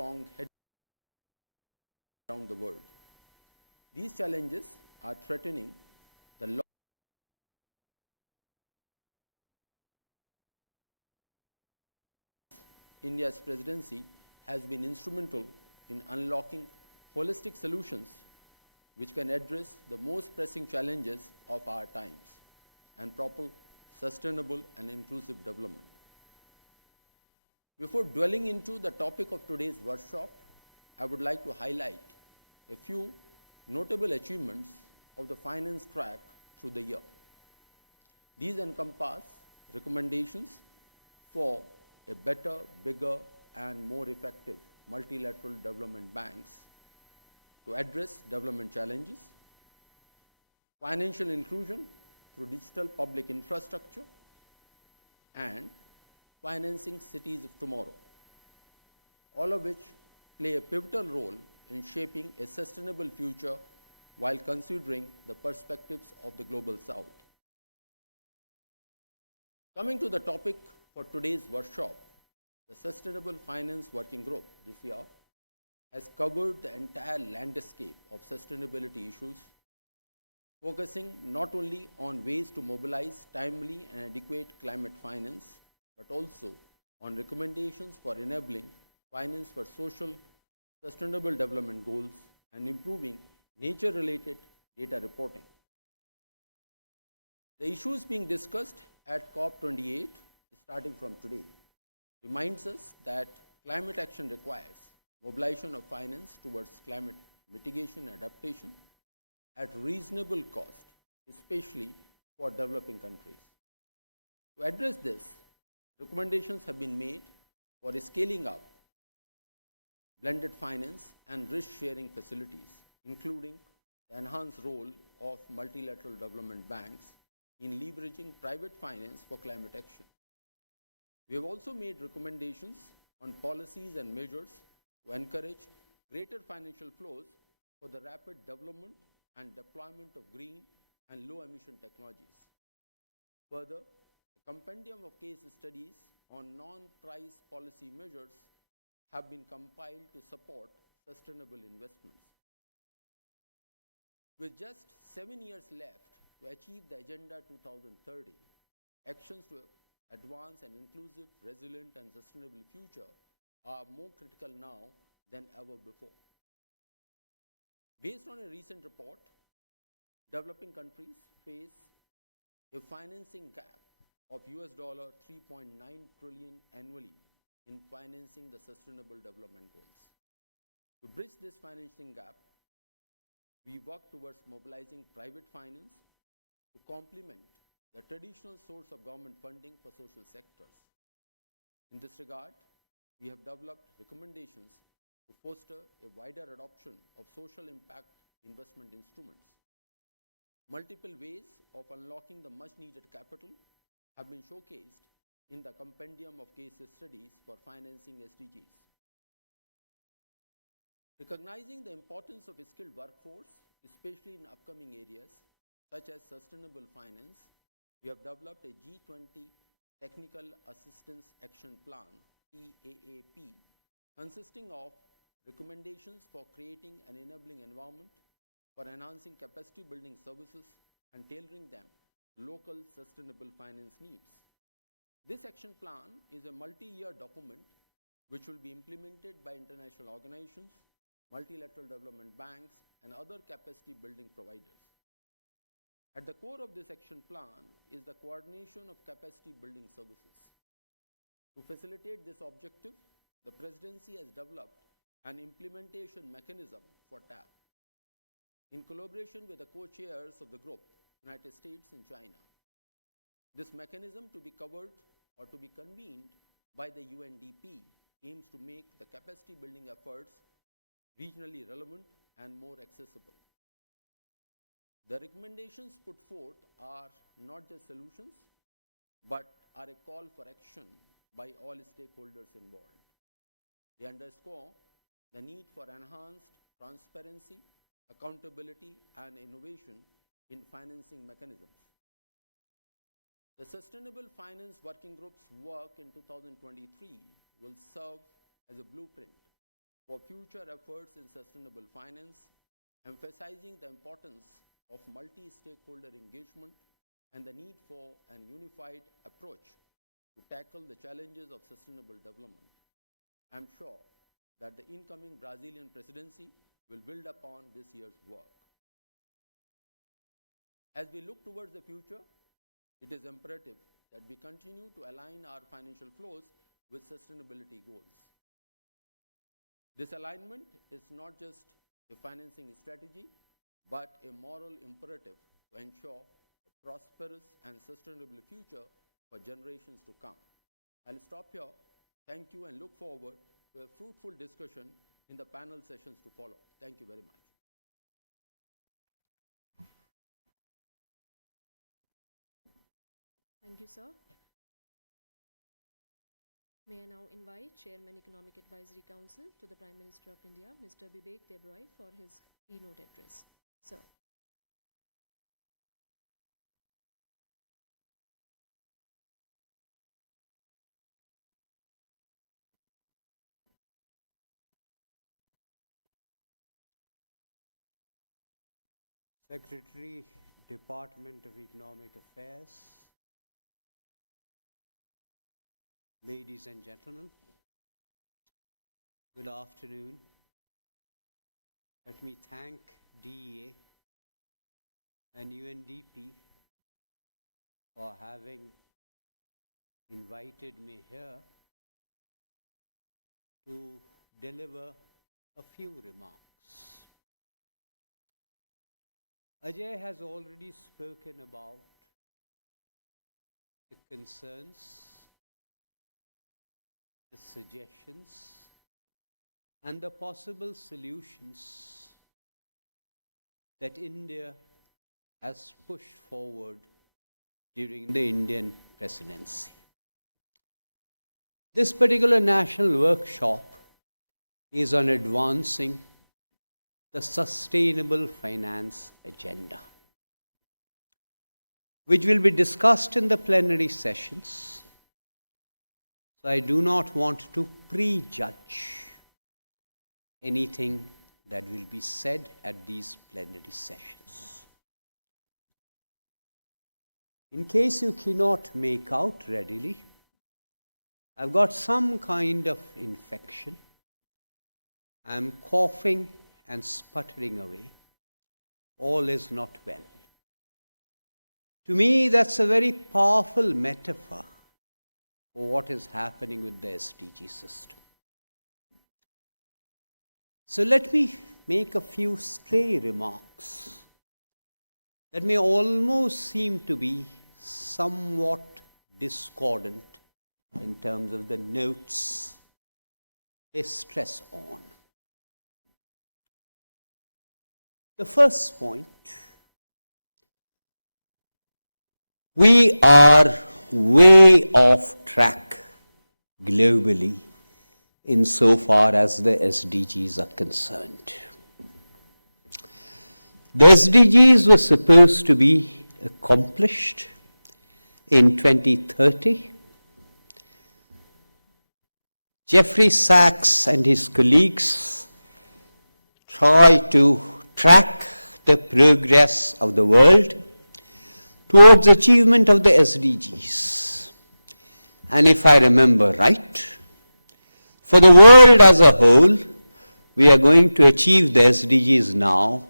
strong head around the world. These challenges are threatening the India's presidency has been instrumental in unlocking holistic solutions which can address the most pressing challenges of our times and propel sustainable and inclusive development. Before dwelling into the topic of today's workshop, I would like to highlight a few notable achievements of the finance track through the year. These encompass recommendations for a better, bigger, and more effective multilateral development banks to address development challenges, financial inclusion through digital public infrastructure, and financing cities of tomorrow, all of which play a pivotal role in shaping a sustainable future while considering the perspectives of the global South. Coming to the topic for today's workshop, the Sustainable Finance Working Group this year has covered the entire landscape of sustainability issues, focusing not only on ways to mobilize timely and adequate climate finance, but also on recommendations for enabling finance for social sustainable development goals and improving nature-related data reporting. The issues being discussed at COP28, starting from today, reminds us that climate action requires mobilization of finance towards climate mitigation and adaptation at reasonable cost, especially for developing countries. To address this, recommendations have been made for scaling up blended finance and risk-sharing facilities, including the enhanced role of multilateral development banks in leveraging private finance for climate action. We have also made recommendations on policies and measures to encourage greater financial flows for the rapid development and deployment of green and low-emission technologies. Further, a compendium of case studies on non-price policy measures have been compiled to support sustainable investments. With just 7 years left to achieve the Agenda 2030, actions to advance an inclusive, resilient, and sustainable future are more critical now than ever before. Based on a recent report, developing countries face a financing gap of $3.9 trillion annually in financing the sustainable development goals. To bridge this financing gap, we work towards mobilizing private finance to complement the traditional source of government funding for social sectors. In this regard, we have developed recommendations to foster a wider adoption of social impact investment instruments. Multiple ways of unlocking the much-needed capital have been showcased in the compendium of case studies for financing SDGs. Recognizing the importance of a skilled workforce, especially in upcoming areas such as sustainable finance, we have developed a G20 Technical Assistance Action Plan, TAAP, consisting of recommendations for creating an enabling environment for enhancing capacity building services and tailoring them to local sustainable finance needs. This action plan is a multi-year document which will be implemented by international organizations, multilateral development banks, and other capacity building providers. At the core of this action plan is the coordination of capacity building services. To facilitate this objective, the Presidency has developed an implementation mechanism for TAP in collaboration with the co-chairs of the group, United States and China. This mechanism to be covered or to be convened by the UNDP aims to make the capacity building efforts regionally relevant and more accessible. The recommendations put forth are not just solutions, but are a call for action by all stakeholders involved. They underscore the need for enhanced transparency, accountability, and innovation in financing mechanisms. The Sustainable Finance Working Group's work in 2023 will serve as a blueprint for future efforts in sustainable finance, emphasizing the importance of multi-stakeholder engagement and the need for an unified approach to tackle the challenges of sustainable development. I'm sure that the incoming Brazilian presidency will build upon this year's work. As we look towards the future, it is imperative that we continue to align our financial flows with sustainability goals. This alignment is not just a financing strategy, but a moral imperative to ensure a prosperous and sustainable future for generations to come. I'll stop here. Thank you and look forward to a fruitful discussion in the panel sessions to follow. Thank you very much. Thank you, sir. May I now invite Chairman Economic Advisory Council to the Prime Minister of India, Mr. Bibek Debroy, for his keynote address. Sir. Secretary, Department of Economic Affairs, ladies and gentlemen, good afternoon. Let me thank DEA and UNDP for having invited me here to deliver a few remarks. Ajay has already spoken about the concerns, the suggestions, and the possible solutions that India has pushed forward during the Indian presidency. This particular national workshop is on advancing the sustainable finance agenda, which will be discussed in the plenary sessions. So I do not want to prejudge anything that will be said at these plenary sessions. In case you cannot make out readily, I've got some kind of infection. I'm coughing and sputtering away. All is not well. To me, that's a very powerful metaphor for what is happening with the SDG system. So let me make a few stray remarks that may almost seem to be somewhat discordant in terms of the notes they stress on. The first point, we are way off track globally insofar as the SDGs are concerned. The SDGs were supposed to be accomplished in 2030. Jeffrey Sachs and his colleagues try to track the progress of the world towards achievement of the SDGs. And if I remember right, for the world as a whole, we are going to achieve the SDGs now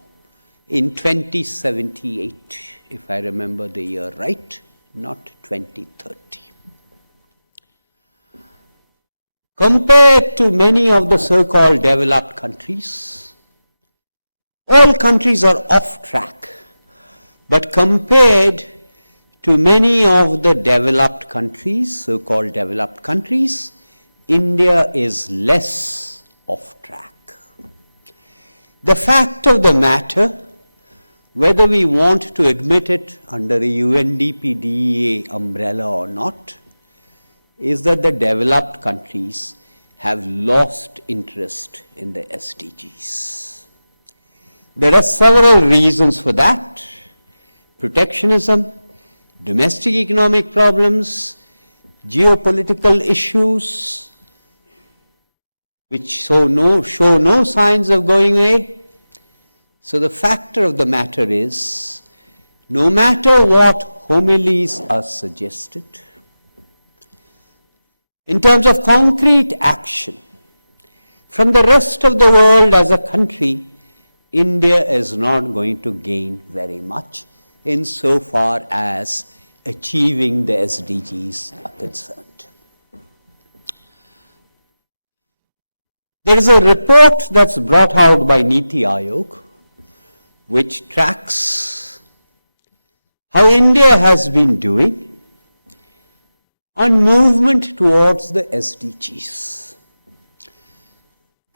in 2078, if I remember the year right, not 2030. Compared to many of the so-called developed countries, all countries are off track, but compared to many of the developed countries, so-called developed countries, India is less off track. The fact of the matter, whether we want to admit it under a UNDP DEA umbrella or not, is that the developed countries have lost interest in the SDGs. There are several reasons for that: protectionism, domestic economic problems, geopolitical issues, which show no signs of going away. So the factor of the matter is, no matter what homilies are suggested, in terms of concrete action, from the rest of the world as a country, India is not going to gain very much insofar as achieving the SDGs are concerned. There is a report that's brought out by Niti Aayog which tracks how India has been doing on movement towards the SDGs.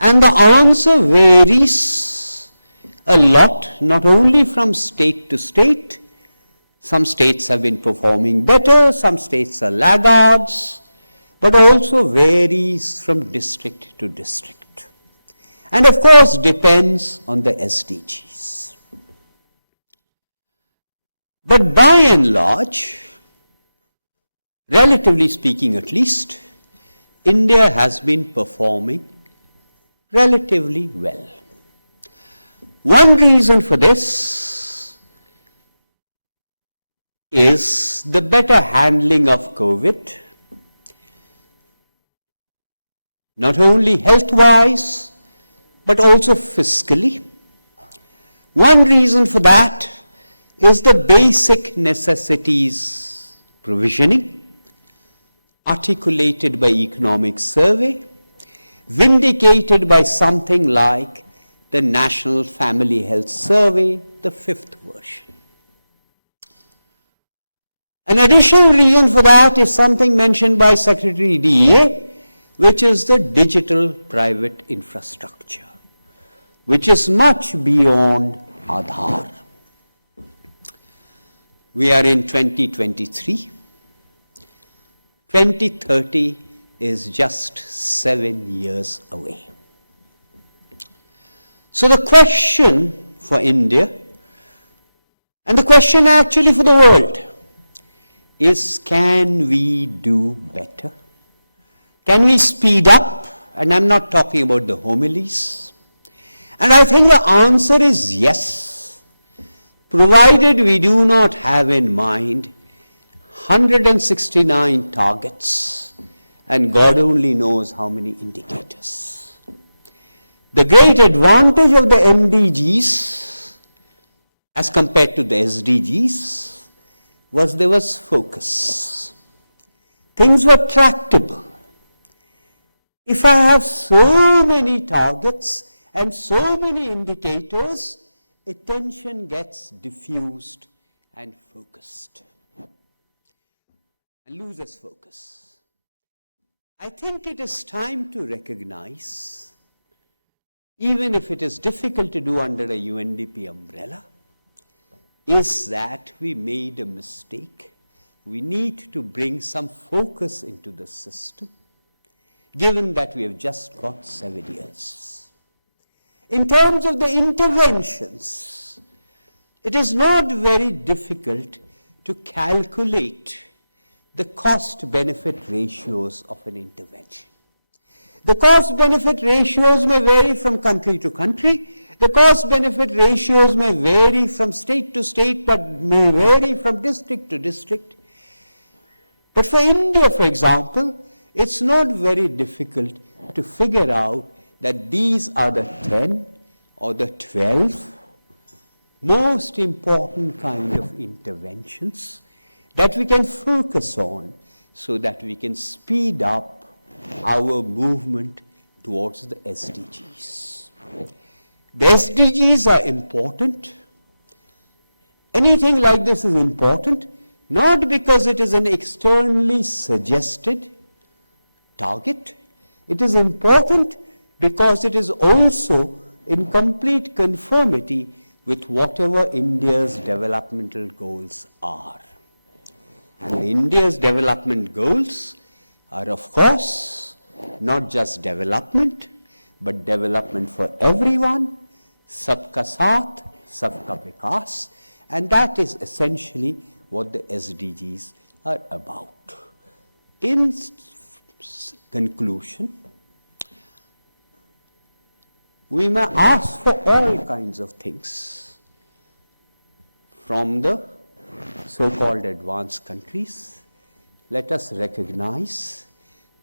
And the answer varies a lot, not only from state to state. Some states have been performing better, some states are laggards, but also varies from district to district. And of course depends on the SDGs. But by and large, relatively speaking at least, India has been performing relatively well. One reason for this is the better handling of COVID, not only health-wise, but also fiscally. One reason for that is the basic necessities provisioning, articulated by Economic Survey, vindicated by something like the National Family Health Survey, the 5th version. An additional reason for that is something mentioned by Secretary DEA, which is the digital private infrastructure, which is much beyond Aadhaar. We are in 2023. 2030 is just 7 years away. So the question for India, and the question actually for the world, is can we do better? Can we speed up? And I'm not talking about the homilies. And I think the answer is yes, provided we do not have in mind 169 targets and God only knows how many indicators. The great advantage of the MDGs as compared to the SDGs was there was focus. Things were tractable. If I have so many targets and so many indicators, attention gets diffused and focused and loses focus. I think it is time to recognize, even if it is difficult to do under a UNDP umbrella, is that we made a mistake. We need to bring some focus into the system, given that we have just got 7 years. In terms of the interventions, it is not very difficult to calculate the cost-benefit ratios of an intervention. The cost-benefit ratios may vary from country to country. The cost-benefit ratios may vary from state to state, but may vary from district to district. But for India, for example, it's not very difficult to figure out that these are the 10 or the 12 most important kind of interventions that we can focus on so that we can speed up our movement towards the SDGs. The SDGs are important. Anything like this is important, not because it is an externally suggested target. It is important because it is also in complete conformity with whatever India's developmental goals are. And India's development goals are, of course, not just development, but development for everyone, sabka saath, sabka vikas, and that is essentially what the SDGs are about. In conclusion, We may ask for all kinds of things from the so-called advanced countries. Let us recognize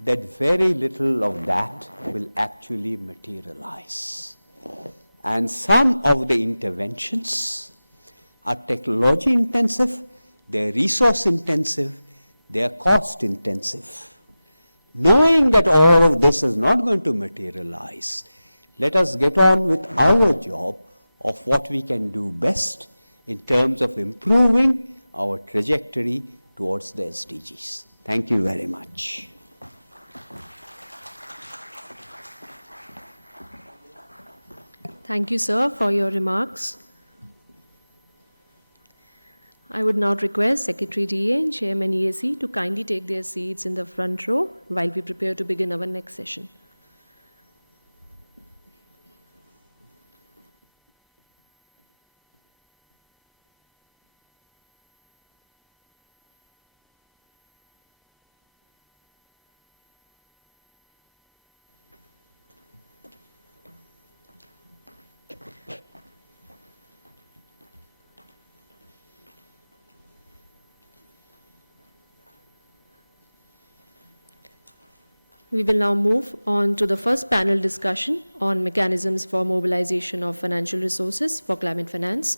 that very little of that will actually materialize. And some of the interventions are technology intensive, they're resource intensive, they're cost intensive. Knowing that all of this is not going to materialize, let us get on with our job of what we can do best in terms of improving our trajectory towards the SDGs. Thank you very much. Thank you, sir, for your remarks. I would now request Secretary DA and Chairman EAC to kindly take their seats in the front row while we prepare to begin our next session. We will now move on to the first panel discussion on mechanisms for mobilization of financial resources for climate finance.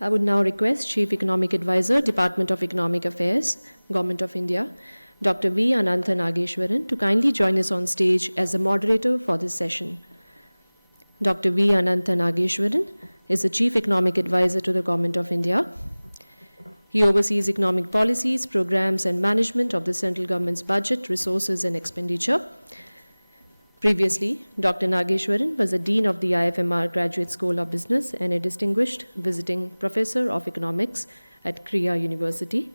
I would now request Chief Economic Advisor, Department of Economic Affairs, Government of India, Dr. V. Anantha Nageshwaran, to kindly join us on stage as the moderator for this session. Dr. V. Anantha Nageshwaran is the Chief Economic Advisor to the Government of India. He oversees economic policies, programs, and management of the central government's budget, resources, and expenditure. Previously, Dr. Nageshwaran was the Dean of the IFMR Graduate School of Business and a distinguished visiting professor of economics at Kriya University.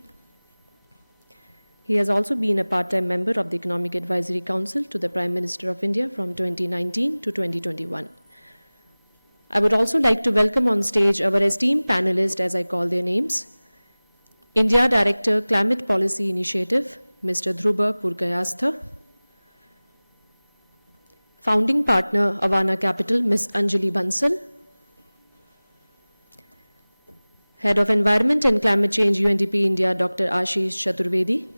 He has also been a part-time member of the Economic Advisory Council to the Prime Minister of India from 2019 to 2021. I would also like to welcome on stage our esteemed panelists, as I call their names. India Director, Climate Policy Initiative, Mr. Dhruba Purkayastha. Founding Partner, Avana Capital, Ms. Anjali Bansal. Head of Environment and Climate Change, UNDP India, Dr. Ashish Chaturvedi.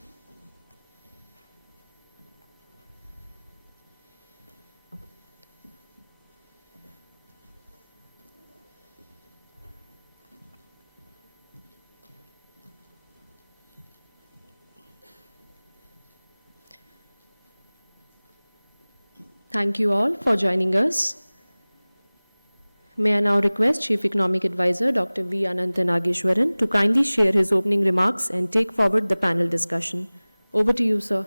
Thank you all for joining us. May I now request Chief Economic Advisor Dr. V. Anantha Nageshwaran to kindly share his opening remarks and take forward the panel discussion. Over to you, sir.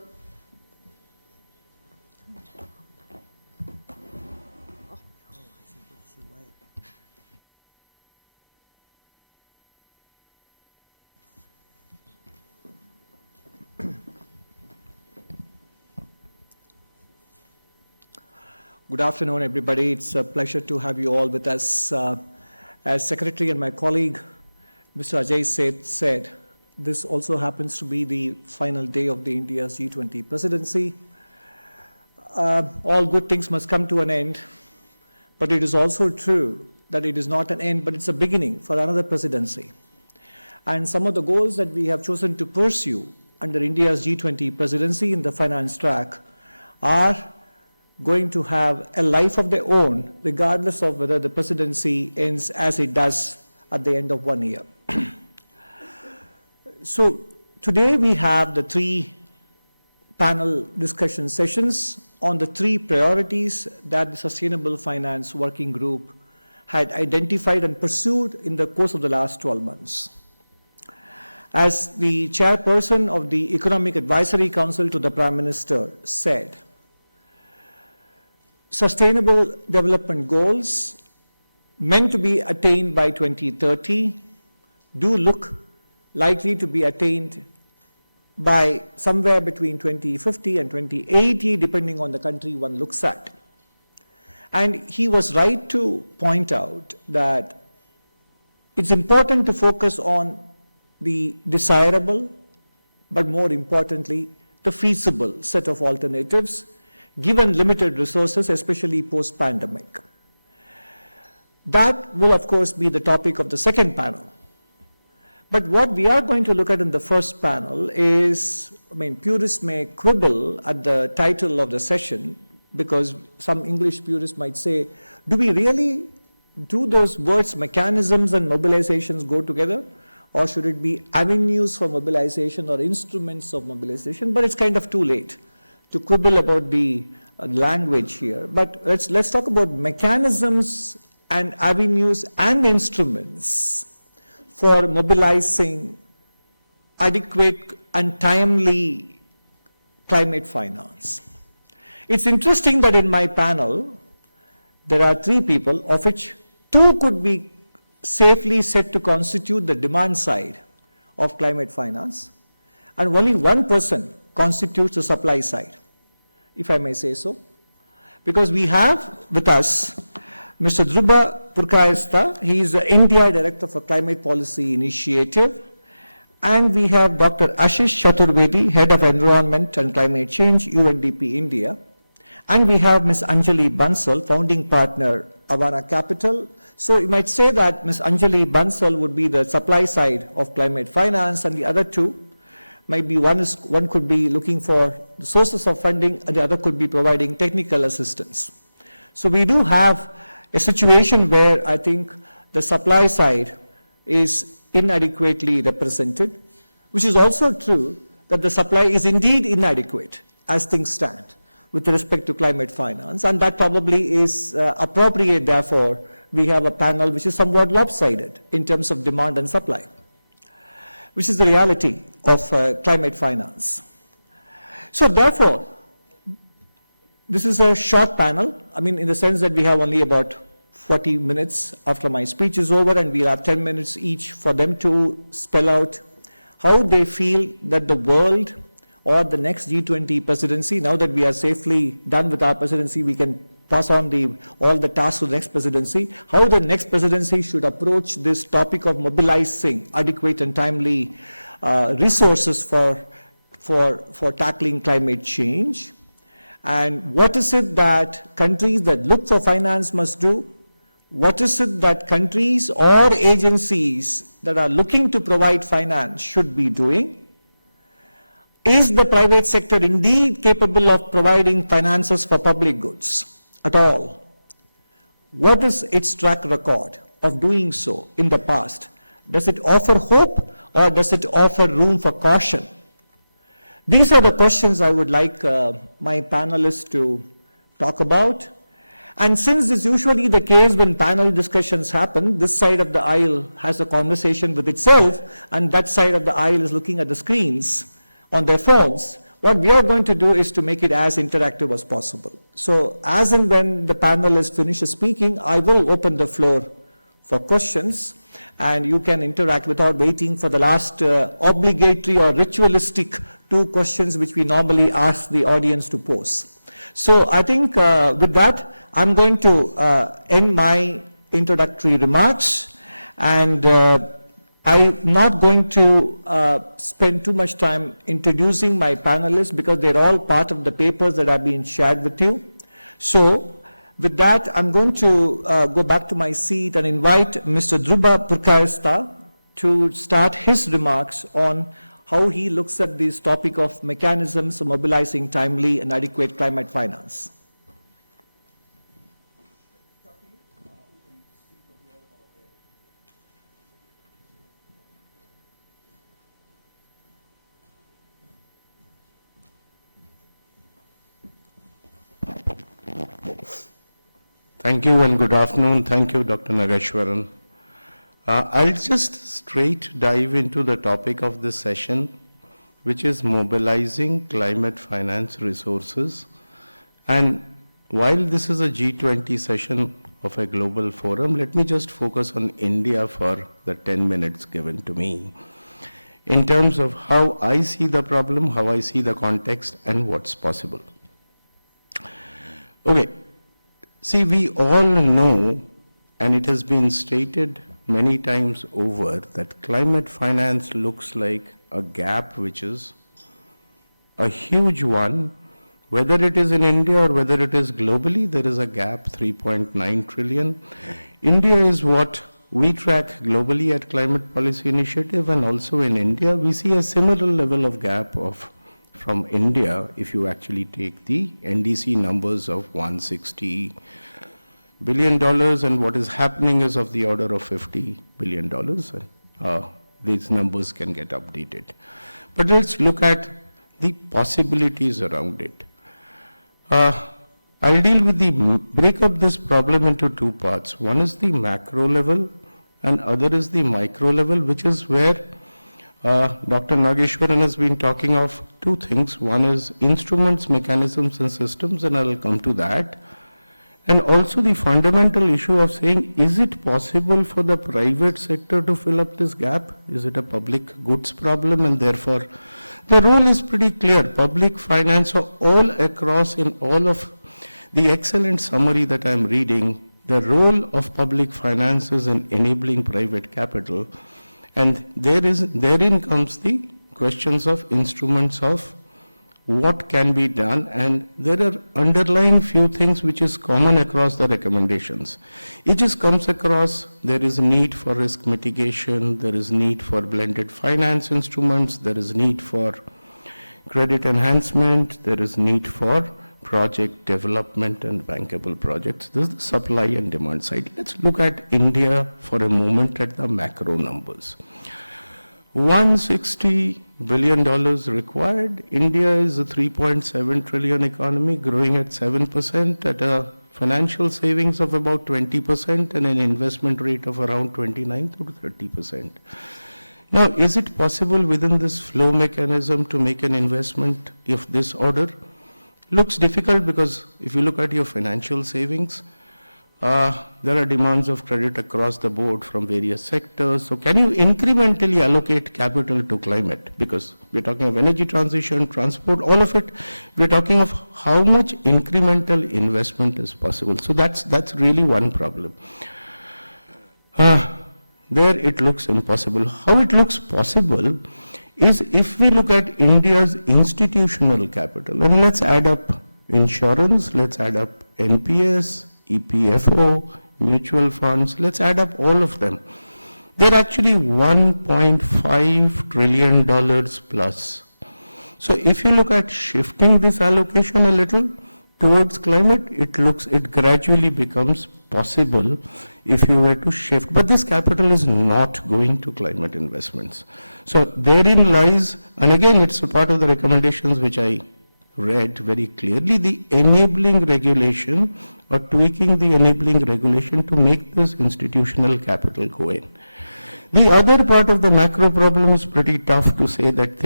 Good afternoon, everybody. It's a pleasure to have you all with us. As Secretary and my colleague, Mr. Ajay said, this also happens to be the final day of the India's G20 presidency. All good things must come to an end, but it is also true that it is not an end, but it's a beginning for another presidency. And some of the goals that we have chosen to pursue under India's G20 presidency in the finance track are going to have a life of their own, regardless of whether the presidency ends as it does at the end of 1 year. So today we have the 3 panel discussion sessions on the 3 priorities that the Sustainable Finance Working Group had identified and pursued in the course of the last 12 months. As the chairperson of the Economic Advisory Council to the Prime Minister said, Sustainable Development Goals meant to be attained by 2030 do look likely to be attained by somewhere between 2050 and 2080, depending on the country one looks at. And he was right to point out that it's important to focus on the desirable, but more importantly, the feasible set of alternatives, given limited resources, especially post-pandemic. That will, of course, be the topic of the second panel. But what we are going to look at in the first panel is, purists may quibble at the title of the session, because some English purists might say, do those words, mechanisms and mobilizations, go together? Or should it be avenues for mobilization or instruments of mobilization? But it's kind of too late to quibble about the language here. But let's talk about mechanisms and avenues and instruments for mobilizing adequate and timely climate finance. It's interesting that in my panel, there are 3 people, of which 2 could be safely said to constitute the demand side of climate finance, and only 1 person constitutes the supply side, if I may say so. Because we have with us Mr. Dhruba Purkayastha, he is the India Director for Climate Policy Initiative, and we have Dr. Ashish Chaturvedi, Head of Environment and Climate Change, UNDP India, and we have Ms. Anjali Bansal, Founding Partner, Avana Capital. So you might say that Ms. Anjali Bansal would be the supply side of climate finance, and the other 2, maybe one could be looking for the sources of funding, and the other could be providing technical assistance. So we do have a situation where I think the supply side is inadequately represented, which is also true that the supply is indeed inadequate as things stand with respect to climate finance, and that probably is appropriate. Therefore, we have a panel which is somewhat lopsided in terms of demand and supply, which is the reality of climate finance. So therefore, this is a short panel, in the sense that we have only about 40 minutes after my speech is over, and we'll have 10 minutes each for them to spell out how they feel that the world or the next G20 presidency, now that we are safely done with our presidency, we can pass on all the tasks to the next presidency, how the next presidency should approach this topic of mobilizing adequate and timely resources for tackling climate change. And what is it that countries that look for finance must do? What is it that countries or agencies that are looking to provide finance should be doing? Is the private sector indeed capable of providing finances for public goods at all? What is its track record of doing so in the past? Does it offer hope, or does it offer room for caution? These are the questions I would like my panelists to talk about. And since it's usually the case when panel discussions happen, this side of the aisle has a conversation with itself, and that side of the aisle is looking at the screens on their phones, what we are going to do is to make it as interactive as possible. So as and when the panelists finish speaking, I will open the floor for questions, and you can interact without waiting for the last obligatory or ritualistic 2 questions which we normally ask the audience to pose. So I think with that, I'm going to end my introductory remarks, and I'm not going to spend too much time introducing my panelists because they're all part of the papers that have been shared with you. So with that, I'm going to go back to my seat and invite Mr. Dhruba Purkayastha to start his remarks on how he looks at this topic of mechanisms of mobilizing timely and adequate climate finance. Thank you and good afternoon. Thank you, Dr. Nageshwaran. I'll just straight dive into the topic of this session, which is mobilizing climate finance resources. And while this is a G20 session of a global forum, let me just focus on India for the 10 minutes given to me, in terms of how I see the problem, how I see the context, and what's possible. Okay. See, we all know, and it has been stated many times over, that climate finance looks like a gap which is a huge one. Whether it is in India or whether it is globally, there is a gap, 3.9 trillion. India is what we track globally at Climate Policy Initiative, and also in India, we see a similar level of gap from India if you actually take the NDC numbers of $160 billion, and what is happening is of the order of $50 billion. These numbers can get updated. But let's look at the possibilities around it. I'll break up this problem into two parts. One is the macro level and other is the micro level, which is where Dr. Nageshwaran has been talking of two things. One is instruments, mechanisms and systems, and I'll come to that. And also the fundamental issue of saying, is it possible for the private sector to fill up this gap? Is it a public goods problem? And therefore, the role is pretty clear. Public finance, so all across in all of the excellent summary that I'm reading, the role of public finance is in enabling private capital. And therein comes the questions of instruments of what can be done, and there are underlying few things which is common across the recommendations. It just comes across there is a need for risk mitigation, there is need for blended finance instruments, there is need for credit enhancement, there is need for project development and bankable projects. This is the supply and demand side. Let's look at India for a moment at the macro numbers. $160 billion required. India is a 3.7 trillion economy growing at 7% at a financial savings of about 20% and an investment rate of around 29 to 30%. Now, is it possible within this flow mechanism to make an investment of this order? Looks difficult because if you look at your financial savings, there are demands of credit across the board from various sectors. So can you incrementally allocate capital to climate? Because we're talking of energy transition, transport, all of it. We're talking of how much incremental investment is possible. So that's really one problem. There it looks impossible. How it looks possible is if we look at India's institutional capital, and let's add up insurance, let's add up NPS, EPFO, mutual funds, let's add up all of them. They're actually $1.5 trillion plus. So if you look at shifting this allocation a little towards climate, it gradually becomes possible if you were to shift. But this capital is not going to climate investments. So therein lies, and again, it's a part of the recommendations which I read very clearly, the enabling regulation or tweaking the enabling regulation to make this institutional capital go in. The other part of the macro problem is pretty tough to say that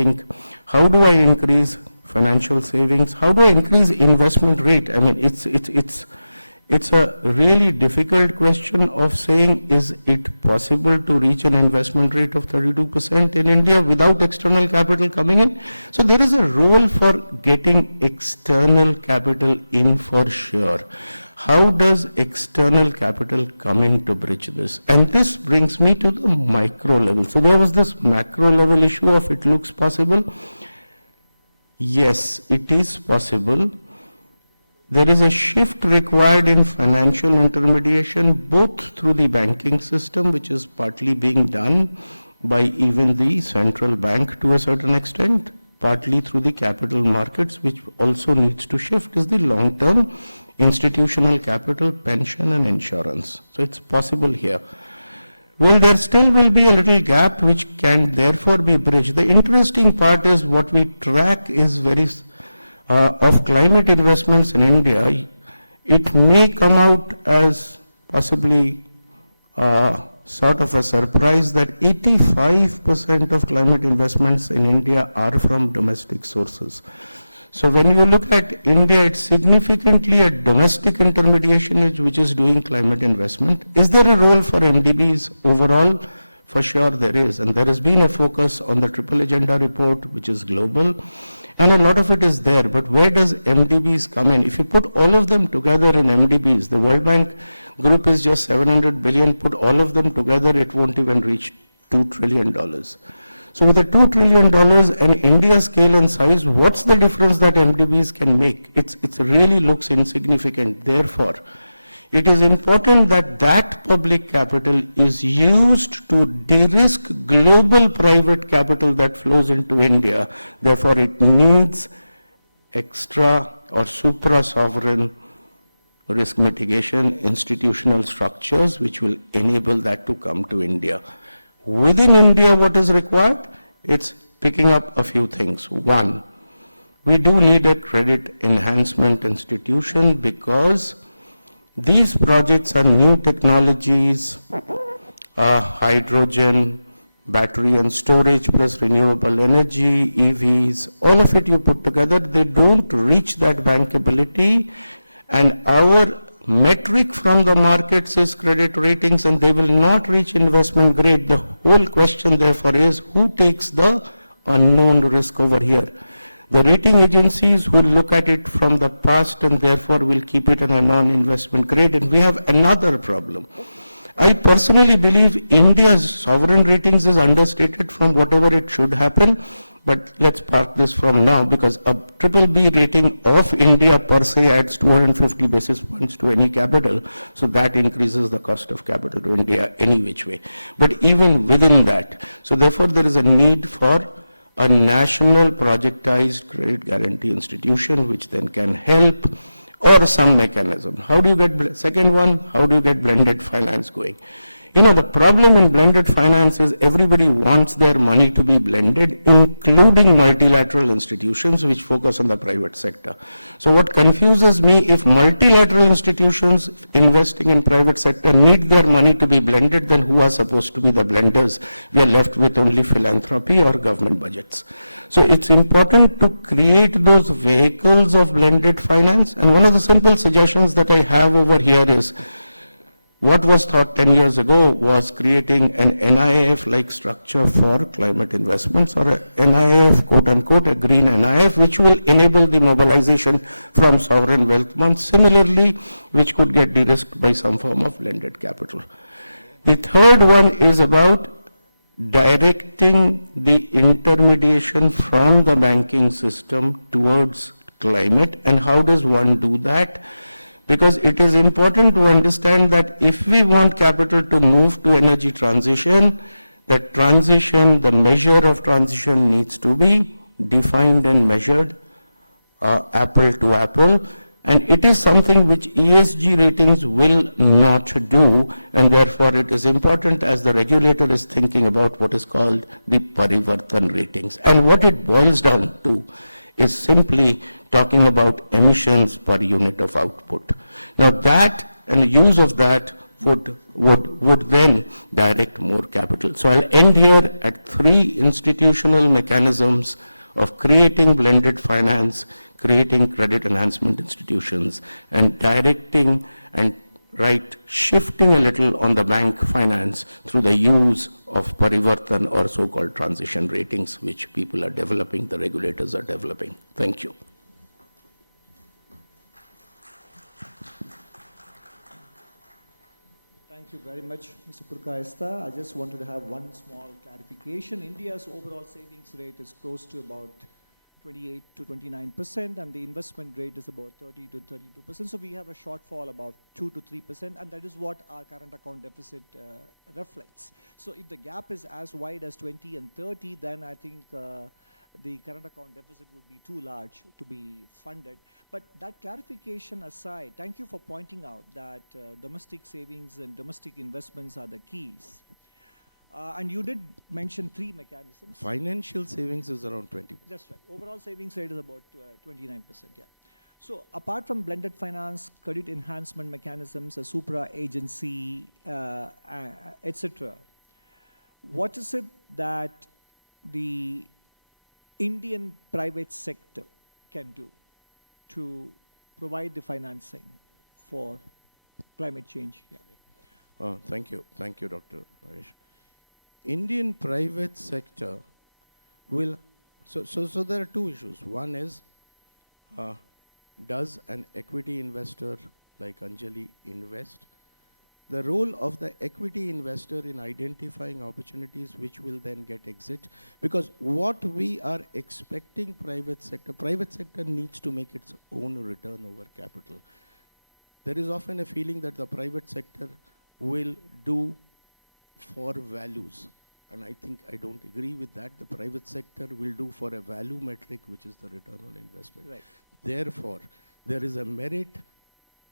how do I increase financial savings? How do I increase investment rate? I mean, it's a really difficult question of saying, is it possible to reach an investment rate of 32% in India without external capital coming in? So there is a role for getting external capital in for sure. How does external capital come in to bridge this? And this brings me to the micro level. So there was this macro level issue of it looks possible. Yes, it is possible. There is a shift required in financial intermediation, both through the banking system, which is partly being done by even the central bank to a certain extent, partly through the capital markets, which also needs to shift, is the long-term institutional capital, pension and insurance. So it's possible here. Well, there still will be a little gap which can therefore be bridged. The interesting part is what we track is of climate investments in India. It may come out as possibly sort of a surprise that 85% of climate investments in India are from domestic sources. So when you look at India, it's significantly a domestic intermediation which is doing climate investment. Is there a role for MDBs overall? For sure there is. And there has been a focus on the Triple Agenda report, which is global. And a lot of it is there, but where does MDBs come in? If you put all of them together in MDBs, the World Bank group is just 700 billion, put all of them together, it won't even reach $2 trillion. So with a $2 trillion and India's scale and size, what's the difference that MDBs can make? It really looks insignificant. Therefore, it is important that that public capital is used to de-risk global private capital that flows into India. Therefore, it needs extra or supra-sovereign risk mitigation institutional structures which will enable that to come to India. Within India, what is required? It's picking up a few things. One, we do need a credit enhancement institution because these projects are new technologies, hydrogen, battery and storage plus renewable energy, EVs, all of it you put together, they don't reach that bankability, and our metric from the markets is credit ratings, and they will not reach investment grade. The whole question therefore is who takes the unknown risk over here? The rating agencies who look at it from the past and therefore will keep it in a non-investment grade. And we have another problem. I personally believe India's sovereign ratings is understated from whatever it should happen. But let's park this from now, because a BBB rating of India per se adds 250 basis points to any capital. So that increases the cost of capital to India any which way. But even within that, so therefore there is a need for a national projectized credit guarantee institution which then can help, or some mechanism. How do you get, second one, how do you get blended finance going? You know, the problem in blended finance is everybody wants their money to be blended, including multilateral institutions which focus on the private sector. So what confuses me, if multilateral institutions investing in private sector need their money to be blended, then who are supposed to be the blenders? We are left with only philanthropy or government budgets. So it's important to create those vehicles of blended finance. And one of the simple suggestions that I have over here is, what was thought 10 years ago was creating an NIIF-like structure for climate investments, or a NIIF, quote unquote, a green NIIF, which will enable the mobilization from sovereign wealth funds, similarly, which could get de-risked by some form of blended capital. The third one is about directing the intermediation from the banking system towards climate. And how does one do that? Because it is important to understand that if we want capital to move to energy transition, the measure of transition needs to be defined and measured, apple to apple. And it is something which ESG ratings will not do, and therefore it is important as the regulator is thinking about what is called the Parivartan ratings. And what it boils down to is simply talking about emissions per unit of output. Now that and the use of that would then direct more capital. So I'll end here at 3 institutional mechanisms of creating blended finance, creating credit enhancement institutions, and directing and shifting a little on the bank finance through the use of Parivartan or so-called transition ratings, which people are developing, the regulators are developing. Thank you. Thank you very much, Mr. Purkayastha. I just wanted to have one small clarification. India's overall savings rate is close to about 28 to 29%, and the investment rate is about 30 to 32%. So we have a shortfall about 2 to 3%, and that is what our current account deficit reflects. So if the gap is as wide as 20 and 30, then I think the current account deficit would be too large to be funded. But that clarification aside, thank you for pointing out that domestic savings and domestic investments are the keys. And you did mention 3 mechanisms. Financial savings is around 20%. That's right. Overall savings rate is about 29%, yeah. So apart from blended finance, credit enhancement mechanisms, a supra agency, etc., what is it that the Indian private sector can do to provide the financing for climate change? Yeah. Thank you, Dr. Nagesh. Indian private sector will So there are two issues. One is, does an equity investor like Anjali invest? The role of the equity investor in identifying opportunities which will then get exit, because what we are expecting private sector needs to make its own return over capital. There is often a feeling that the private sector will do for values. And I don't agree with that. The private sector will do for a value metric, which is the return on investment. Right. Therefore, there is a merit,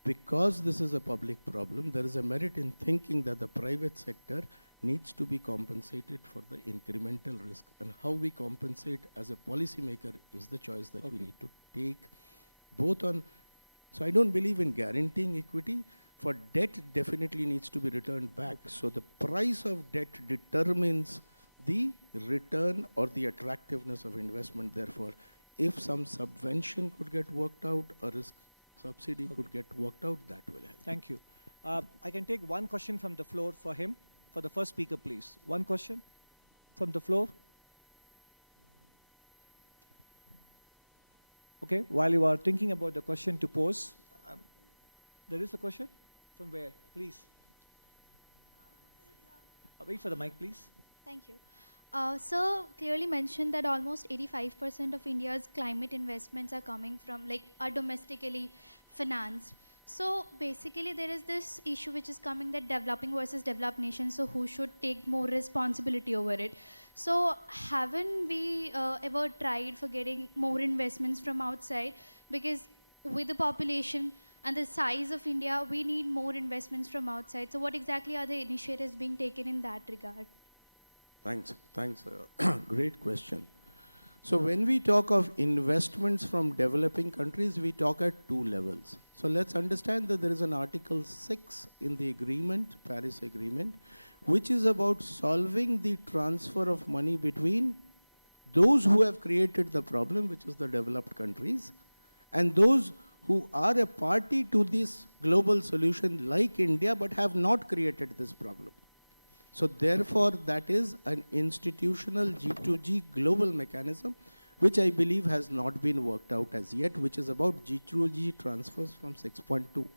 because this is a public problem, there is a merit in thinking that the private sector needs to be compensated for the incremental risk. And how we compensate as a policymaker is the choice that we need to take, both on. So I don't believe in guaranteeing equity. For debt, definitely needs to be returned back. So the price of debt determines the return or the attractiveness of investment. Therefore, if some subvention could get worked out, a risk subsidy could get worked out, that will help. Thank you. I can take one question from the floor for him. For the first speaker, please. One question from the floor. Okay, while you are thinking about the question to pose, there is a question? From where? Please. Wait for the mic, please. Thank you. Sir clearly mentioned that almost 85% of India's climate investments are coming from, are domestically financed. So basically there is this issue which is coming, that developing versus developed nations, so who should take more responsibility over it? So haven't we ever tried for getting more investments from outside? Because with the population and the size of India, we need more investments from outside. So what exactly are the initiatives being taken in that regard? Thanks. Great question. So when we talk of investments from developing countries, we talk at two levels. So let's understand that there is an Article 6 in the agreement, Paris Agreement, which is about solving the transfer of money between those who have created the problem, which is the developed countries, and those who are a party to this global solution like India, but have not created this problem. So therefore, that is an institutional G2G global mechanism, which I believe has not been worked out as yet, which is about G2G transfers from 6.2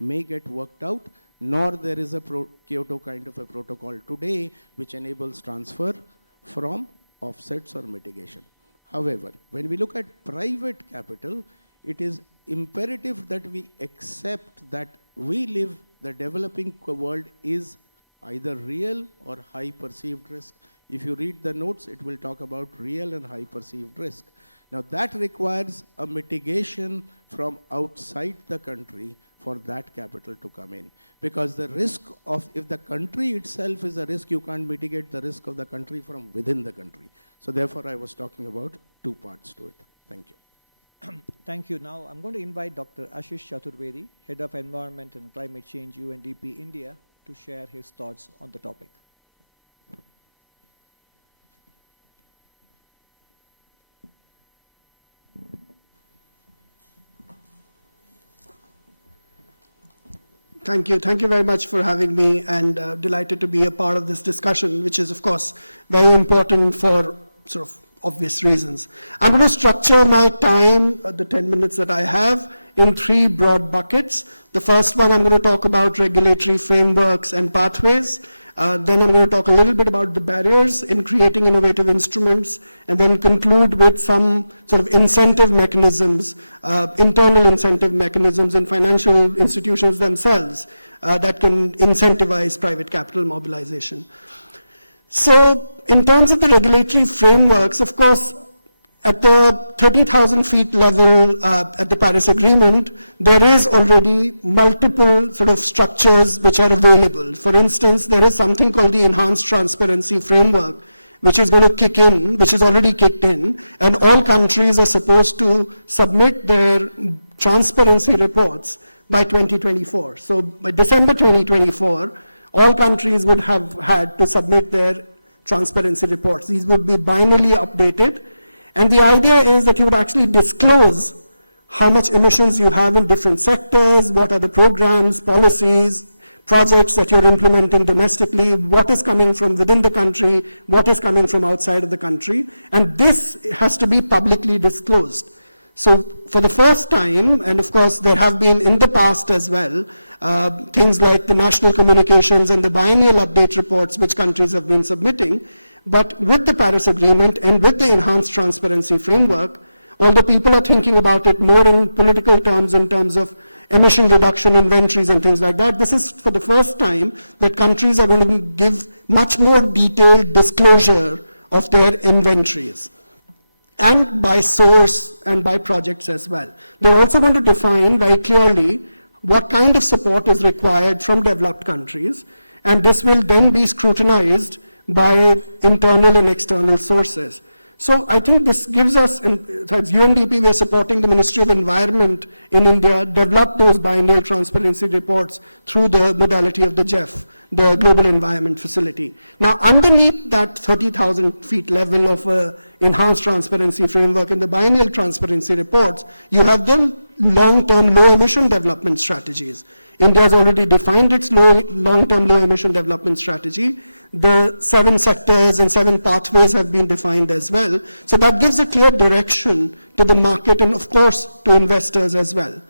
may get worked out, nor there is a Kyoto kind of a protocol today which enables transfer from offsets or mitigation. However, when we look at private capital, it is imperative that we accept that we live, the developing world is either real or high perceived risk. If you read the notes, it will talk about real and high perceived risk. Now that requires a mitigation from outside the country for that capital to come in. Because the risk of, if the country itself is a risk, you can't mitigate the risk of the country from within the country. So therefore I was talking about two parts to it. Thank you. Thank you. Now I'm going to invite Dr. Ashish Chaturvedi, Head of Environment and Climate Change, UNDP India, to share his thoughts on the topic. Thank you. Thank you very much for having me, and delighted to be a part of this discussion, which is, of course, very important for sort of obvious reasons. I'm going to structure my time, the 10 minutes that I have, in three broad buckets. The first one, I'm going to talk about regulatory frameworks and pathways. Then I'm going to talk a little bit about the barriers in creating innovative instruments, and then conclude with some sort of incentive mechanisms, internal incentive mechanisms in financial institutions themselves that can incentivize private capital mobilization. So in terms of the regulatory frameworks, of course, at the 30,000 feet level at the Paris Agreement, there is already multiple sort of structures which are available. For instance, there is something called the Enhanced Transparency Framework, which is going to kick in, which is already kicked in, and all countries are supposed to submit their transparency reports by 2024. So by December 2024, all countries would have had to submit their transparency reports. These would be binarily updated. And the idea is that you would actually disclose how much emissions you have in different sectors, what are the programs, policies, projects that you're implementing domestically, what is coming from within the country, what is coming from outside of the country, and this has to be publicly disclosed. So for the first time, and of course there have been in the past as well, things like the national communications and the biennial update reports which countries have been submitting, but with the Paris Agreement and with the enhanced transparency framework, although people are thinking about it more in political terms, in terms of emission reduction inventories and things like that, this is for the first time that countries are going to give much more detailed disclosure of their inventories, and by source and by projects as well. They're also going to define very clearly what kind of support is required from developed countries, and this will then be scrutinized by internal and external sources. So I think this gives us, and as UNDP, we are supporting the Ministry of Environment in India, develop those biennial transparency reports through the modality of the GEF, the Global Environment Facility. Now, underneath that 30,000 feet level of enhanced transparency framework and the biennial transparency reports, you have the long-term low-emission development strategies. India has already defined its long-term low-emission development strategy. The 7 sectors and 7 pathways have been defined as well. So that gives a clear direction to the market and, of course, to investors as well.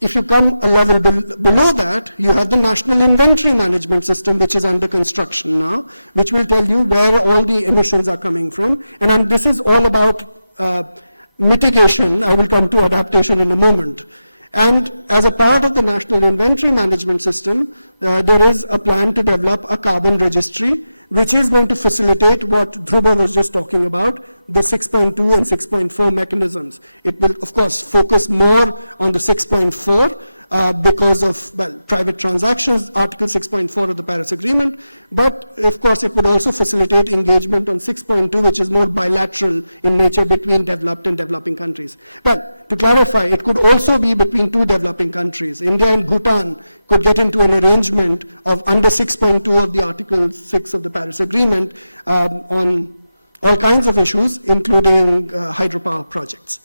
If you come a level below that, you have the National Inventory Management System, which is under construction now, which will tell you where all the emissions are coming from. And this is all about mitigation. I will come to adaptation in a moment. And as a part of the National Inventory Management System, there is a plan to develop a carbon registry, which is going to facilitate what Dhruba was just talking about, the 6.2 and 6.4 mechanisms. It will, of course, focus more on the 6.4 because of, well, private transactions, Article 6.4 of the Paris Agreement, but of course it would also facilitate engagement on 6.2, which is more bilateral in nature between developed and developing countries. Well, to clarify, it could also be between 2 developing countries. India and Bhutan could get into an arrangement of under 6.2 of the Article 6 of the Paris Agreement on all kinds of issues, including hydropower projects.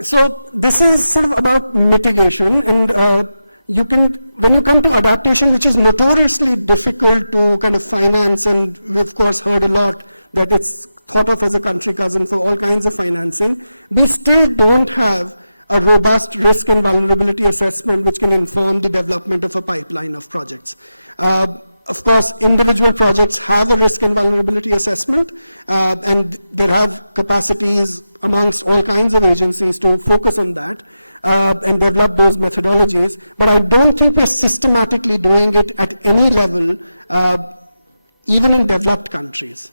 So this is sort of about mitigation, and when you come to adaptation, which is notoriously difficult to kind of finance, and we of course heard a lot that it's thought of as a country cousin for all kinds of financing, we still don't have a robust risk and vulnerability assessment which can inform the development of a pipeline of projects. Of course, individual projects have a risk and vulnerability assessment, and there have capacities amongst all kinds of agencies to focus on that and develop those methodologies. But I don't think we're systematically doing it at any level, even in developed countries.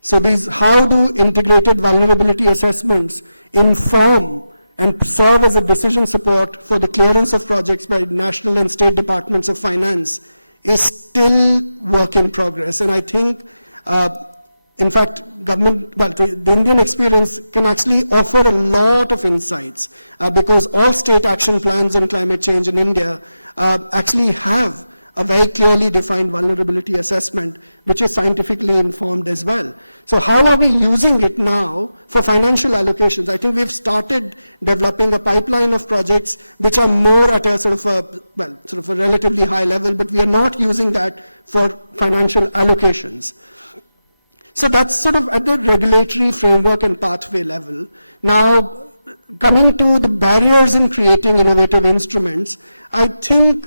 So how do integrated vulnerability assessments inform and serve as a decision support for the clearance of projects by national and state departments of finance is still work in progress. And I think, in fact, the Indian experience can actually offer a lot of insights because all state action plans on climate change in India actually have a very clearly defined vulnerability assessment, which is scientifically informed as well. So how are we using it now for financial allocations? I think we've started developing a pipeline of projects which are more at a sort of a relatively high level, but we are not using that for financial allocations. So that's sort of at the regulatory framework and pathway level. Now, coming to the barriers in creating innovative instruments, I think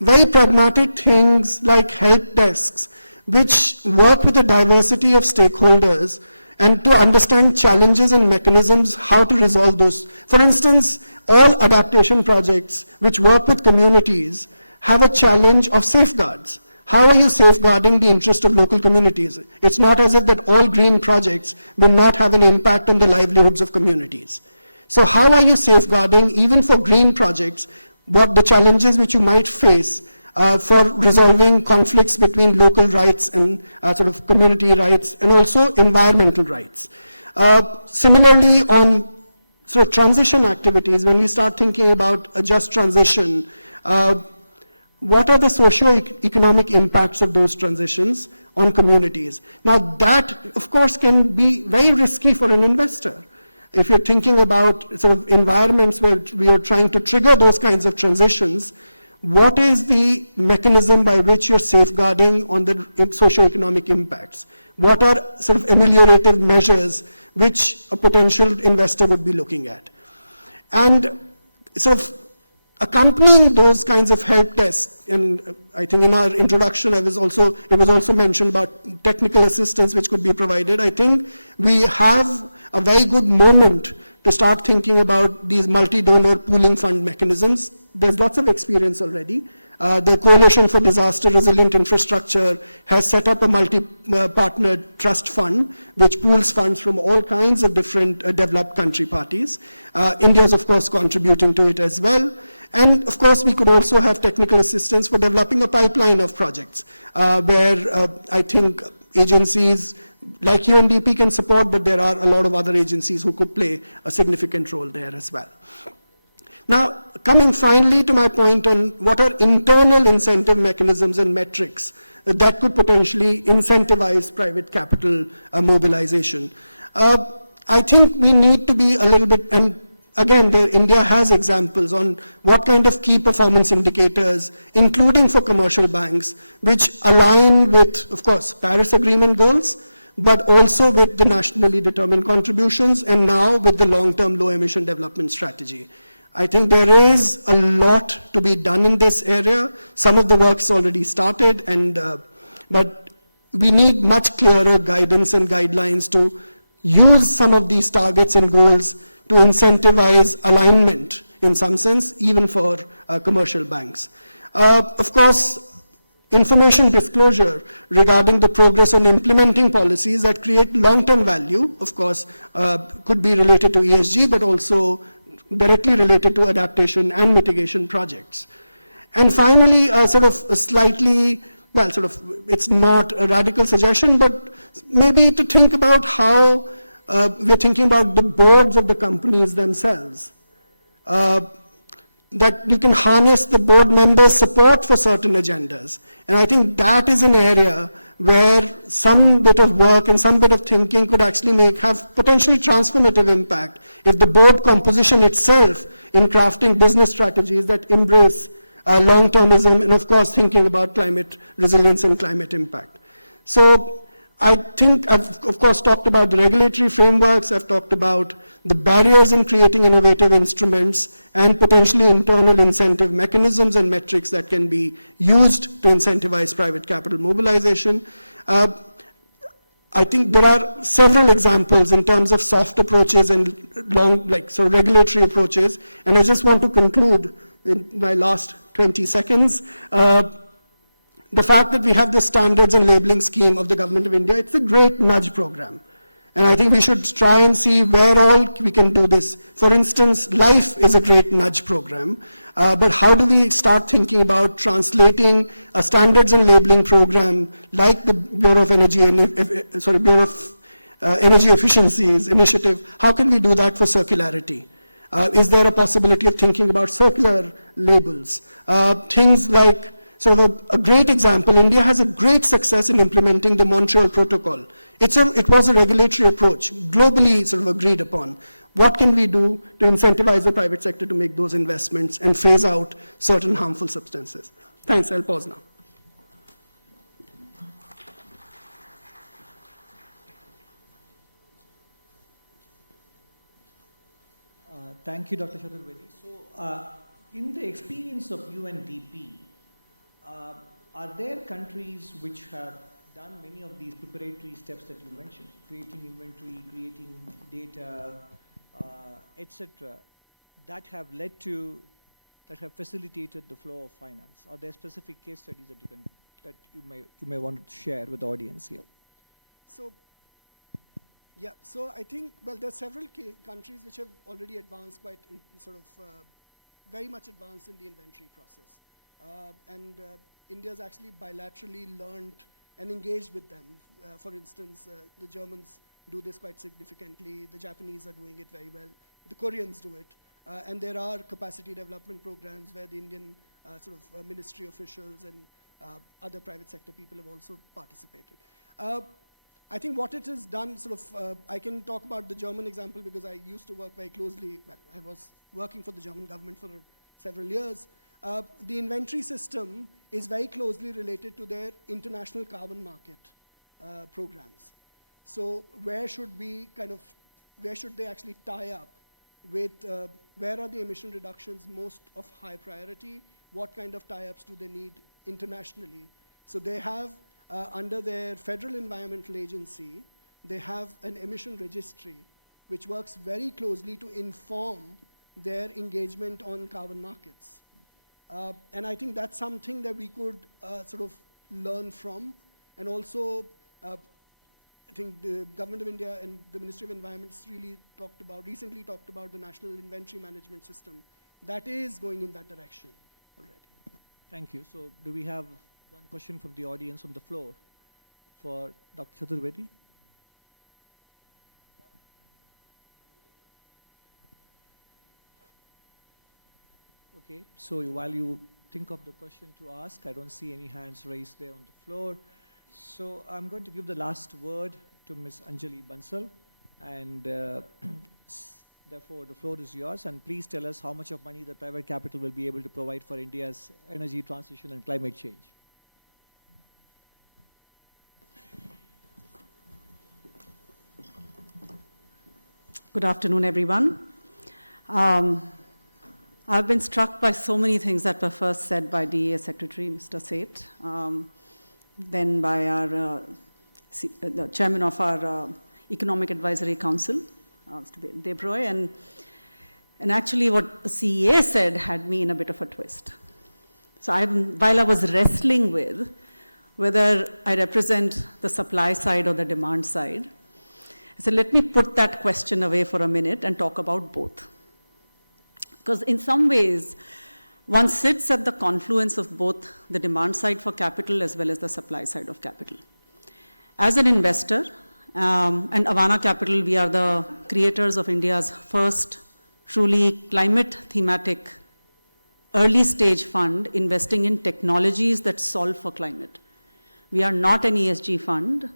very pragmatic things like help desks, which work with a diversity of stakeholders and to understand challenges and mechanisms, how to resolve those. For instance, all adaptation projects which work with communities have a challenge of safeguards. How are you safeguarding the interest of local communities? It's not as if that all green projects will not have an impact on the livelihoods of communities. So how are you safeguarding, even for green projects, what the challenges which you might face for resolving conflicts between local rights and sort of community rights and also environmental rights. Similarly, on sort of transition activities, when we start thinking about a just transition, what are the socio-economic impacts of those transitions on communities? Now that, of course, can be very risky for an investor. If you're thinking about sort of environments where we are trying to trigger those kinds of transitions, what is the mechanism by which you're safeguarding on the socioeconomic impacts? What are sort of ameliorative measures which a potential investor would be looking at? And sort of accompanying those kinds of help desks, and I think in our introduction it was also mentioned about technical assistance which could be provided. I think we have a very good moment to start thinking about these multi-donor pooling fund mechanisms. There's lots of experience already. The Coalition for Disaster Resilient Infrastructure has set up a multi-partner trust fund which pools funds from all kinds of different developed country parties. India is, of course, contributing to it as well. And, of course, we could also have technical assistance for developing a pipeline of projects where I think agencies like UNDP can support, but there are a lot of other agencies who could play a significant role there as well. Now, coming finally to my point on what are internal incentive mechanisms and metrics that could potentially incentivize private capital mobilization. I think we need to be a little bit, and again, India has examples on what kind of key performance indicators, including for commercial banks, which align with, of course, Paris Agreement goals, but also with the nationally determined contributions, and now with the long-term low-emission development strategy. I think there is a lot to be done in this area. Some of the work's already started, but we need much clearer guidance and guidelines to use some of these targets and goals to incentivize alignment, in some sense, even for commercial banks. Of course, information disclosure regarding the progress on implementing policies that create long-term value, of course, could be related to ESG, but also directly related to adaptation and mitigation projects. And finally, it's not a radical suggestion, but maybe to think about how we're thinking about the boards of the companies themselves. That you can harness the board members' support for certain agendas. And I think that is an area where some bit of work and some bit of thinking could actually have potentially transformative impact if the board composition itself in crafting business strategies that embrace long-termism and, of course, thinking about climate resilience and climate impact. So I think I've, of course, talked about the regulatory frameworks, I've talked about the barriers in creating innovative instruments and potentially internal incentive mechanisms and metrics that can be used to incentivize private capital mobilization. I think there are several examples in terms of soft approaches and regulatory approaches, and I just want to conclude in my last 20 seconds. The fact that we have the standards and labeling scheme of the Government of India, it's a great nudge program. And I think we should try and see where all we can do this. For instance, LIFE is a great nudge program, but how do we start thinking about translating a standards and labeling program like the Bureau of Energy Efficiencies initiative? How can we do that for circularity? Is there a possibility of thinking about circular labels? Things like, a great example, India has a great success in implementing the Montreal Protocol. It was a regulatory approach, globally agreed upon. What can we do to incentivize the private sector to make those investments and phase out certain harmful substances? Thanks, I'll pause now. Thank you, Dr. Chaturvedi. So, in the experience of UNDP, are there countries which have done many of these preparatory steps that you mentioned, creating inventory, creating data, etc., that have facilitated the flow of finance? Are there specific case studies that you may want to share with the audience here? So I think, there are several countries which have already advanced very much advanced in the inventory process. India's actually bilaterally learned and engaged with them. For instance, the Germans do this quite significantly. The Japanese are doing it very well. The Koreans do it. And there are capacity development programs where the Indian ministry officials and other private sector people have also participated. I think what it has done, I can talk about the German example because I used to work very closely. Well, I was working for the German government for several years. the inventory system is very closely related to their international carbon market programs. So where should they actually tie up with, where are the emission reductions most of high priority? What kind of tie-ups do they need internationally? So they have, under their federal environmental agency, they have an emission registry which works very closely to inform their engagement on carbon markets. And I think that's something that we could sort of learn from. And also, I think the Government of India and the Ministry of Environment recently talked about the National Inventory Management System. That is going in that direction already. Thank you. So do we have one question from the audience on the floor for Dr. Chaturvedi? Okay, so while you think of the question to ask, I don't see any hands raised there on the floor. So I'm going to give the last word to Ms. Anjali Bansal, and therefore the floor is yours. And please tell us how much of money the private capital will be able to provide for India's energy transition and climate change. Good afternoon, everyone. I've been struck by so many things that were first said by DEA Secretary, Mr. Seth, then by the chairman of our Economic Advisory Council, Mr. Debroy, and actually what the CEA said had me in a bit of a twist. So while I was wrestling with whether I represent the supply side or the demand side, I said, let me put that question away for a minute and talk about both. Because in some ways, one sits at the confluence of both the demand side for capital as well as the supply side of capital. As an investor, and Avana Capital, we are the creators of India's first truly climate thematic early stage fund investing in technologies that solve for climate. We are not an ESG fund,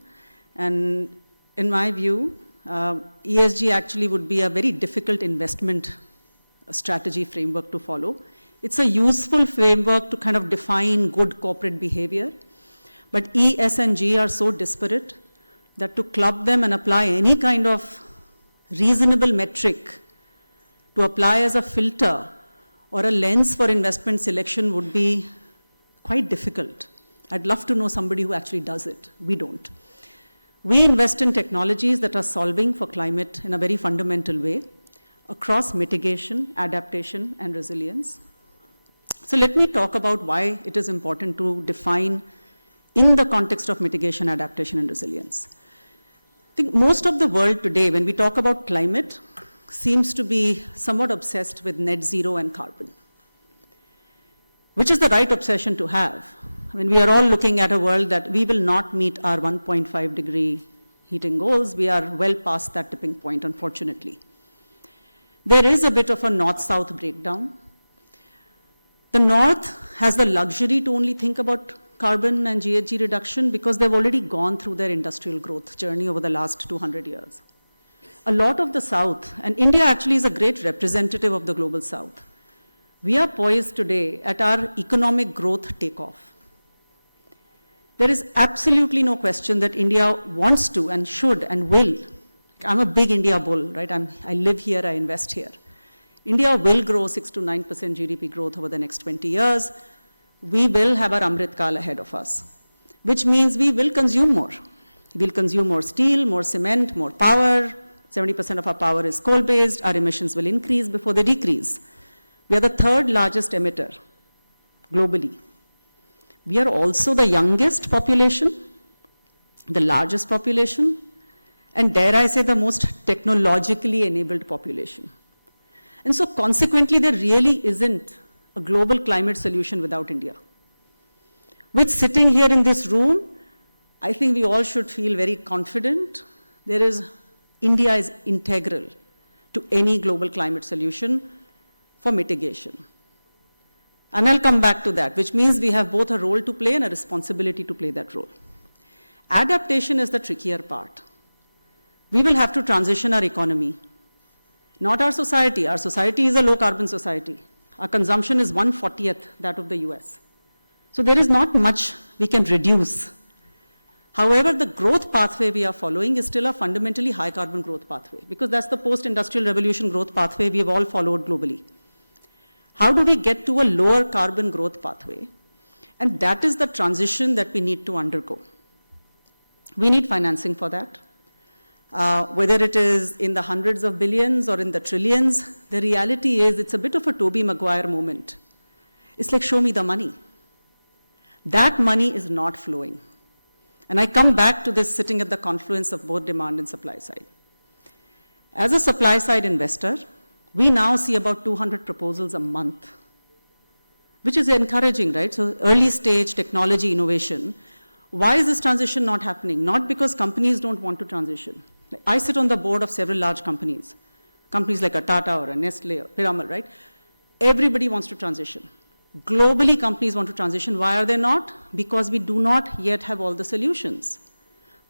and in my view, ESG actually would be a very difficult investment strategy framework to follow. It's a useful framework to kind of define good corporate behavior, but E, S, and G are so disparate that to club them and apply any kind of reasonable metric to apply as a filter or a lens for investment selection would be quite difficult. I'd love to know somebody who actually does it. We don't. We invest in technologies that are solving for climate in a very fundamental way across mitigation, adaptation, and resilience. So let me talk about why it is important to define in the context of mitigation, adaptation, and resilience. I think most of the world today, when we talk about climate, seems to be somewhat obsessed with net zero and carbon, which is the right obsession to have. I mean, we are all looking at a world that we will not meet our 1.5 degree heating goals. We are well past that tipping point, unfortunately. There is a bit of a north-south breakdown. The North has the luxury to only think about carbon and GHG reduction because they've already gone through their industrial growth journey over the last 200 years. A lot of the South, and India actually is a great representative of the global South. We are poised today at our economic growth takeoff. There is absolutely no question that India wants to and should and will. I'm a big India bull, right? I live here, I invest here. India will grow 6 to 9% GDP growth over the next 20 years. We will have our Amrit Kaal ahead of us, which means we will consume more. We'll consume more steel, more cement, more power. 70% of our power is coal-based. Our emissions will increase before they decrease. We are the third largest emitter globally. We are also the youngest population, the largest population, and dare I say the most technologically enabled population. And so consequently, there really isn't a global climate solution without India. With sitting here in this room, I think we all should feel very confident. India is integral to any global climate solution for mitigation. And I'll come back to that, which means we have both a role to play and a responsibility to play that role. Adaptation is the trickier part. We will have to transition our economy, not our society. Our society is a low-carbon society. Our consumption is 1/40th that of the US. So there is not much we can reduce. However, the growth pathway we are following is still a fundamentally high carbon growth pathway, because that's the post-industrial revolution growth pathway we have all followed globally. How do we get to a lower carbon growth pathway? And that is the transition that we need to undergo. We need financing for that. Whether it is in the hundreds of billions or in the trillions, the reality is it's a bit of a Tobey Maguire moment. It's like, show me the money. That money is not flowing. And I come back to this sitting at the confluence of both demand and supply side. As a supply side investor, we now see about 200 proposals a month, which is encouraging, right? So early stage technology innovation. Why is this transition not happening? Not because companies don't want to transition. I sit on the board of several large companies like a Tata or a Nestle or Piramal, right? Everybody wants to transition. Globally, companies want to transition. Why are they not? Because we do not yet have all the solutions.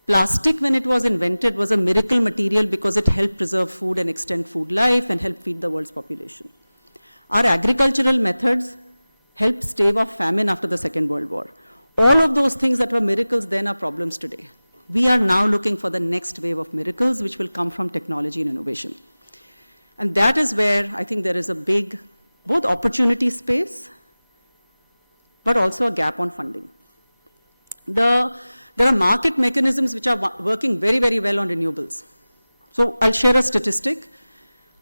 Plastic, when it was invented, was a miracle material because it helped preserve food and extend food life and help feed the world's population. Our agricultural methods helped stave off famine after the Second World War. All of those things that were miracles then are problems today. We are now looking for the next wave of miracles, which will come from technology and innovation. And that is where I think there is a big, both opportunity space, but also a gap on funding. There are market mechanisms which are working very, very well on renewables. So I'll share a statistic.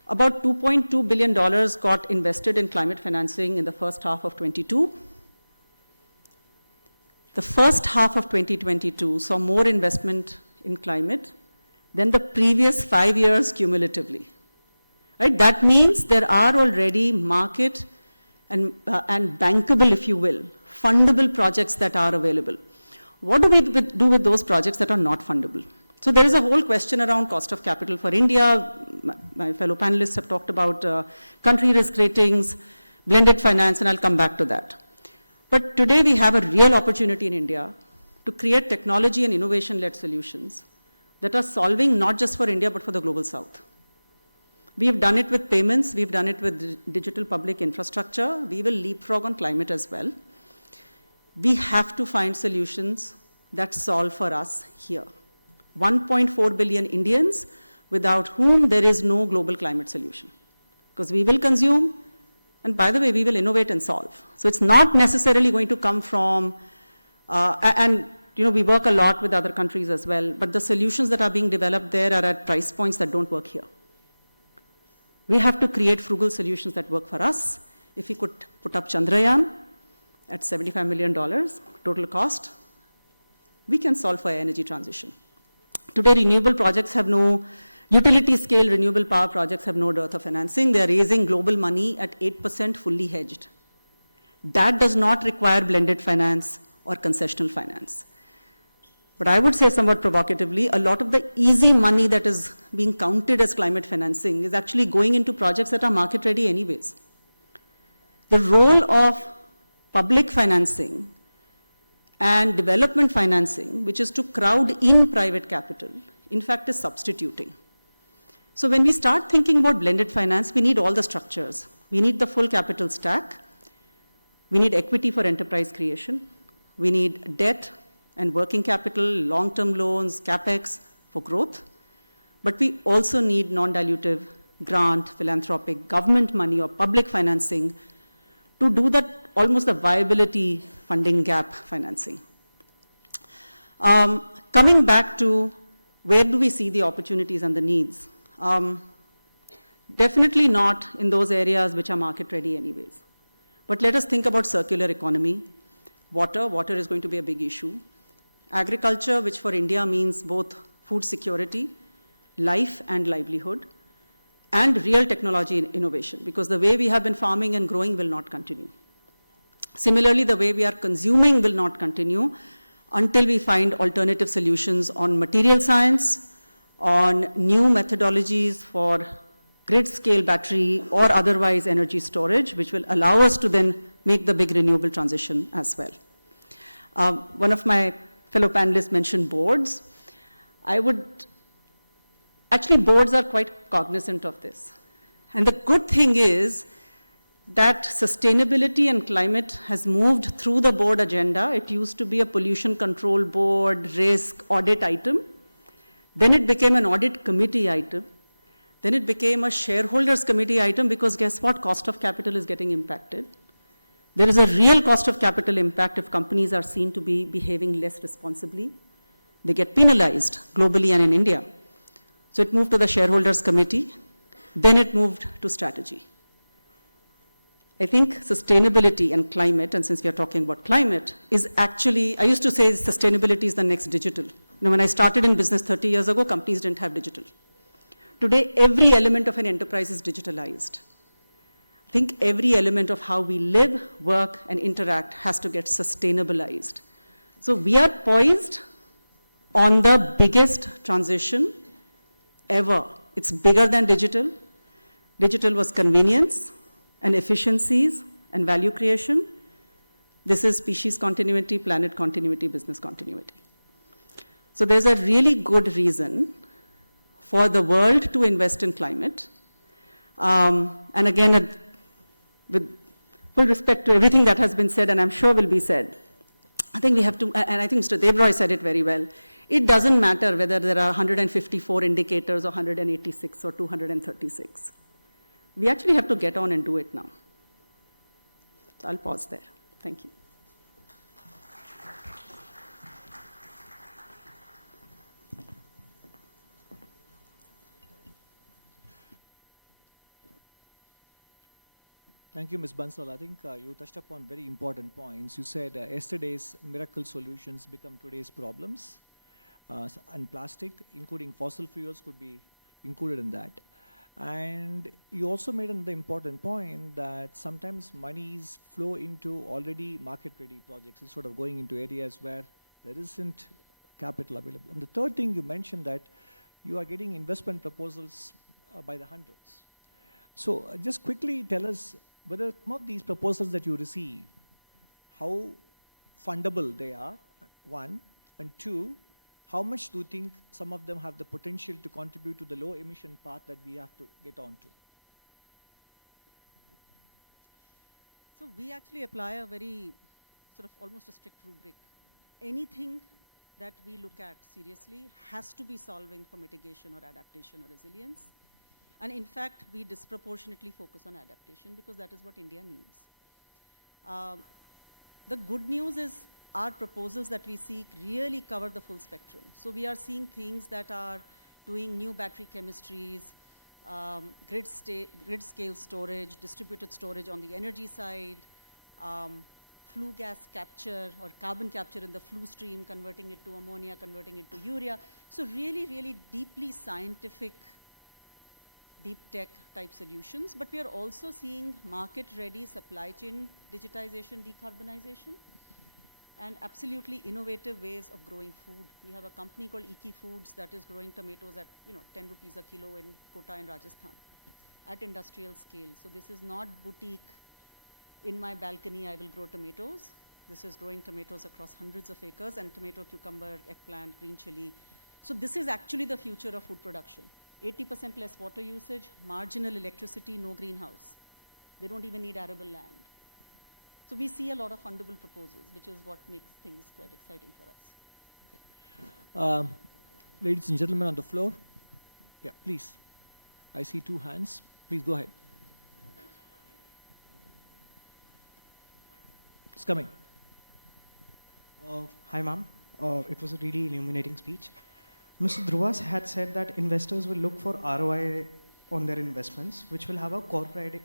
About $2.2 billion got invested in climate financing in the first half of 22. The first half of 2022 saw more investment in climate than the previous 5 years cumulatively. Right? That means there are already market and bankable, if you will, fundable projects that are available. What do we do with those projects that are not fundable? So there is a whole question around cost of capital for India. My fellow panelists have talked about country risk ratings, blended finance, and I'll come back to that. But today we have a real opportunity in India to create technology and innovation-led solutions that are solving not just for India, but for the global South. We've done it with payments, we've done it with digital public infrastructure, we will leapfrog on climate as well. We have to find solutions that solve for us here. 1.4 billion Indians, without whom there is no global climate solution. Because we will consume, and by the way, we will innovate and solve. So it's not necessarily going to come from, we work a lot with other countries as well, but the solutions that are being developed there are at price points that don't work here. We have to create frugal solutions that work for us. If we could put up Chandrayaan at $75 million total cost, we can solve for energy transition. Today, renewable projects have no, utility scale renewable power projects have no dearth of financing. They are raising global money at 8% fully hedged. That does not require blended finance or concessional finance. But I would say somewhat provocatively, a lot of the easy money that is being counted as climate financing is actually going into projects that are market ready anyways. The role of public financing and development financing, which is to crowd in private capital, in fact is substituting. So when we start thinking about blended finance, we need all the structures. We need the full capital stack. We need equity for enterprise creation. We need debt and working capital, long-term loans, CapEx for growth. But we also need non-dilutive grant, philanthropic, government money or public financing to do that almost the viability funding gap financing. Coming back to where do we see the opportunities and the needs? Definitely not in those areas which are market ready anyways. But let us think about circular economy. Water is going to be a big issue. Agriculture, which for India means both food security, life and livelihood, and real technology innovation, because the way we have been farming and growing will not continue. Similarly, the way we are consuming will not continue until we find alternative solutions on material science, on new methodologies for grid-scale battery or otherwise energy storage, which will allow us to then make the big renewable transition as well. One of my fellow panelists mentioned boards. Actually, boards are quite cognizant of this. And the good thing is, that sustainability and climate has moved through the board agenda. It used to be a pollution control board, risk, audit item. Then it became an audit committee item. Then it became a shareholders committee item because guess what? Cost of capital is getting impacted. There is a real cost of capital impact if companies are seen to be behaving less responsibly. They get penalized globally and in India. So it moved to the shareholders committee. Then it moved to strategy. I think sustainability and climate, and since we are talking about climate, is actually, I used to say sustainability is the next digital. When I started in business 30 years ago, companies didn't have digital. Today, every element of an enterprise is digitalized. I think every element of how we live, work, and interact has to get sustainabilized. So we are poised on the biggest transition ever. It's bigger than digital. Digital was convenience and efficiencies and value creation. This is species continuity, planet continuity, business continuity. So there's a really good reason for the world to invest in climate. And again, with full respect to everything that has been said, and I'm sure will be said, I think we have to, and I think Mr. Debroy said it very well, it doesn't matter whether there are 154 indicators or 186 or 236. We actually have to get on and do it now. So I'll pause there. Thank you. Thank you, Ms. Bansal. I think you touched upon very important points. You said yesterday's miracle solutions become today's problems, and plastic, including fossil fuels, could be included in that. And you also made another important point that sometimes monies flow into already market-ready projects instead of going into areas where there isn't capital available. And the third thing you mentioned that you are getting investment proposals by the hundreds. So just quickly tell us whether some of these proposals that you receive, how fundable they are, one, and two, how much do you think some of them have the potential to contribute to the low emission path that we have to get onto? So we actually apply a very sort of almost a strict rubric. Anything that we look at seriously has to be solving for mitigation or adaptation or resilience. And in fact, we disproportionately focus on adaptation because that is what India needs. The good news is our proposals that we seek really cover the full spectrum. So we are seeing things that are doing new battery chemistries, grid scale storage, distributed storage on the energy side, flue gas capture or carbon capture in the flue stream, converting it to ammonia, converting it to urea. So really, really deeply scientific, deep tech type solutions. But we are also seeing market-ready supply chain digitization, decarbonization, and absolutely innovative ways of growing food. We have a company called Iki Foods that is growing tomatoes at 10 rupees a kilo in Kota in Rajasthan at industrial scale. So this is not boutique, in my balcony I will grow tomatoes. This is growing tomatoes across hundreds of acres and tomato, cucumber, eggplant, green chili. So this is actually the future of food production. 80% less water usage, marginal electricity, no greenhouse. They don't even need arable land. So we see a lot of fundable proposals, which is what makes things quite exciting for us. Okay. Ladies and gentlemen on the floor. Yeah, please. I see two hands. Please go ahead. It's coming. Hi, ma'am. It was a really illuminating speech. Mr. Dhruvas had said that investors will look for ROI on their investments, which will have a corporatizing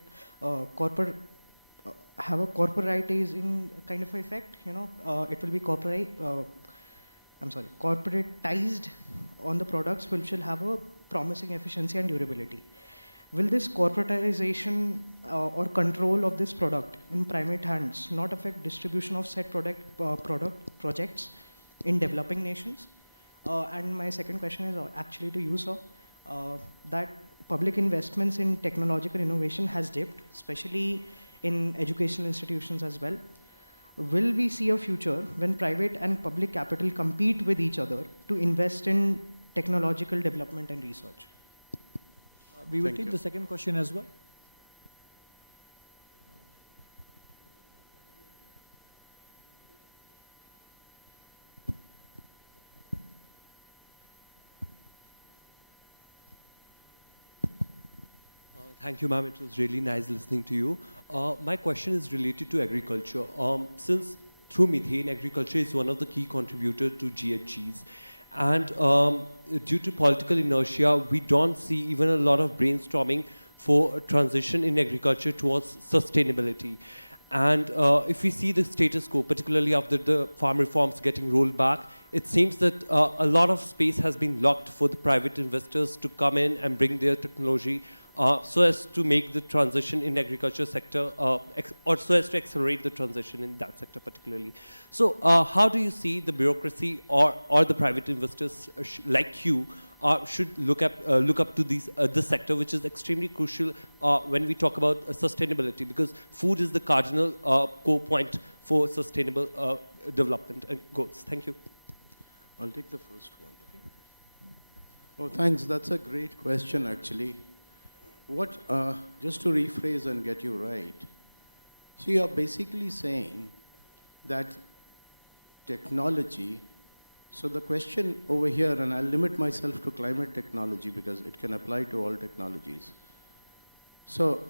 kind of effect. It will be corporatized on the products, which will have a promising efficiency and durability. Will this corporatization or control of this product in private hands not affect distribution of said projects in developing nations? And my second question is actually to you, sir, that public investments in technological innovation has dipped, especially in educational institutions as well. Will we see a future when private and public capital compete with each other to invest in technological development and research? We will take the second question as well. Thank you, ma'am. It was really nice listening to you. My question is related to agriculture. Since through methane, agriculture is one of the key contributors to GHGs. And due to political inertia, we don't see even a lot of brainstorming for a transition in agriculture towards sustainability. And if we see the status quo, particularly after the farm reforms getting rolled back, it seems that a lot of space has been locked for the private investors to come in and bring their technology so as to make the transition in agriculture sector, or so as to accelerate the transition in that sector particularly. So how do you see the bureaucracy or the private investors like you should look up to this sector, which is extremely crucial when we talk about sustainability, because food is the cardinal core point for sustainable development and goals. Thank you. I'll take the first one. Oh, thanks. That's a great question, actually. Just to rephrase and get you right, so you're basically saying that technology, so the question over here, and I'll limit myself to climate technology because it can apply to all technologies. So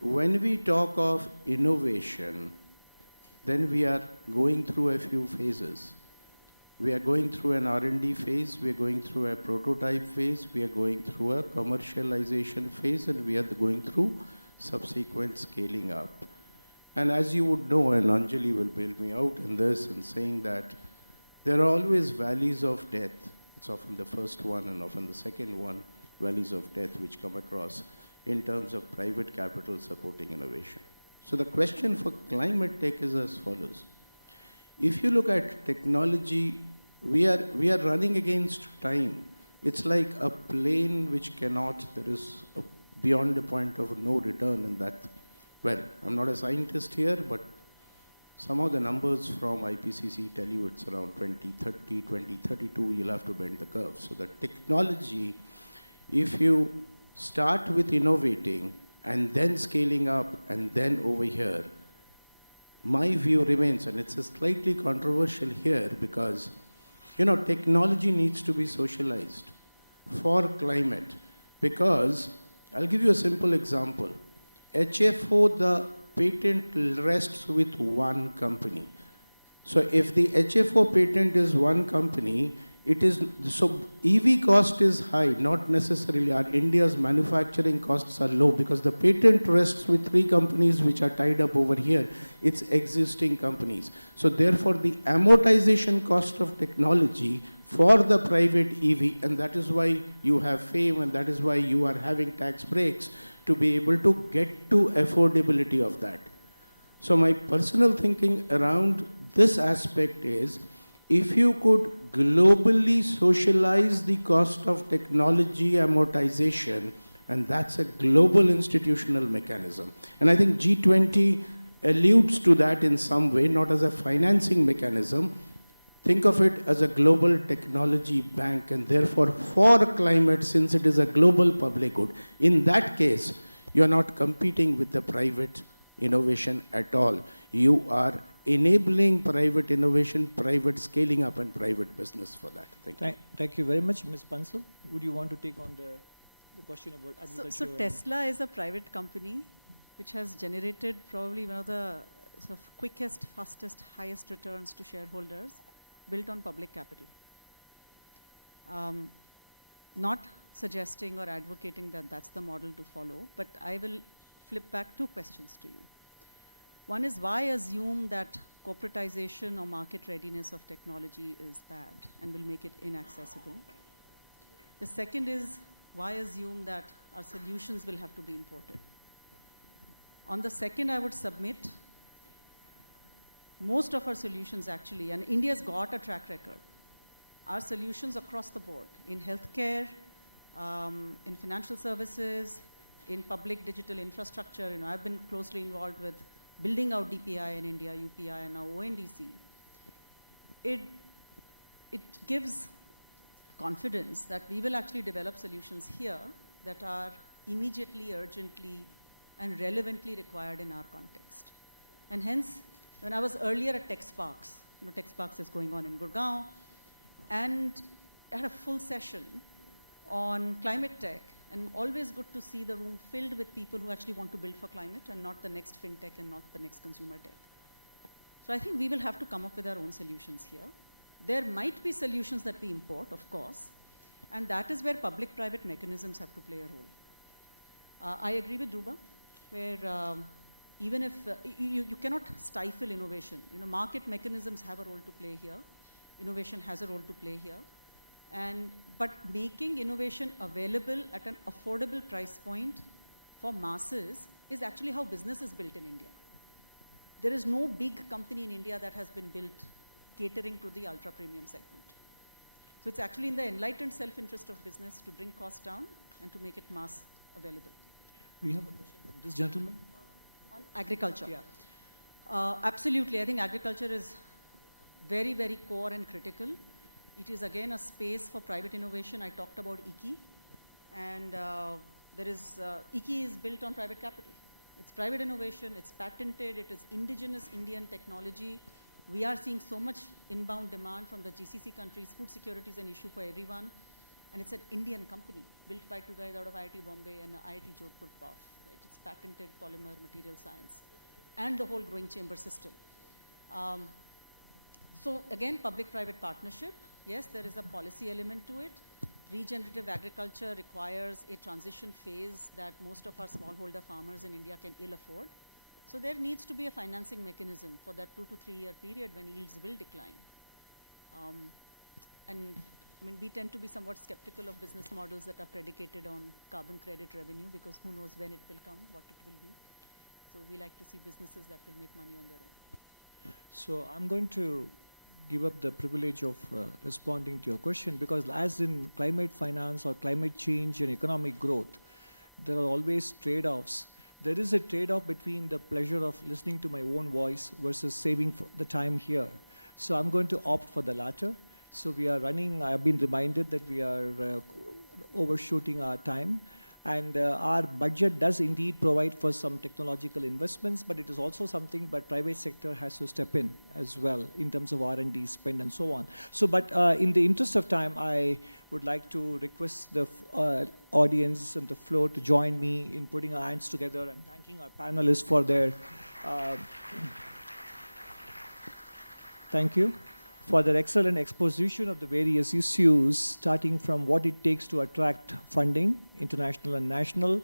when we talk of innovation, then we are going through a few phases. We are going through an R&D phase, we are going through a prototype phase, we are going through a commercialization phase, and we are going through subsequent scaling up. And as you would know, and Anjali will bail me out in this in saying that there are always valleys of death. It's often the first one and often the second one, valleys of death, which come across in terms of private capital supporting innovation. So the question for climate tech is as follows. If you look at technology, we are running against time. It's like a plane which cannot, there is beyond the point of no return in that. Well, I'm not a scientist here, but some of the numbers from IPCC tell you it's around 2030, 2032, you'll have to bend the curve. So the technology, if you start with innovating and then scaling up and then over here, my view remains, and it's a slightly controversial here because, technology needs to be socialized for climate. Because, I'll give you a simple example. HFO, the patent rests with one company. So if the HFO patent is one company, so EV cost is high, not necessarily. Our India's manufacturing costs are low because the patent rests with 3 companies which are tied up over here. It's existing companies. So therefore the amortization cost of technology for the private EV, and that is why you have FAME and that is why you are having tax breaks to be able to get to affordability of that. So my personal thinking around this aspect is, if you could globally socialize the cost of technology amortization, and that's a global institutional mechanism. And I think G20 alludes to that in some way, not as a financing mechanism. Think of it as a global technology bank, and therefore for climate, since it is a global public good, in that case, you're not competing with the private innovation at all. You are enabling private innovation, private scaling up, and private business for that. Thank you. Thank you very much. Ms. Bansal, would you want to take on the question about agriculture? So Tesla is a private company which has generated probably one of the sort of quickest, fastest, highest returns to shareholders built on public capital. Not suggesting or advocating that that's the model to follow, but I will flip back 2 questions to you. One is, why assume that corporatization or market readiness of technology is bad and will make it inaccessible? The second is, why assume that our solutions will have to be imported? On the second, I would submit most of our solutions actually, and India's got a track record. Our solutions across the board, in healthcare, in financial services, in public digital infrastructure. I've been closely involved with building out DPI in India, UPI, and now ONDC. It gives confidence that we will actually develop solutions here that are immediately, urgently, and relevantly required in our context. And hence, when I was earlier at TechSparks, TechSparks is going on in Gurgaon, and I had a full session on climate tech, And always good to see the room filled with people who actually want to build for climate and not the next fintech and not the next consumer tech. So I think we will have to come up with our own solutions here. There might be solutions that we import, of course, and that is where public-private mechanisms have to play a role. I agree with Dhruba, where even if you cannot stifle innovation. Market mechanisms have a role to play here. Innovation has a role to play here. But making innovation available at an affordable price point for masses is actually how business is built in India. There is no big company in India that has been built catering to the ultra-premium segment. So it's actually in the enlightened self-interest of business to bring costs down and to make it mass available. We have a question from this gentleman. On agriculture. Yeah. Absolutely. I think agriculture is very, very core and critical. It is again a space for private innovation. I talked about IKI. And IKI is built on private capital. It's private innovation, it's patented, it is indigenous Indian technology. We are seeing so much inbound demand from the GCC countries. Food security is an issue for everyone. And it's an Indian company built by two guys out of IIT Bombay and IIT Jodhpur PAF. Right? It's patented polymer material science and the whole growing chamber system. So again, public-private partnership. Yes, there is a policy element to it. Regenerative agriculture requires a transition phase that most of our smallholder farmers in India can ill afford. So there needs to be a financing mechanism for that 2 to 3 year period when yields will decline. We tend to be somewhat skeptical of business models that are predicated on carbon credit revenue because who knows when it will come, what it will be. So we like to see businesses that will make money on their own. So I'm going to give up the privilege of responding to your question because as in climate finance or climate change and economic growth, there are always trade-offs. There is a trade-off between the pleasure of listening to my own voice versus saving the time here. So I'm going to opt for the latter. So we are running, I've been reminded that we are overshooting our time. And our budget does indeed provide for some technological investments, but it is also something that private sector has to step in as well in terms of R&D spend and so on. So, but in the interest of time, I would like to request the audience and the floor to join me in putting our hands together and thanking our panelists for their, thank you, for their excellent exposition of the various issues, starting from what it takes to attract funding, international and national,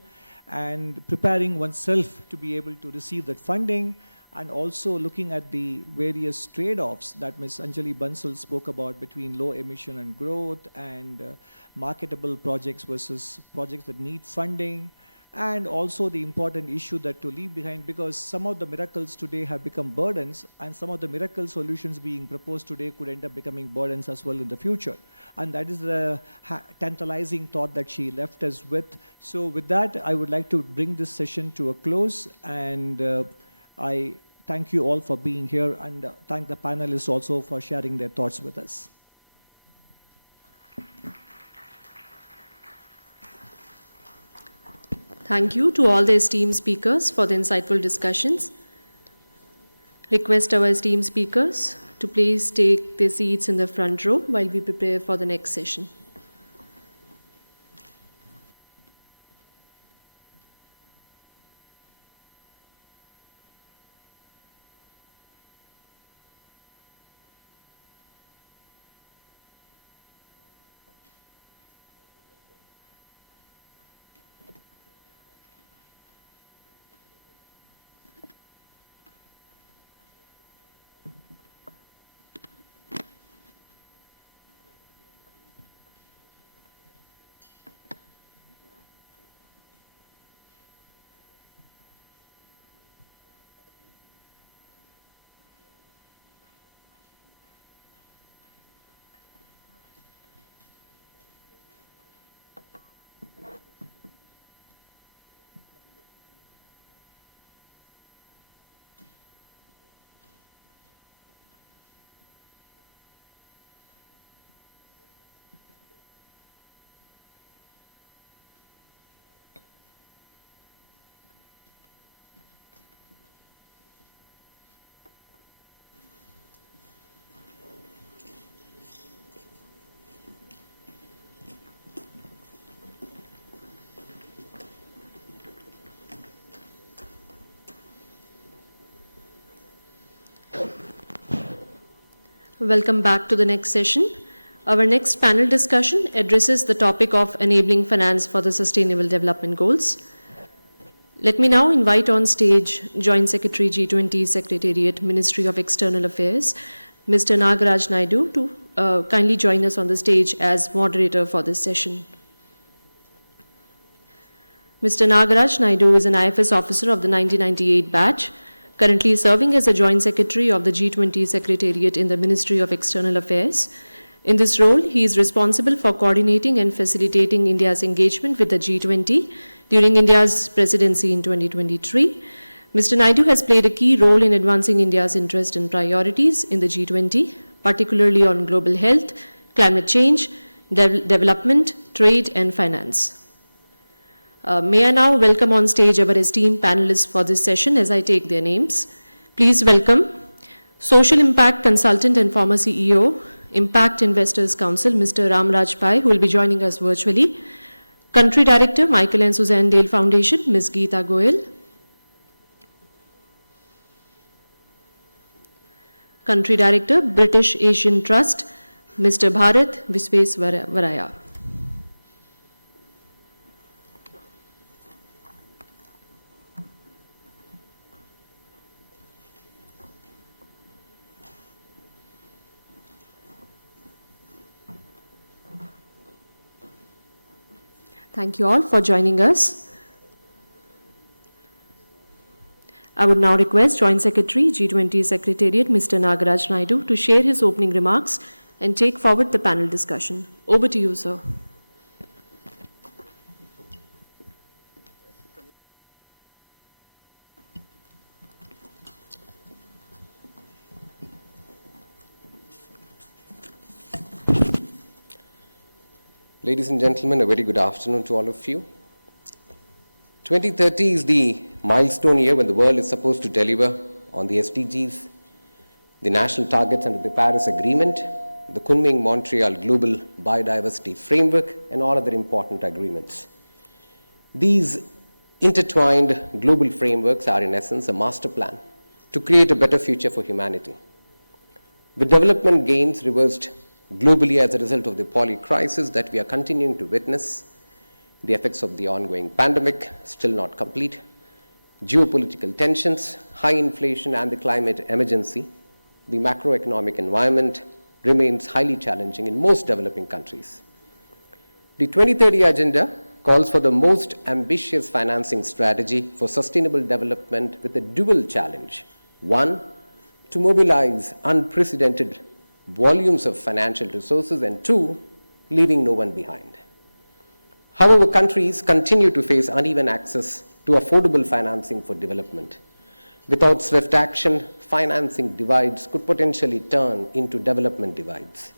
and preparing oneself to be able to receive that funding, and also looking at the various trade-offs that Ms. Anjali Bansal spoke about between low emission and growth, and marketable projects versus projects that need funding, and also the important issue that to leave behind, because some of the miracles today have become burdens, and some of the miracle solutions being proposed today could end up becoming burdens as well in the future. And that is the tantalizing thought that she left us with. So with that, I would like to bring this session to a close, and I thank you all for being here, and thank the panelists also for sharing their thoughts with us. Thank you to all the esteemed speakers for the insightful discussions. Request our esteemed speakers to please take their seats in the front row while we prepare for the next session. Welcome back to the next session. Our next panel discussion addresses the topic of enabling finance for the Sustainable Development Goals. Let me now invite on stage Joint Secretary G20 Secretariat, Ministry of External Affairs, Mr. Nagaraj Naidu, to kindly join us on the stage as moderator for this session. Mr. Nagaraj Naidu is an IFS officer of the 1998 batch, currently serving as a Joint Secretary of the G20 Secretariat in the Ministry of External Affairs. In this role, he is responsible for coordinating and facilitating India's engagement with the G20 during India's presidency in 2023. Mr. Naidu has played a key role in advancing India's interest and priorities in the G20, particularly on global health, climate change, development, trade, and finance. May I now welcome on stage our esteemed panelists for this session as I take their names. Please welcome Social Impact Consultant and former CEO, Impact Investors Council, Mr. Ramraj Pai, who will be joining us virtually. Country Director, Michael and Suzanne Dale Foundation, Ms. Geeta Goyal. Country Director, British Asian Trust, Mr. Bharat Visvesvaraya. Thank you all for joining us. I would now request Joint Secretary, G20 Secretariat, Mr. Nagaraj Naidu, to share his opening remarks and take forward the panel discussion. Over to you, sir. Ladies and gentlemen, a very good afternoon to all of you. 2030 is the milestone year when the world is supposed to deliver on the SDGs, the national targets under the Paris Agreement, the Kunming-Montreal Global Biodiversity Framework, and all other important agreements. These intertwined global frameworks are in essence a master plan to create a better future for humanity. With development gains reversed globally as a result of the poly crisis that we are continuing to witness, the effects of the ongoing pandemic still not complete, geopolitical tensions, high inflation, and the climate emergency, the macroeconomic environment remains highly challenging in most developing countries. The 2030 Agenda calls for the most ambitious financing strategy for sustainable development with a dual challenge. One, to mobilize unprecedented volumes of financial resources, and two, leaving no one behind. However, countries continue to face uneven access to affordable financing for development. Without swift action, financing divides could potentially turn into development divides.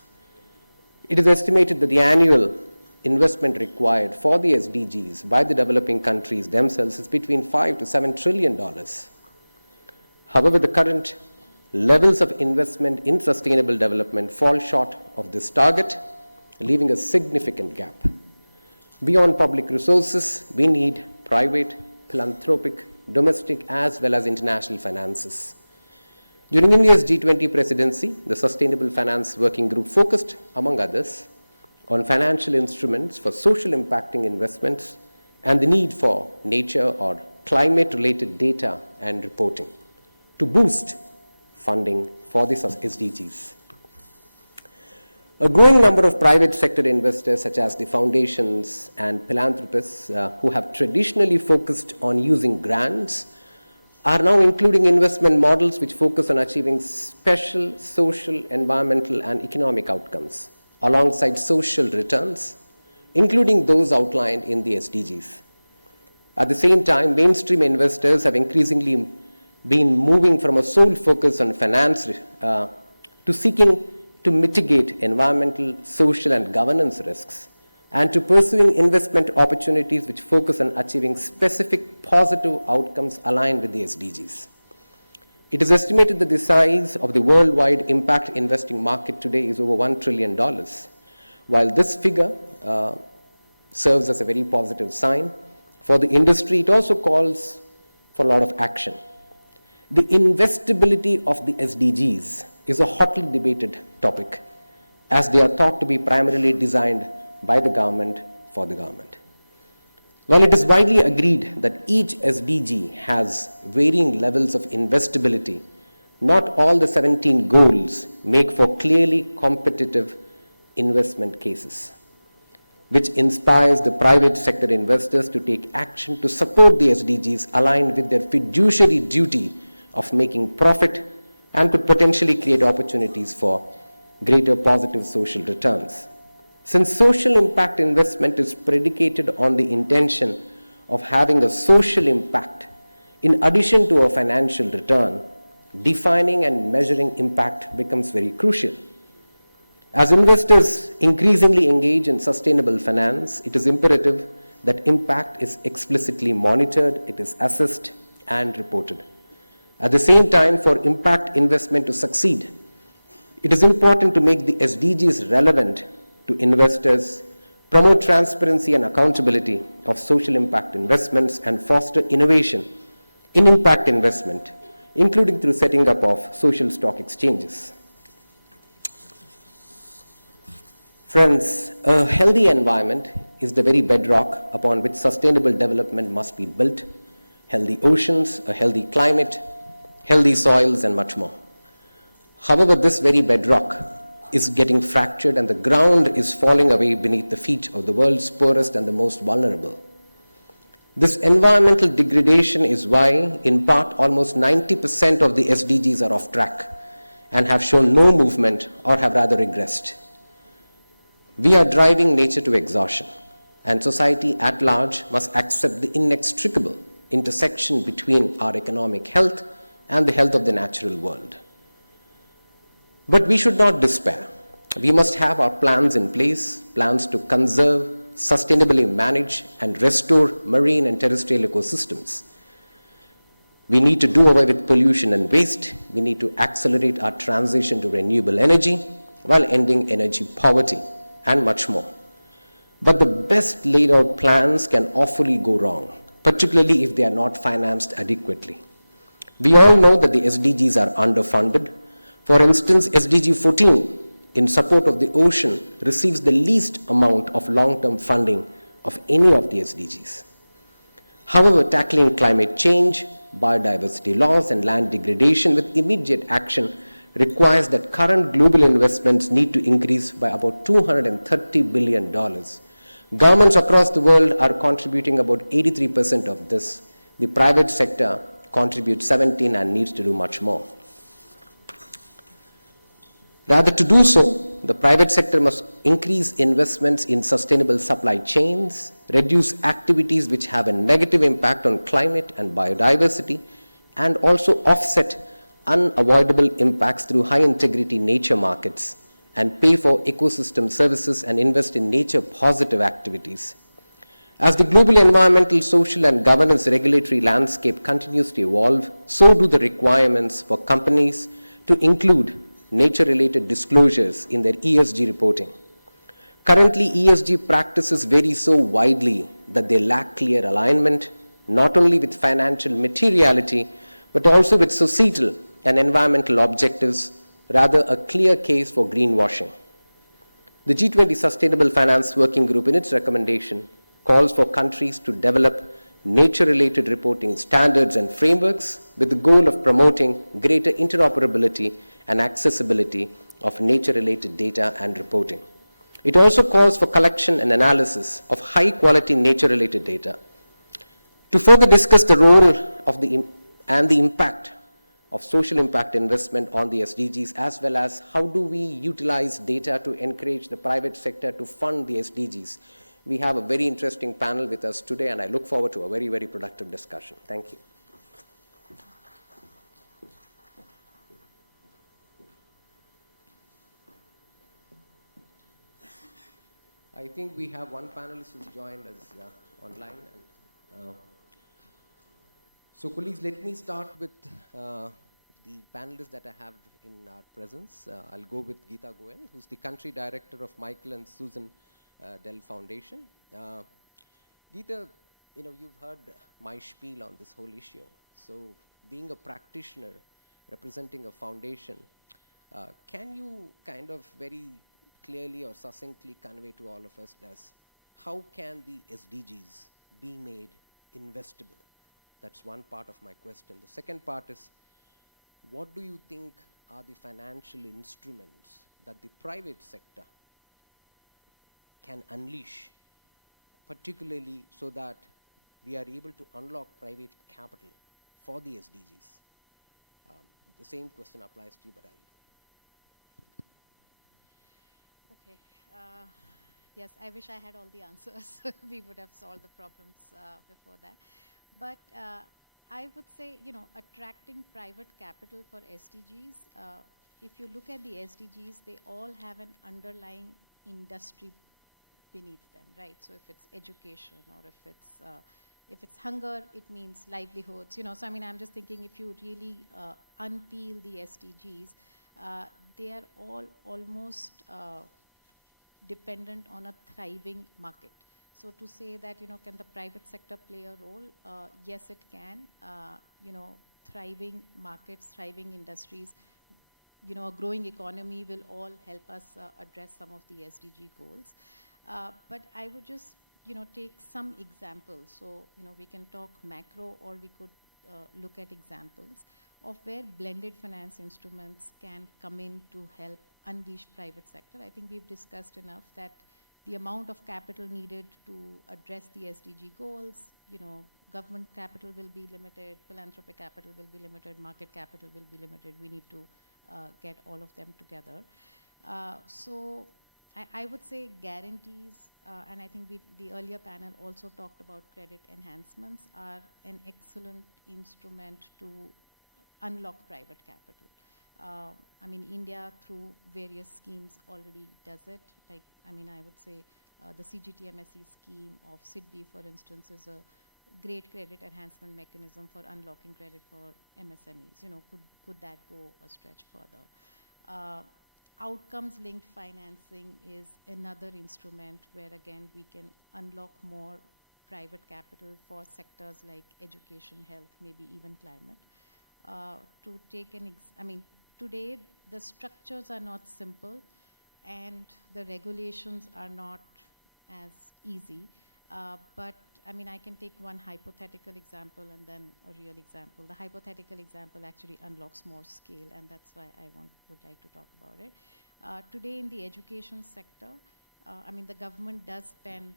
It is estimated that the annual investment required for the SDGs by the developing countries themselves is between $5 to $7 trillion. However, the current levels of investment in sustainable development fall short of this target, leaving a significant gap. Beyond public resources, we need private, philanthropic, domestic, as well as international finances. During India's G20 presidency, the Sustainable Finance Working Group focused, among others, on financial instruments for social impacting investments and the need for nature or climate-related data and reporting to boost funding for the SDGs. A growing number of private sector investors, such as the foundations and philanthropists who have traditionally focused on using grants, are now including investment models which focus on achieving special social, environmental, and economic outcomes, alongside social returns, including those outlined in the SDGs. At the same time, mainstream investors have increasingly been moving from a sole focus on finance to seeking to mitigate environmental, social, and governance risks, and to pursuing investment opportunities which focus on achieving specific positive outcomes aligned with the SDGs. It is estimated that the size of the worldwide impact investing market today is over $1 trillion. While this figure serves as a very positive sign for the industry, it also calls for a lot of action. The investability of the SDGs is a hotly debated topic, as they are thought to be primarily designed by the government for the government. While it is widely agreed that each SDG has varying levels of investability, not all the 17 goals make for clearly competitive investment cases, which inspires the private sector investors to take action to support the SDGs aligned with their fiduciary duty of making profit and could potentially create opportunities for greater positive social returns. Since social impact investment is predicated on the intention of having a social impact in addition to a financial return, defining and measuring impact becomes very crucial. As investors increasingly engage in sustainable finance, it is imperative that impact is explicitly monitored, it is assessed and reported. At the same time, for impact investment to succeed, it is important to make the SDGs relevant to investors, promote transparency and accountability of social impact investments, and foster innovation in impact investment, including through setting up of social stock exchanges. Friends, a healthy environment is the very bedrock upon which sustainable development must be built. Healthy oceans, a healthy climate, healthy soils, and much more. However, this very bedrock is getting fractured and the ground is falling away beneath the feet of the world's poorest and the most vulnerable. This environmental degradation is why, in part, almost 90% of the SDGs are off track and have shown no movement or have rather regressed. We are driving nature to exhaustion, and society at large must accept the inextricable intersection between our economic health and the health of the natural world. But we should not despair. We must have our plans in place, plans to conserve, sustainably manage, and restore marine and terrestrial ecosystems. We need to do away with pollution and waste. We need to accelerate our transition to renewable energy while ending energy poverty, and much more. But the best laid out plans can awfully go wrong, particularly if they are not financed adequately. We all know that the SDGs are underfunded. For instance, SDG 14, in support of the ocean, receives the least amount of long-term funding of any of the SDGs. However, tackling climate change, biodiversity loss, and land degradation with immediate action requires that current global investments need to increase by about $230 billion. Governments across the world are contributing about 83% of this. The private sector contributes 17% and needs to do much more. Rather, to do so, the private sector must increase investments in sustainable supply chains, reduce activities which have a negative impact on climate and biodiversity, and also offset unavoidable impacts through high-integrity nature markets, and pay for ecosystem services and invest in nature-positive activities. As the global environmental, social, and governance regulatory landscape continues to evolve, so do the requirements for companies to include nature-related disclosures in their ESG reporting. Currently, ESG practices vary so widely that they lack clear alignment, not only with financial materiality, but also with societal and environmental objectives, rather a clear case for greenwashing. The G20 Sustainable Finance Working Group, in its recommendation, calls for countries to develop nature-related reporting standards and frameworks with the goal of promoting greater interoperability and accessibility of nature-related data and reporting. It also calls for collection and analysis of high-quality nature-related data. To further discuss the role of the impact of social impact investment on the SDGs, as well as how do we utilize data to encourage the private sector to fund the SDGs, we have a very interesting panel with us today, and I look forward to a very, very productive discussion. Thank you. I think we have one panelist who's joined us online. So colleagues, let me start with the panelists that I have in our presence. I'll go with Geeta Goel, who's the country director of Michael and Susan Dell Foundation. Geeta, you've heard my spiel on this whole issue. So being a practitioner representing a foundation, Can you kind of very clearly or succinctly convey to all of us as how can the SDGs be made investable? That's one part of my question. The second part is, what do you think are the financial instruments that the private sector can unleash, particularly so that we are able to unlock private capital for the SDGs? The same question applies to you, but Okay. Yes, I wish I had all the answers. We would have solved the problems before that. But I would say, attracting private capital for SDGs, if you look at the SDGs, they all have an underlying industry beneath them, right? So if it's education or if it's hunger, it means livelihoods, So I mean, I'm just thinking if you really unpeel the SDGs, they are all almost dependent on a thriving market. So to say that, can the private sector play a role? Yes, it can. Thriving markets, thriving industries, a growing economy will all help us address some of the SDG goals. But I would just, take some examples. So, we can talk macro or we could look at examples of where blended finance instruments can come in to help unleash private sector. I think we've discussed enough that the amount of capital needed to address the SDG goals, government capital will be limited, philanthropic capital will be limited, market capital will be limited. We need to get all of them together. So I would say guarantees, and I think the earlier panel also talked about credit enhancements, are an excellent instrument to unlock private capital. I mean, India through various schemes already does it. Like, I mean, I would say the CGTMSE scheme of SIDBI, for instance, is a great credit enhancement mechanism for unlocking credit for MSMEs. Could that go a stretch further? Outcomes-linked financing is another instrument where, again, we can unlock more private capital for sectors like education, health, maybe even climate. To take I mean, today the structures are not simple and the regulations are not as easy. But I mean, I can take one hypothetical example and then a real example. The hypothetical example actually unlocks more scale, and that's why I would like to talk about it. Today in the education sector, I mean, the government does spend,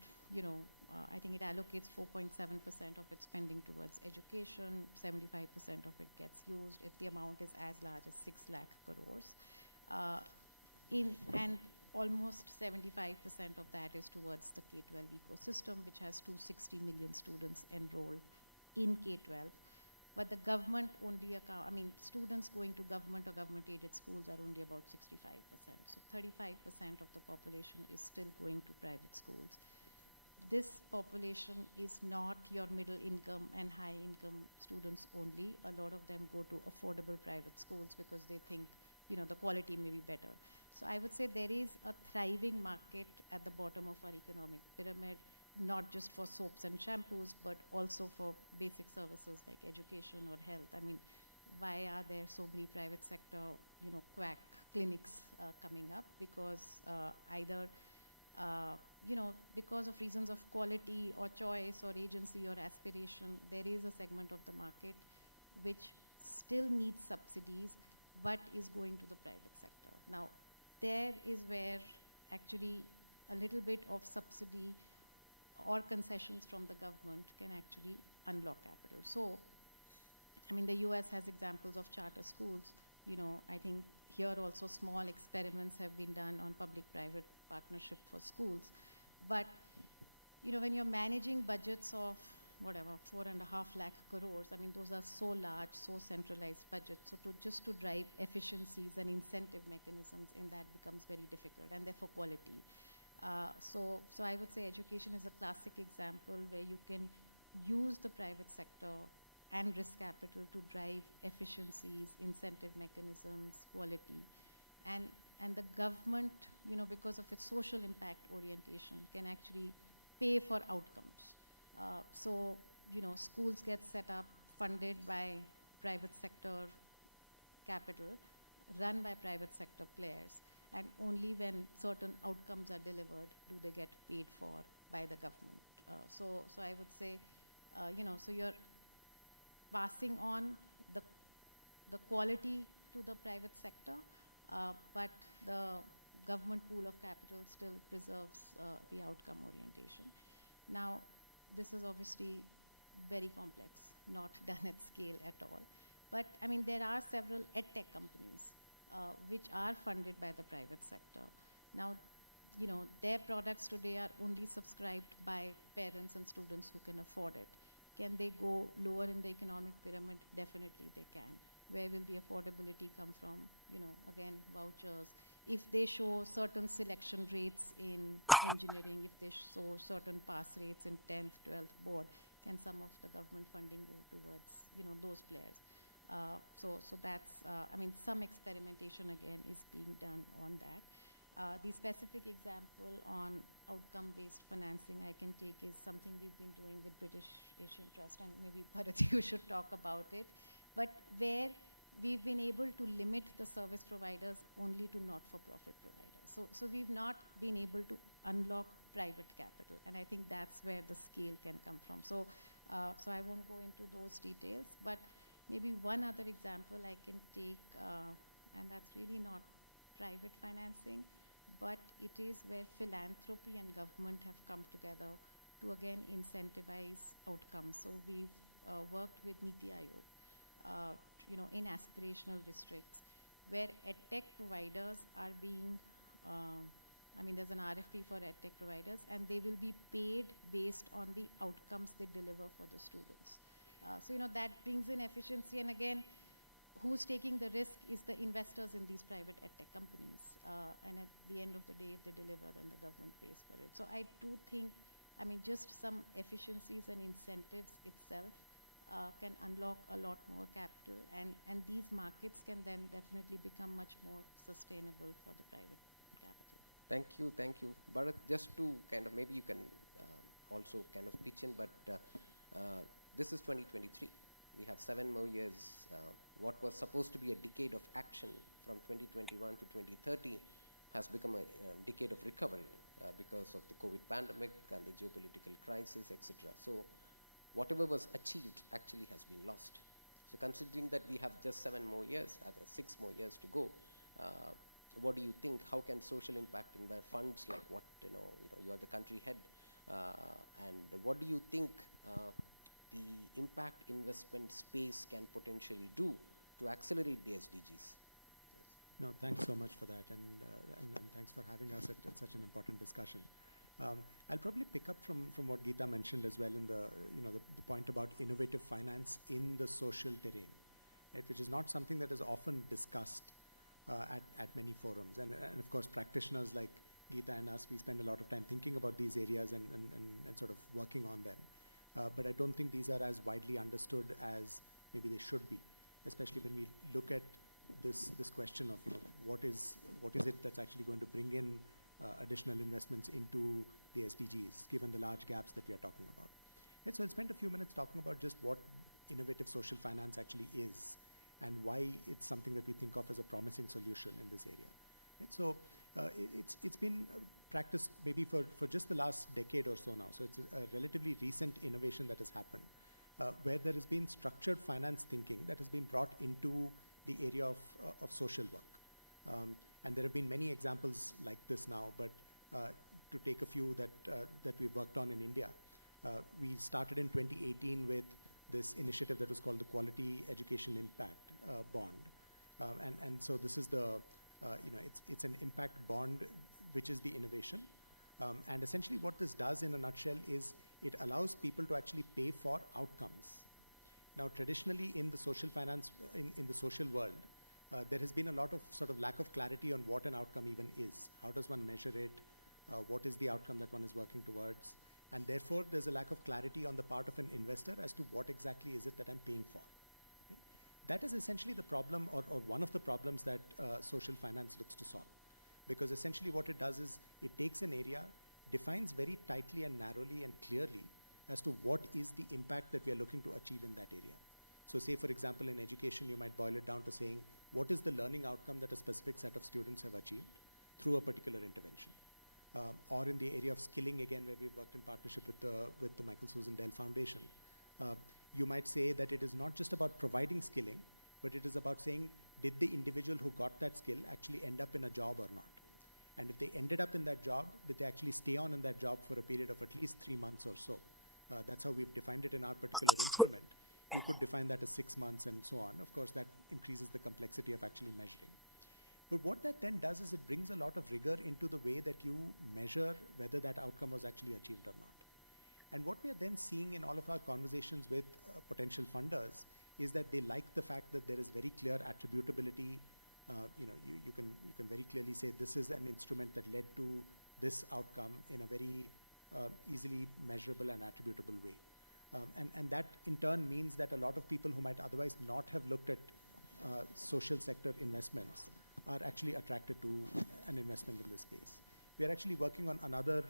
I think it allocates 4.7% of its spending towards education, 75% of it gets used if the amount is as large as 6 lakh crores. And almost 75% of that is towards the K-12 ecosystem, which has 260 million students enrolled in K-12. But the government only students going to government or government-aided schools are only about 65%. So 35% of the population is still going to private schools. This population is not your middle income and high income students only. A lot of them go to affordable private schools because they think, the quality may be better. So I would say there is a thriving market at the bottom of our economic pyramid, not just for soaps and shampoos, but also for basic services like education or health. I mean, why are there so many private sector, quack clinics coming up? Because either, because of reasons of quality or choice or agency or aspiration, there is a segment of the market which still needs subsidies, but is going to the private sector. Now, there is where actually a little bit of subsidy or concessions from the government can actually unlock capital. So, I mean, the US has examples of charter schools. I think here also small experiments have been done on public-private partnership for schools. But, when you're managing budgets of, 4.5 lakh crores, I mean, those are so large, so centralized budgets. So just to drive efficiencies and incentive mechanisms in that becomes very difficult, and therefore quality. So I would say education is a classic example where you can use the private sector and risk capital to drive efficiencies, incentive mechanisms, quality. And the government, because of its social impact orientation, can actually pay for outcomes. So, schools get set up, funded by private sector capital, run by private sector players, and only when certain outcomes are delivered do they get paid for by the government. So I would say, so you're passing on the quality to the private sector, but the government pool of capital still preserves the outcome orientation. Now, this is obviously very complex, not done at scale at all. But I mean, there are several edtech companies which are funded by the private sector. Now, their products today are only subscribed by parents and students who can afford it. Can they go lower in the economic pyramid? Definitely they can. Where will the affordability come from? Again, vouchers. If they show certain selection rates in engineering, if they show certain pass rates in 10th, 12th board, can some of the government funding go towards, those players? So that's, some experimentation again is being done on that. The specific example on outcome-based financing I can take is something we've been doing with British Asian Trust, and maybe Bharat, you should talk about it, but where we've been able to limit the service providers only to not-for-profit providers. So we've not been able to unlock private capital, and I think that's where the scale can come from. So I won't go into those details, but maybe one other example I can take, and that's really not private financing, but it is where philanthropy and government have come together to again incentivize outcomes. So we've worked with Niti Aayog, in aspirational districts, where edtech providers are being, there's an RFP for edtech providers, and they will be paid based on the outcomes they deliver for the students. So that brings in efficiency, and again, who's taking the risk is the investors in these private edtech companies. And at the end of the day, if they deliver, then the government pays for it. So I do think, just some efficiencies and incentives itself can unlock a lot more capital, and these markets can then definitely become much more sustainable for the private capital. Thank you. Bharat, just to kind of, maybe you can also kind of pitch in, but this is 2023. We have 7 more years. What was supposed to be a decade of action from 2021 to 2030 has become a decade of recovery because of the COVID pandemic and the geopolitical crisis, etc. So whatever was achieved actually has been lost. So considering that we have just 7 more years, 6 more years to go, what do you think? How can social impact in funds like what, you're the country head, and what do you think the impact investment space can potentially do to accelerate the SDGs? No, thanks so much for that, and thanks for having us at such an important discussion. I'll probably pick up from what Geeta mentioned as well in the point about innovative finance in the social terrain, right, which is not something that is often discussed at many forums. And of course, practitioners like Geeta and us, we spend a lot of time thinking about these areas and sort of working on them. But I don't think these are as widely understood as maybe they should be, especially when we look at this question of what is it that's actually going to bring in additional investments into the SDGs, given the large gaps that we are talking about. And so I'll spend a few minutes talking about just what innovative social finance actually is and why it's something that we think of as a promising solution in this area. And so it's been practiced maybe for just the last decade or so now. So it's a relatively recent innovation that has happened, where there has been structured finance thinking that has been brought into the area of social work. And there have been many examples like this now, but to take a few that we've worked on in India, we started in 2018 with this initiative that was called the Quality Education Impact Bond. And so this is it's an impact bond, which is the innovation. And essentially what this does in a nutshell is it allows people to actually pay for outcomes. Now, traditionally in the social finance, in the social world, there has been a lot of sort of lack of clarity on what an outcome even is. How does one measure it? What is the outcome that one is working towards? And therefore, there's a lack of clarity on the part of an investor as to what exactly is it that I'm paying for. That is essentially the problem, or one of the problems that social finance looks to solve. Because essentially what it does is it takes an area, defines very tightly and narrowly and clearly as to what is the impact that we are looking to achieve in that area. So say, for example, in education, you might boil it down to saying, what is the learning outcome that a specific set of students have achieved through a particular intervention. Or in the area of skilling, again, where we've worked in partnership with the Michael Susan Dell Foundation, you might say that it is not just about providing skilling, but it is about saying, did the individual who got that skill actually end up in a job or not? And if they ended up in that job, did they actually stay on in that job for a period of at least 3 months or so? That's how we've defined it in our particular instrument. You could define that as 6 months and so on. Of course, that increases the complexity of actually measuring. But what that then does is it brings a lot of rigor into the way that you measure whether that outcome was actually achieved or not. And what we are then seeing in all of our conversations with potential funders is that they like the fact that there is very clear attributability. You can very clearly say this is an instrument that led to this outcome in a very easily measurable and attributable way. And that in turn means that a lot of people who might otherwise not have looked at social sector investments are actually attracted to an investment in this space. We are actually working on another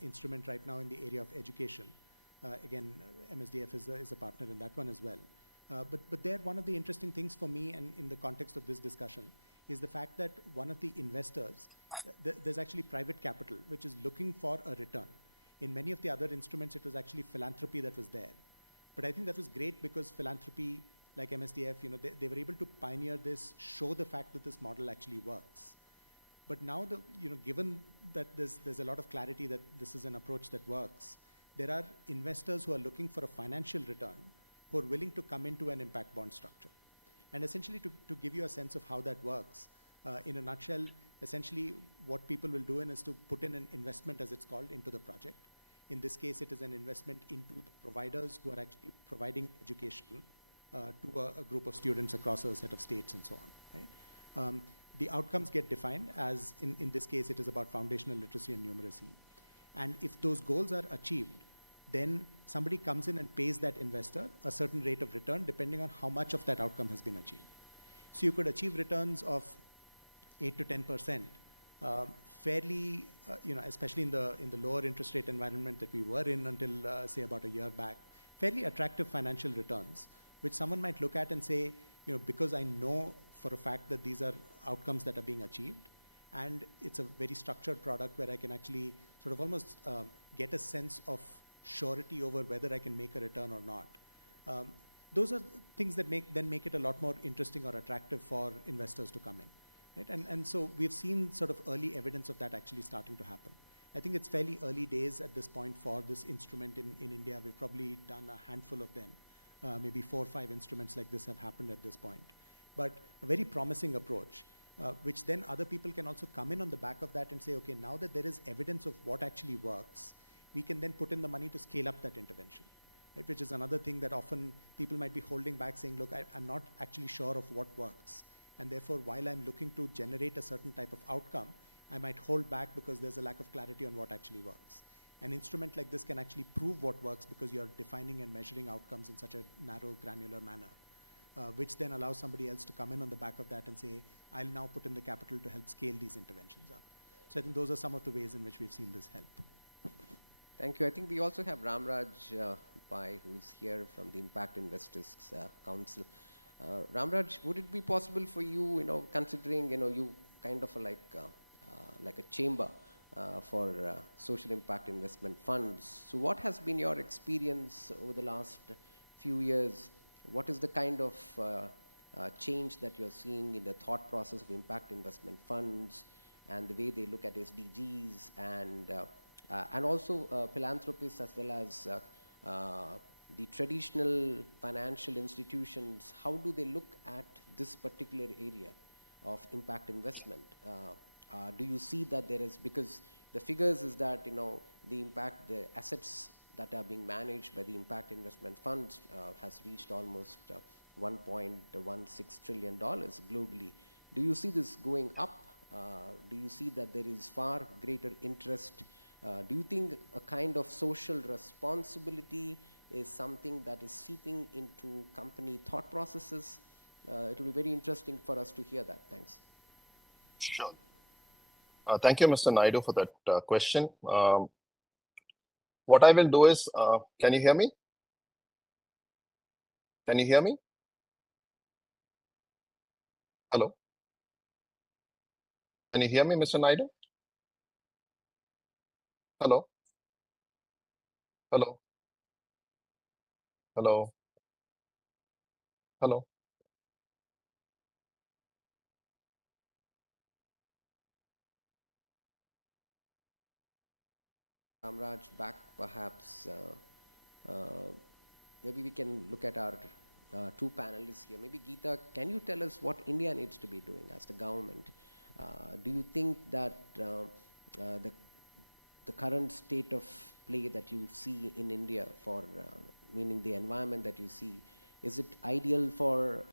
instrument right now in the area of education. Again, MSDF is a partner in that one as well. But there, one of the interesting things for me, and in the context of this discussion, is the fact that one of the investors, there's actually private capital, which is looking for a return. In many of the other instruments, it was actually philanthropy that was there. But I think that was great because philanthropy, like MSDF, they were able to pioneer this, show the fact that this model actually works. But now, given that there's a lot of clarity that this is an approach that works, there are investors who are looking for a financial return who are willing to come into an impact bond structure. And essentially, to give you a sense of how that works, in a nutshell, essentially what people will do is to put in an investment, as it's called, into the project. In this case, it is an investment into the providers who are actually providing education to a group of students across a set of states and so on, right? The outcomes get defined as, in this case, it is about foundational literacy and numeracy. And if those goals are achieved, then somebody comes in and pays that investor a certain rate of return depending on how much of that outcome has been achieved. So you could achieve returns of 8 to 10%, fairly, especially in the lower interest rate environment that we were in until, say, about a year back, fairly attractive financial returns, which someone might look at and say, because I know for a fact that these are outcomes that are being achieved, and it's a very structured product where I can actually sort of almost get a sense of surety over whether I can make a return or not. Those are things that make it a lot more interesting or attractive for investors to come in. Right? And so we've seen sort of early evidence of that actually starting to happen. I think it's fairly early days at this point for this instrument in India. We've probably done a handful of them. Maybe 4 or 5 instruments like this have happened at this point. But a very promising approach, which then other people can also come in on the back of that and say, okay, now that there is evidence of what actually works, we can then put in the money to scale up that intervention, right? Which is another thing that often people might be holding back, saying, look, I'm not actually sure of what works. And therefore, while I'm looking to generate a certain type of outcome, I might hold back because there's a lack of clarity on what actually works. An instrument like this can actually prove what works because you're defining and measuring outcomes in such a narrow, granular manner, which then allows somebody else to come in on the back of that and say, I'll now put in the capital to help scale these interventions up. So I think those are some of the ways in which we've seen this help. Thank you. I think we also have Ramraj Pai, who's here from the Impact Investors Council. Ramraj, would it be possible for you, considering, you kind of like a chamber for social impact investment funds. So what has been your experience over the last few years? What is the kind of change that you're seeing in the thought process of impact investment funds and the way they look at SDGs and also philanthropists as well as the traditional financial institutions? How do they look at this particular area of impact investment? Do you see that there is, because the figures is that, the assets that are being managed by the impact investment funds has reached almost $1.16 trillion globally. Do you see this going up? Do you see that there is far greater interest? Do you think a kind of social responsibility is something that is seeping into company thought processes? It will be very interesting for us to hear that. Thanks. Sure. Thank you, Mr. Naidu, for that question. What I will do is, can you hear me? Can you hear me? Hello? Can you hear me, Mr. Naidu? Hello? Hello? Hello? Hello? Ramraj, back perhaps, maybe we can look at our two panelists here. Maybe Geeta, can you tell us what India needs to be doing as the government? Do you think that the current state of play that you see in India for, meaning the environment that you see, is it ideal for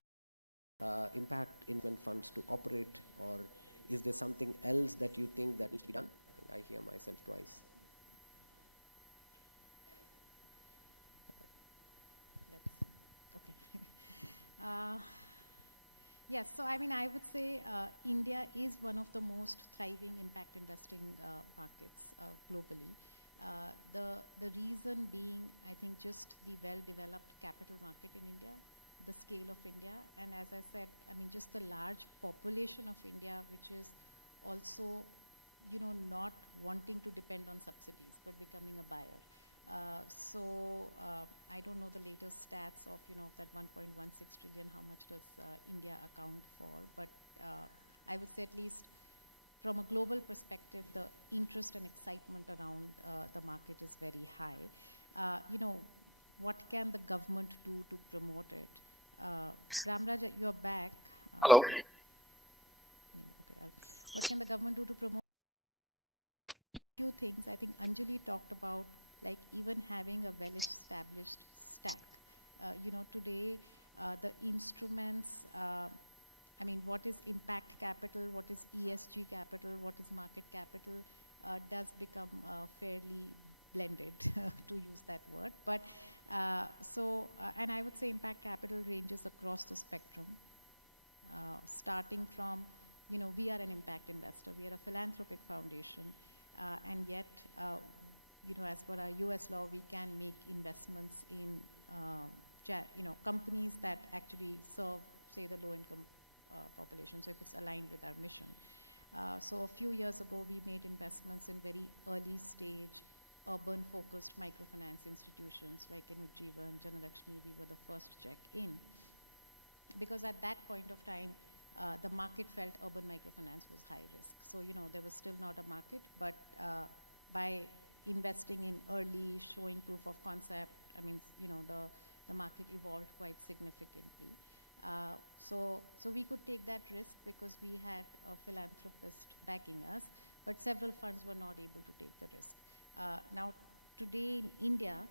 impact investment funds to operate, or is there something else that you think that needs to be done? I think I hear myself twice. Yes, so I mean, I would say India is one of the most thriving impact investing markets globally. The reason being, I think, just the well-developed capital market in India, the scale of India, and as I said, I mean, just the large population of India, which is also, you know, not wanting to depend on subsidies, but becoming a buyer. I don't know the latest stats of, you know, that 1.16 trillion, how much does India account for, but I would say at least from a global perspective, the interest and excitement around the market is very high. You know, what can the government do to promote it? Ramraj, you're back. Hello? Okay, what can the government do to promote? Few things. I think Anjali talked about, like even having a well-established stack. You know, today the instruments, I mean, what is impact capital, what is ESG capital, what is market capital, does become fairly blended, to use that word. But and I would say impact capital ranges across the spectrum, starting from, you know, we are an impact investor, we are a philanthropic foundation, and yet, you know, as per our US law, we can make investments in, you know, companies that actually serve, say, the low-income population, so if it's aligned with our mission. So a few years ago, we made investments in very early stage, urban-focused microfinance institutions like Ujjivan, Janalakshmi. We were the first check in. Because at that point of time, the market felt urban microfinance was high risk. So, you know, there was still not a market, but by investing in early, showing proof of concept, I mean, you know, the market evolved quite significantly. So we could take that risk because we had a philanthropist backing us, but several funds were not able to take the risk. Now, today in India,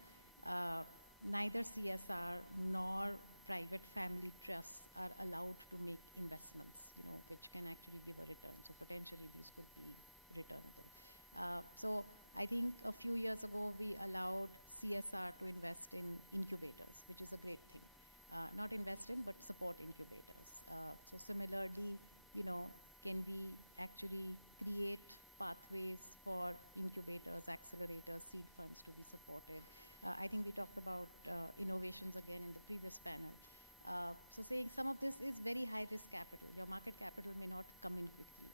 neither CSR nor private family trusts are allowed to make investments, you know, which can actually give a return. So potentially these could be returnable. So I think a few years ago, we allowed CSR to invest in incubators, which is a great thing. Not invest in, but support incubators. So similarly, you know, can we actually create pathways for incubators, accelerators, seed funds to be supported? I think we talked about innovations again in the previous panel. So saying some of this is very high risk capital. Your market capital may not come in quickly.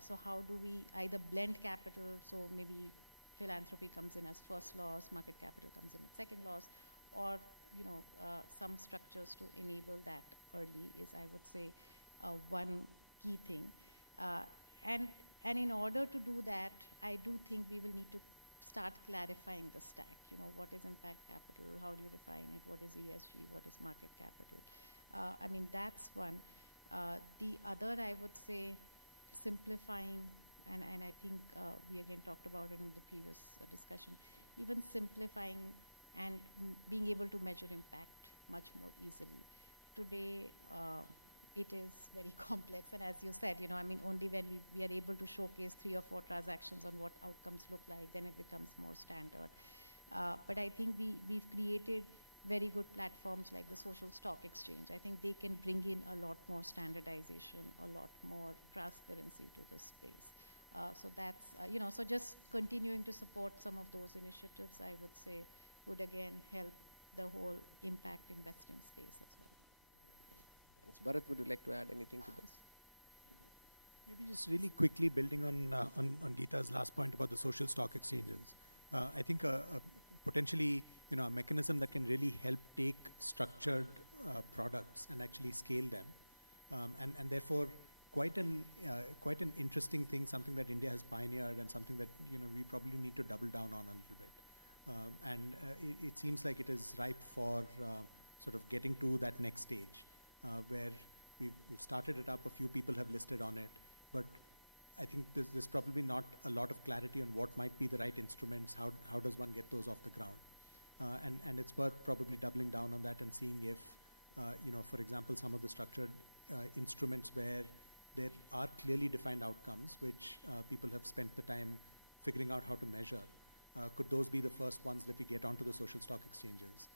So how do we either blend capital, so maybe philanthropy comes in as first loss, market capital comes in as second loss, or, you know, some structures to enable that early is, I would say, one key thing. And in order to do that, I do think we will need to start clarifying the stack. You know, what is impact capital? How do you define it? What is ESG? What is market capital? I mean, that's one. The other, I would say, simplifying, and I think we again talked about it in the previous discussion, even simplifying and being able to measure impact much more easily. Today, it is very complex, and as you said, you know, I mean, only when we are able to showcase 3 or 4 transactions on what outcomes look like, then it becomes more standard. But I think we've created very good platforms like the Social Stock Exchange. I think they can bring in a lot more standardization, a lot more transparency to the space. So that's, you know, so just continuing to support some of those initiatives, I would say, would again help the whole impact investing space as well. Thanks. Bharat, would you like to add anything to this? Maybe just really quickly building on Geeta's last point about the social stock exchanges. I think potentially, a mechanism that can really help take structured products and actually scale them, and therefore quite an interesting thing, something that India has pioneered and something that we probably need to double down on a little bit. It seems like it is ripe for sort of getting to that next stage, where we've started it up. A few people have listed on it, but I think there's probably not a lot of clarity on what might be the right instruments. How does one get those off the ground? And it's worth probably doubling down on that and seeing if, for example, some of the structured instruments where there are clearly defined outcomes, which people have spent the time figuring out how to measure. Could those be the first ones that we get onto the social stock exchanges,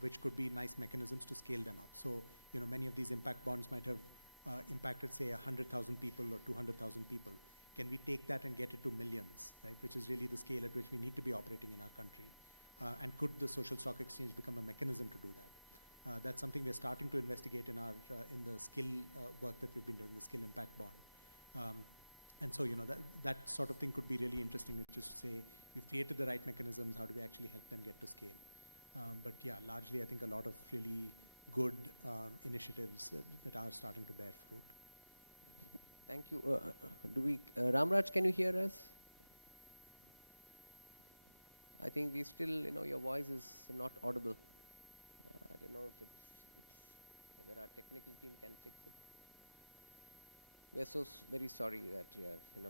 which could be nice mechanisms to scale them up? So, many of these impact bonds might have impacted, say, 100,000 people or 200,000 people. Can we take that and get it to millions, right? Which is really the scale at which we need to be operating in our country. And could the social stock exchange become a mechanism to do that? That's something we're starting to investigate in the skill work that we've been doing, the skill impact bond. And so, that sort of thing could be really interesting, just to say, we've created the right mechanisms, how do we actually help them get to scale? But yeah, largely I think a lot of really good initiatives that are starting to bear fruit. Thank you. Ramraj, can you hear us? I think we still, your voice is not audible. I don't know if whether our technical team can fix it. We are so very sorry that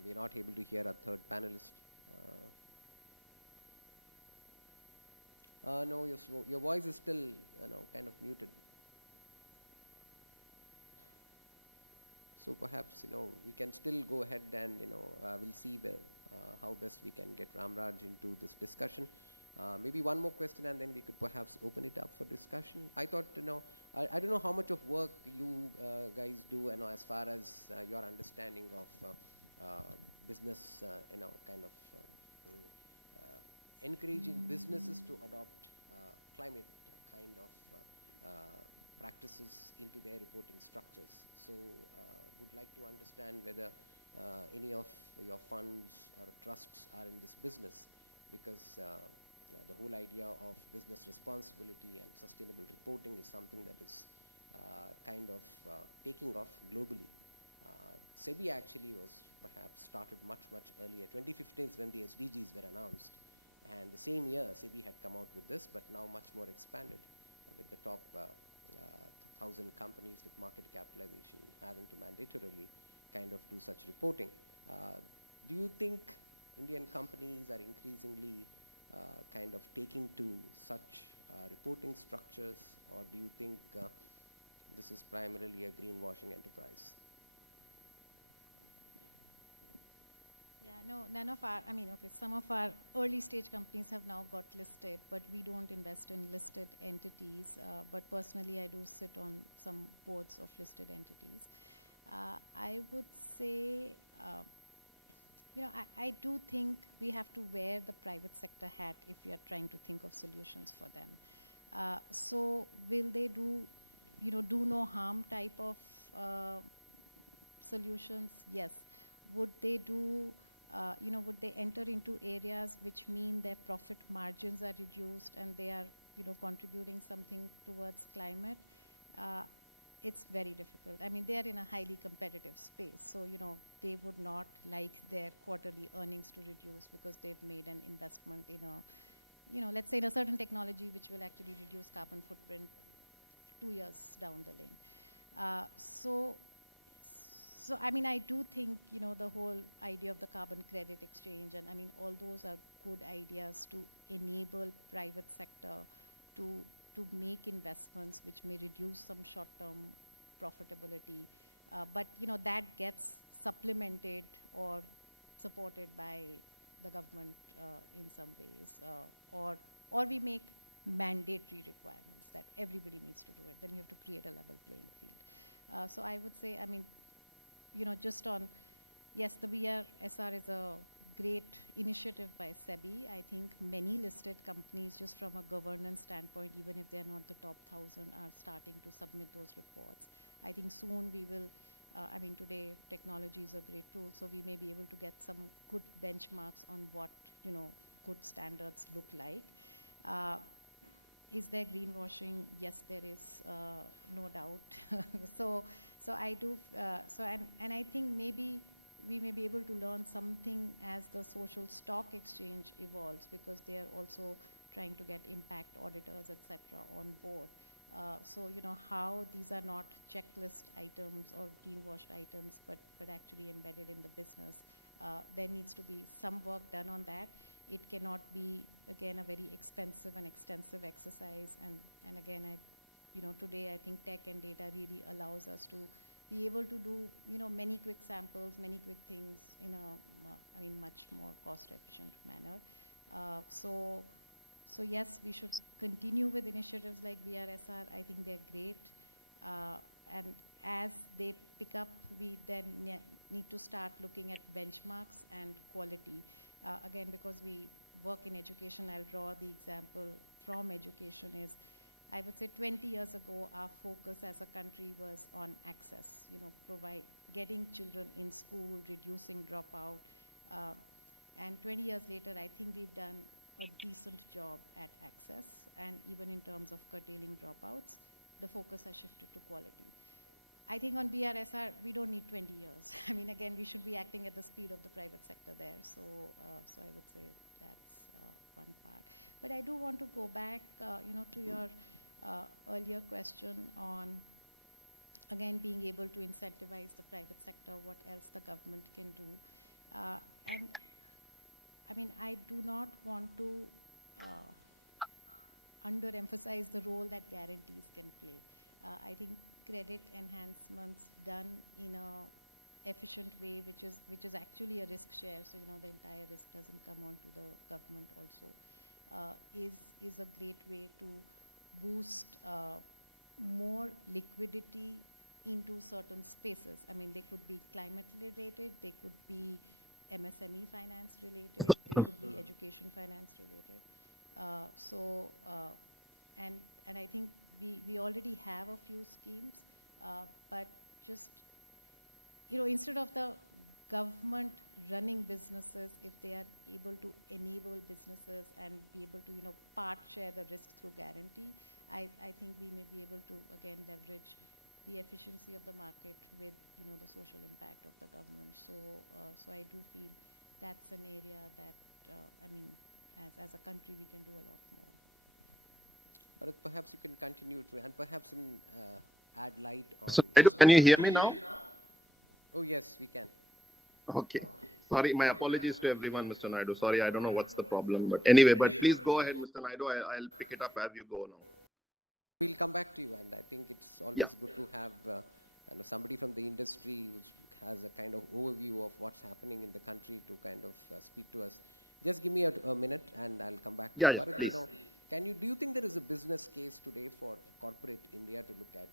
we're not able to hear our third panelist. No, your voice is still, kind of muted. So perhaps, we can still go ahead and, we'll see how best we can get Ramraj into this discussion. Maybe one more question and then we could perhaps open it up for discussion. I thought, I don't know how much of work you guys do, as far as your understanding of business, kind of encouraging businesses to adopt climate kind of practices into their reporting structures. So would like to understand whether any of your funds or trusts are in this business, because the whole idea of business responsibility and sustainable reporting is something that is kind of taking off globally. SEBI actually was perhaps started much earlier. 2015 is when the SDGs were announced, and the same year SEBI had come out with this, but now much more expanded with the top 1,000 companies with market capitalization having to mandatorily kind of do such reporting. Do you think Indian companies are increasingly kind of taking to such reporting structures, or do you think this is primarily a greenwashing enterprise? Yeah, no, none of our, some of our early stage companies have now got listed, but we don't invest in listed entities. But personally, I do sit on some boards of listed entities. I would say, I do think we have to wear the private sector hat if we are trying to think of solutions for them. So will they do no harm type of solutions? Yes. Would they do, would they enter into areas which mean their profit margins are reduced and they are, contributing something towards climate? It's very difficult. They are in a highly competitive space. So, they would not like their quarterly earnings to reduce because they've made an investment in a, let's say in a certain technology which will actually reduce carbon footprint 2 years down the lane. So I do think, the whole idea of the carbon credit exchange and all those are good ideas to enable private sector to make investments which may reduce some short-term profitability. But, that gets supplemented or supported by the government in some ways. Or we make mandatory requirements that everybody needs to do it. Then you have to create a level playing field. So I would say, just on, yes, the BRSR is a great initiative by SEBI. I think many listed companies, just from a governance standpoint, even if they're not the top 1,000, are starting to submit those reports. I think soon we will, I mean, today technology is a great tool, so we may be able to get some good benchmarks on what, you know, good standards look like. Is there greenwashing? Yes, there is, no doubt. so I do, and I think maybe we may be able to learn something as the social stock exchange evolves, because they are also trying to get impact auditors, etc., on board. So, you know, how these are not checklist items or greenwashed items, but actually embedded in the business. There needs to be some work done on that. It cannot be, again, a very expensive and extensive exercise. And again, you know, today I think tech and data really allows us to be able to do, you know, many quick samples, many quick things in a, I mean, much more cost-efficient manner. So yes, we should continue with initiatives like BRSR. I think they're great. And as they pick up, we then need to start looking at benchmarks and quality. Again, because we work in education, I'll draw the example from education is, I would say 20 years ago, our focus as a country was on access, you know, getting children in school, reducing dropout. And 20 years later, I think we've done a decent job at access, and even in terms of curtailing dropouts, the focus has shifted to quality. I think on BRSR, we don't need 20 years. I mean, again, we should be acting at the speed of the private sector there. So I would say that's one part. But I do want to go back, you know, to your earlier question on, again, being able to incentivize the private sector, what else the government can do. And I mean, I do not want to underemphasize the role that guarantees can play. I think credit enhancements done in a efficient way, which is actually a risk share, so you know the entire risk doesn't come onto the government also, is a great way to boost more liquidity into certain spaces. I mean, they could be climate related, they could be MSME finance related, they could be education finance related. And I think we already have a few schemes, but just, you know, instead of the government running businesses, if they are able to enable businesses and be able to, you know, part share the risk through guarantee, I think we may be able to, again, leverage the efficiency of the market with, you know, the social impact of the government. So I do feel that's an area that, I mean, as a country, we can do a lot more. Bharat, perhaps you can continue to, and perhaps even add light on... So, can you hear me now? Oh, yes, we can. Okay. Sorry, my apologies to everyone, Mr. Naidu. Sorry, I don't know what's the problem. But anyway, but please go ahead, Mr. Naidu. I'll pick it up as you go now. We'll come back to you, and I think it's always good to have somebody from the industry who has a kind of overview of what's happening in the country to kind of speak to us. Just give me a minute, and I'll come back to you. Bharat, you know, do you think there is a business case today for corporate India to look at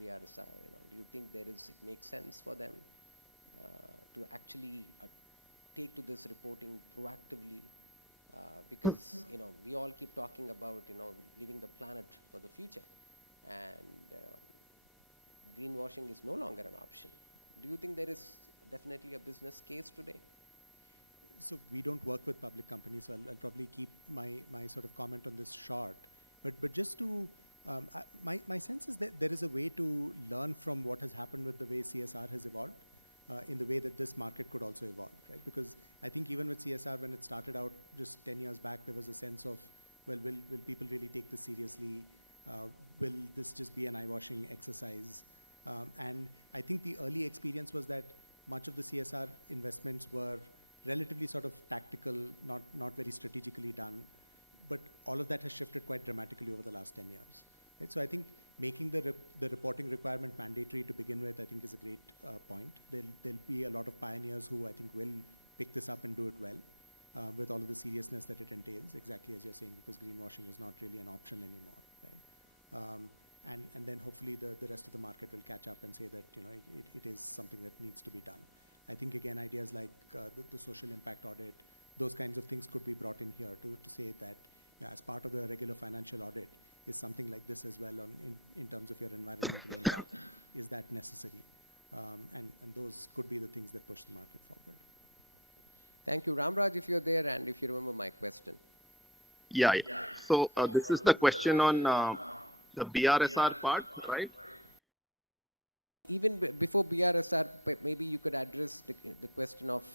BRSR? You know, do you think it makes sense for them to actually take to this reporting proactively? Because, you know, we all keep talking about, you know, leaving the planet for the future, and greenwashing is no longer an option. Do you think there is definitely a business case today? So we don't work with public companies, so I'll probably keep my sort of comment on this short. But just to, my sense is that there is a way to learn from what has happened with the way CSR has evolved, in the way that this market could also evolve, right? Because I think even with CSR, when it started out just 10 years back, there was a sense of, well, will people really take this seriously? Will this just be an eye-washing exercise? And I think the early experience was that much of the CSR investments were relatively sort of tactical, not very strategically done. But all of that has shifted quite dramatically over the last 10 years. Right? So I think making the reporting requirement mandatory to begin with, I think is a great point. There'll be a lot of pioneers who I think will pick this up and do it well, with all of the seriousness that it entails, exactly as you're saying, because greenwashing is not really an option anymore, right? And then hopefully the rest of the market will catch up and say that, you know, it is something that needs to be done. I think, again, ideas like the social impact audit, those kinds of things could be brought in here to say that as part of the regular financial audit is something like this as well in terms of your environmental impact. Is that necessary? And those could be the things that push the market forward. Thank you. Ramraj, if you're there and if you remember my question. Yeah. So this is the question on the BRSR part, right? Even before BRSR, maybe you could address the question of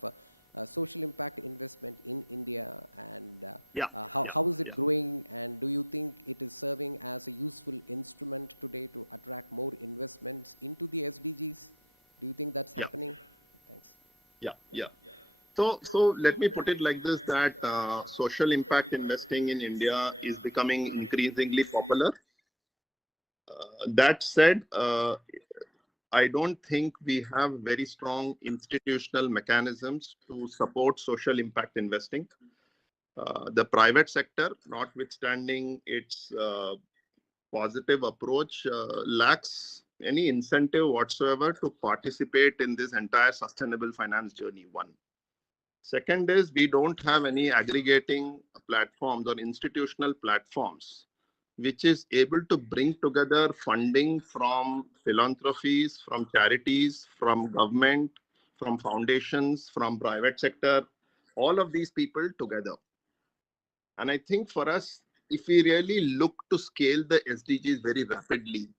social impact investment in India and how is it growing, and do you think it is serving as a useful instrument today to attract more investments into the SDGs? Do you think that's happening? Thanks. Yeah. So let me put it like this, that social impact investing in India is becoming increasingly popular. That said, I don't think we have very strong institutional mechanisms to support social impact investing. The private sector, notwithstanding its positive approach, lacks any incentive whatsoever to participate in this entire sustainable finance journey, one. Second is, we don't have any aggregating platforms or institutional platforms which is able to bring together funding from philanthropies, from charities, from government, from foundations, from private sector, all of these people together. And I think for us, if we really look to scale the SDGs very rapidly,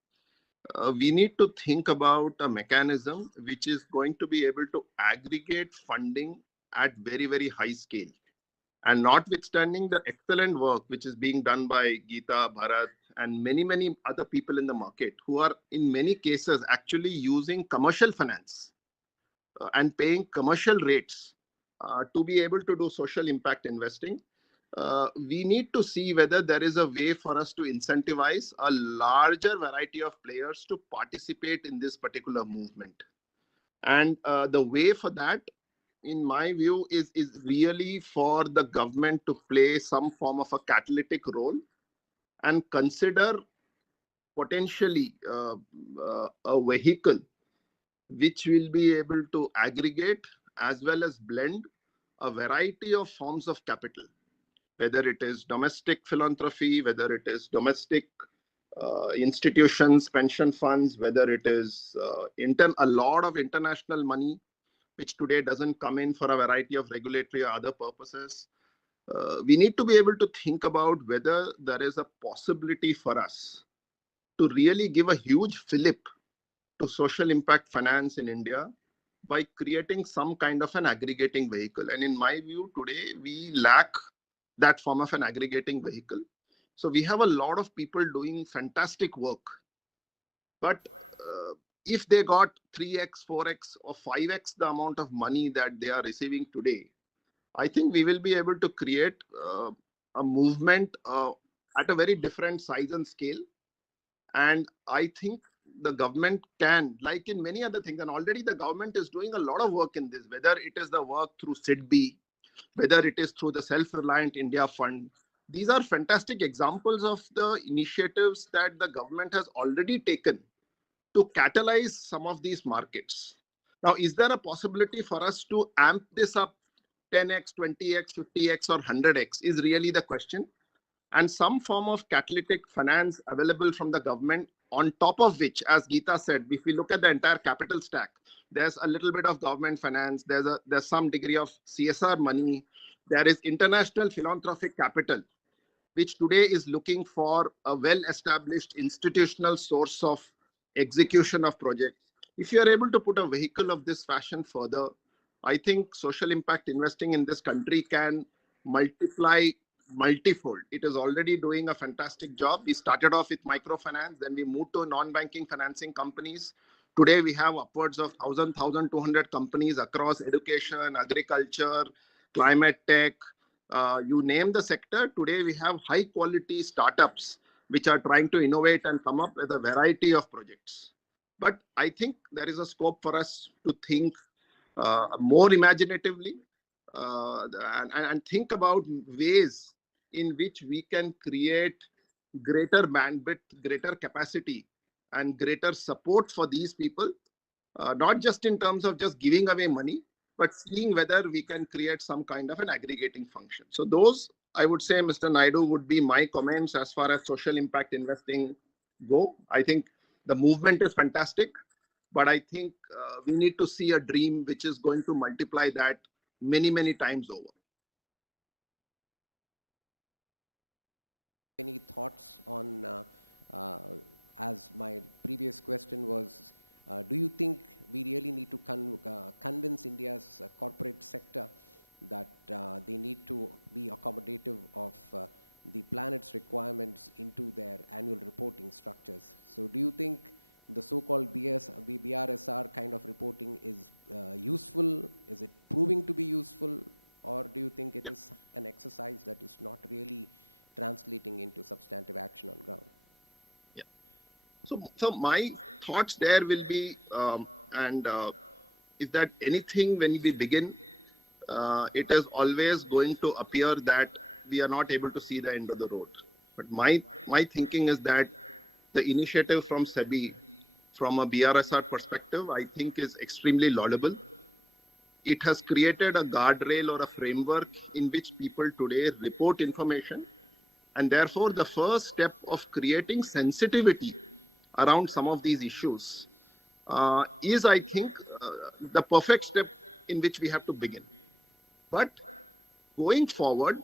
we need to think about a mechanism which is going to be able to aggregate funding at very, very high scale. And notwithstanding the excellent work which is being done by Geeta, Bharat, and many, many other people in the market who are in many cases actually using commercial finance and paying commercial rates to be able to do social impact investing, we need to see whether there is a way for us to incentivize a larger variety of players to participate in this particular movement. And the way for that, in my view, is really for the government to play some form of a catalytic role and consider potentially a vehicle which will be able to aggregate as well as blend a variety of forms of capital, whether it is domestic philanthropy, whether it is domestic institutions, pension funds, whether it is a lot of international money, which today doesn't come in for a variety of regulatory or other purposes. We need to be able to think about whether there is a possibility for us to really give a huge fillip to social impact finance in India by creating some kind of an aggregating vehicle. And in my view, today, we lack that form of an aggregating vehicle. So we have a lot of people doing fantastic work. But if they got 3x, 4x, or 5x the amount of money that they are receiving today, I think we will be able to create a movement at a very different size and scale. And I think the government can, like in many other things, and already the government is doing a lot of work in this, whether it is the work through SIDBI, whether it is through the Self-Reliant India Fund. These are fantastic examples of the initiatives that the government has already taken to catalyze some of these markets. Now, is there a possibility for us to amp this up 10x, 20x, 50x, or 100x is really the question. And some form of catalytic finance available from the government, on top of which, as Geeta said, if we look at the entire capital stack, there's a little bit of government finance, there's some degree of CSR money, there is international philanthropic capital, which today is looking for a well-established institutional source of execution of projects. If you are able to put a vehicle of this fashion further, I think social impact investing in this country can multiply multifold. It is already doing a fantastic job. We started off with microfinance, then we moved to non-banking financing companies. Today we have upwards of 1,200 companies across education, agriculture, climate tech, you name the sector. Today we have high quality startups which are trying to innovate and come up with a variety of projects. But I think there is a scope for us to think more imaginatively and think about ways in which we can create greater bandwidth, greater capacity, and greater support for these people not just in terms of just giving away money, but seeing whether we can create some kind of an aggregating function. So those, I would say, Mr. Naidu, would be my comments as far as social impact investing go. I think the movement is fantastic, but I think we need to see a dream which is going to multiply that many, many times over. Any thoughts on, as my previous question was, do you think we really need to convince India's corporate sector that they need to be accommodative of the planet's requirements into their annual reporting structures? So do you think the so-called BRSR kind of reporting is useful? Is it proving to be useful? Or do you think it is an exercise that is not really translating into substantive action on ground? Yeah. So my thoughts there will be, is that anything when we begin, it is always going to appear that we are not able to see the end of the road. But my thinking is that the initiative from SEBI, from a BRSR perspective, I think is extremely laudable. It has created a guardrail or a framework in which people today report information. And therefore, the first step of creating sensitivity around some of these issues is, I think, the perfect step in which we have to begin. But going forward,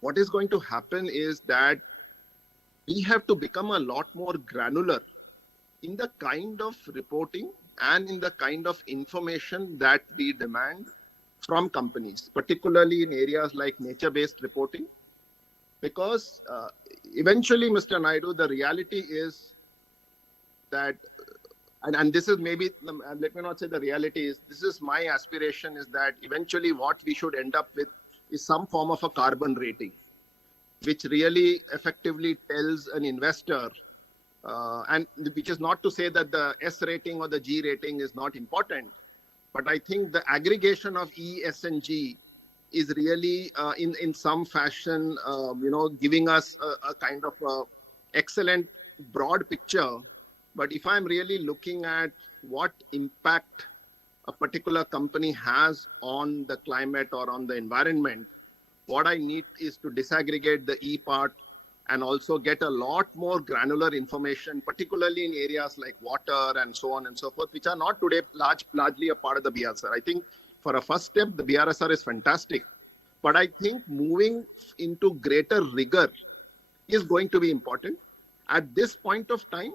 what is going to happen is that we have to become a lot more granular in the kind of reporting and in the kind of information that we demand from companies, particularly in areas like nature-based reporting. Because eventually, Mr. Naidu, the reality is that, and this is maybe, let me not say the reality is, this is my aspiration, is that eventually what we should end up with is some form of a carbon rating, which really effectively tells an investor, and which is not to say that the S rating or the G rating is not important, but I think the aggregation of E, S, and G is really in some fashion, giving us a kind of excellent broad picture. But if I'm really looking at what impact a particular company has on the climate or on the environment, what I need is to disaggregate the E part and also get a lot more granular information, particularly in areas like water and so on and so forth, which are not today largely a part of the BRSR. I think for a first step, the BRSR is fantastic. But I think moving into greater rigor is going to be important. At this point of time,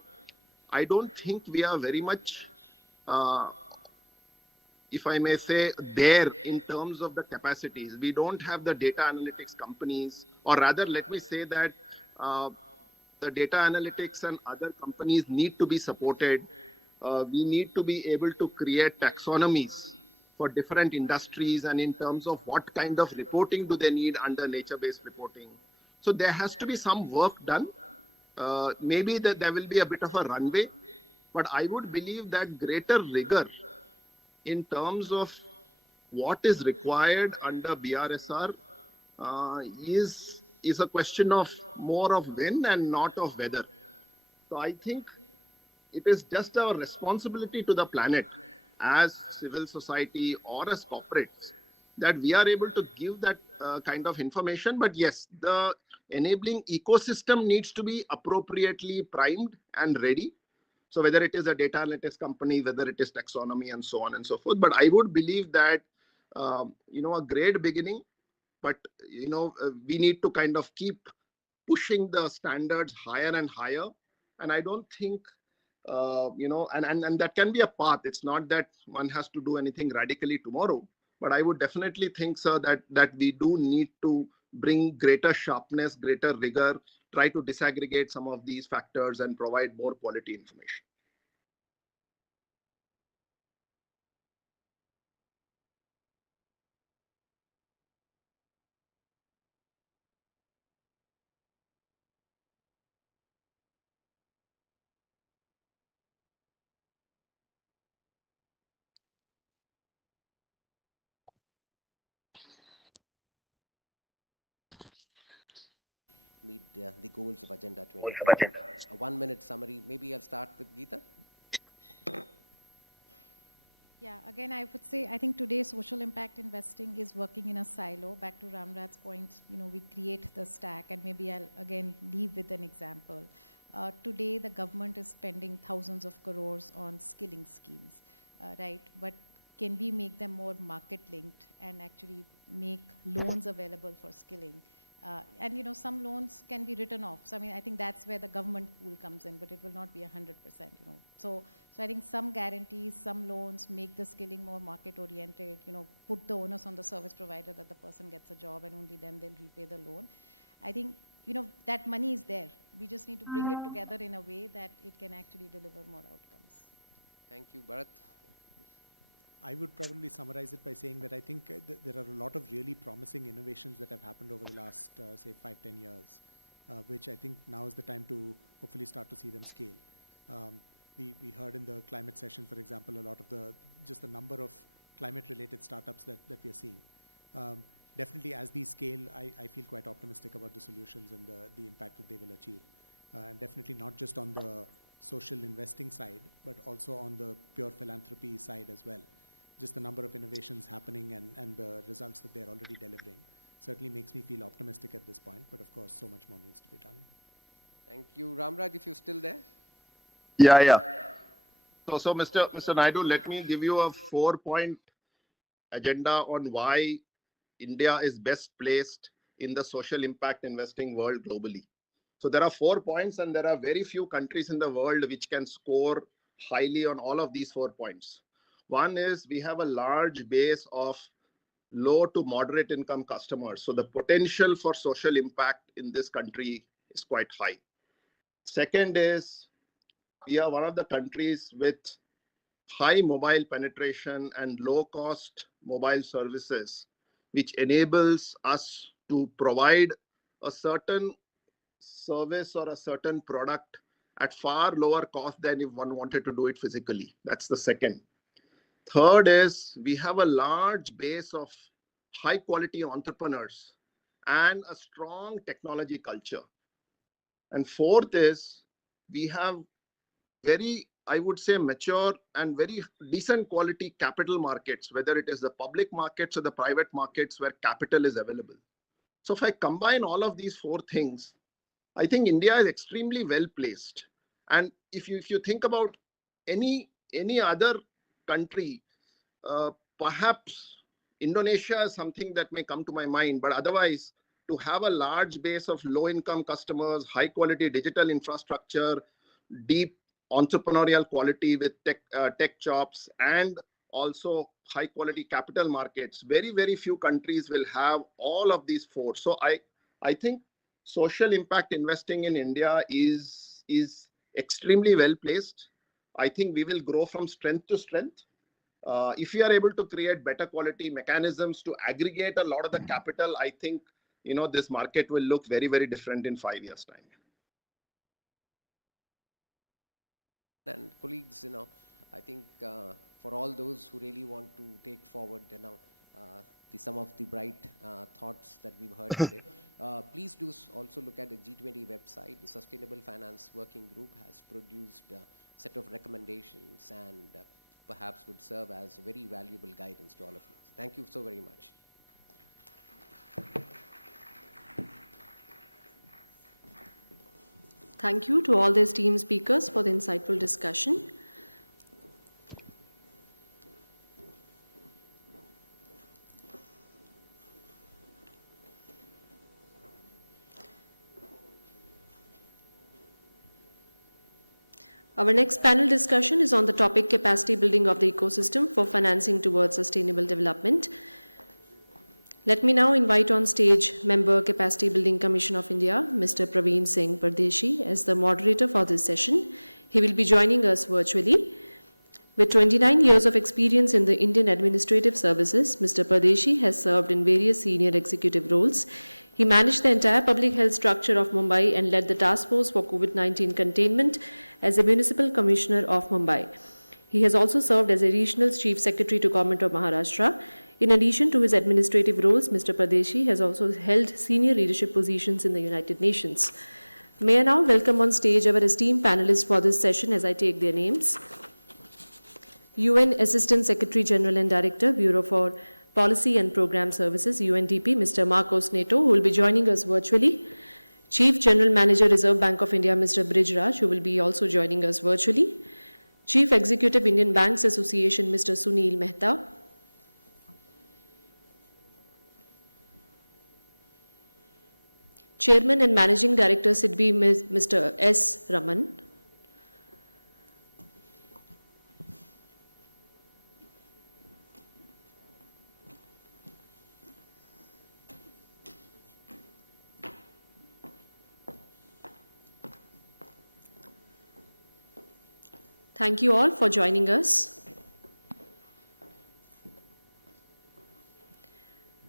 I don't think we are very much, if I may say, there in terms of the capacities. We don't have the data analytics companies, or rather, let me say that the data analytics and other companies need to be supported. We need to be able to create taxonomies for different industries and in terms of what kind of reporting do they need under nature-based reporting. So there has to be some work done. Maybe that there will be a bit of a runway, but I would believe that greater rigor in terms of what is required under BRSR is a question of more of when and not of whether. So I think it is just our responsibility to the planet as civil society or as corporates that we are able to give that kind of information. But yes, the enabling ecosystem needs to be appropriately primed and ready. So whether it is a data analytics company, whether it is taxonomy and so on and so forth. But I would believe that, a great beginning, but, we need to kind of keep pushing the standards higher and higher. And I don't think, and that can be a path. It's not that one has to do anything radically tomorrow, but I would definitely think, sir, that we do need to bring greater sharpness, greater rigor, try to disaggregate some of these factors and provide more quality information. Meet the goals of Agenda 2030. A 1-minute summary. Maybe I'll start with Geeta. Yeah, again, I would say, I think today social impact investing is working in a silo. Back to Ramraj's point, we create the stack, and maybe I'll again leave with an example. Today, the government is spending thousands of crores on skilling schemes, right? But can we make them more market linked and actually make loans available for skilling? And some loans can be written off. So I think that's where the government pool comes in, but it will not be 100%. So I think some guarantees, some loans make the skilling more market oriented. Put the onus on the service provider that the person gets a job, and only then they'll repay the loan. I think that money is there. We just need to bring it together in a way that it can actually deliver more outcomes. Thank you, Bharat. I would probably summarize it by saying that I think there are a lot of really promising innovations that have happened over the last, say, 5-10 years, which I think now is the time to hopefully start to see them scale. We heard in the climate session, for example, a lot of just the number of climate-related startups that we are seeing. Definitely, as these scale, I feel quite optimistic about the solutions and the impact that they will achieve. And definitely not just on the social investing side, but also on the pure philanthropy side as well. Just the number of innovations happening and the results that they're already delivering certainly makes me feel optimistic at this point, but of course, so much more needs to be done. Thank you. Ramraj, if you're still there. Yeah. So Mr. Naidu, let me give you a 4-point agenda on why India is best placed in the social impact investing world globally. So there are 4 points, and there are very few countries in the world which can score highly on all of these 4 points. One is we have a large base of low to moderate income customers. So the potential for social impact in this country is quite high. Second is we are one of the countries with high mobile penetration and low cost mobile services, which enables us to provide a certain service or a certain product at far lower cost than if one wanted to do it physically. That's the second. Third is we have a large base of high quality entrepreneurs and a strong technology culture. And fourth is we have very, I would say, mature and very decent quality capital markets, whether it is the public markets or the private markets where capital is available. So if I combine all of these 4 things, I think India is extremely well placed. And if you think about any other country, perhaps Indonesia is something that may come to my mind, but otherwise, to have a large base of low-income customers, high-quality digital infrastructure, deep entrepreneurial quality with tech jobs, and also high-quality capital markets, very, very few countries will have all of these 4. So I think social impact investing in India is extremely well placed. I think we will grow from strength to strength. If we are able to create better quality mechanisms to aggregate a lot of the capital, I think this market will look very, very different in 5 years' time. And colleagues, I think for all those who really want to take forward, some of the bright thoughts that we've heard today, please do also look at the G20 website. The Sustainable Finance Working Group has produced a set of recommendations and perhaps would serve as very valuable guidance to all of you. Thank you so very much. Thank you to all the esteemed speakers for the insightful discussion. Our next panel discussion is on the topic capacity building of the ecosystem for financing towards sustainable development. Let me now invite on stage Member Capacity Building Commission of India, Mr. Praveen Singh Pardeshi, as the moderator for this session. He will be joining us virtually. With 29 years of experience in the Indian administrative services, Mr. Pardeshi has served in various senior executive roles. He managed the entire public health structure of Mumbai and led the task force for COVID-19 containment as a municipal commissioner of Mumbai. He has also served as a regional chief secretary to Government of Maharashtra. In addition to his administrative roles, Mr. Pardeshi has also held senior leadership positions in the United Nations. May I now welcome on stage our esteemed panelists for this session as I take their names. UN Assistant Secretary General and Director, Bureau for Policy and Program Services, UNDP, Mr. Marcos Neto, who will be joining us virtually. Chief General Manager, Reserve Bank of India, Mr. Brijraj, who will be also joining us virtually. Chief Executive, Indian Banks Association, Mr. Sunil Mehta. Chairman and Managing Director, SIDBI, Mr. S. Raman. Thank you all for joining us.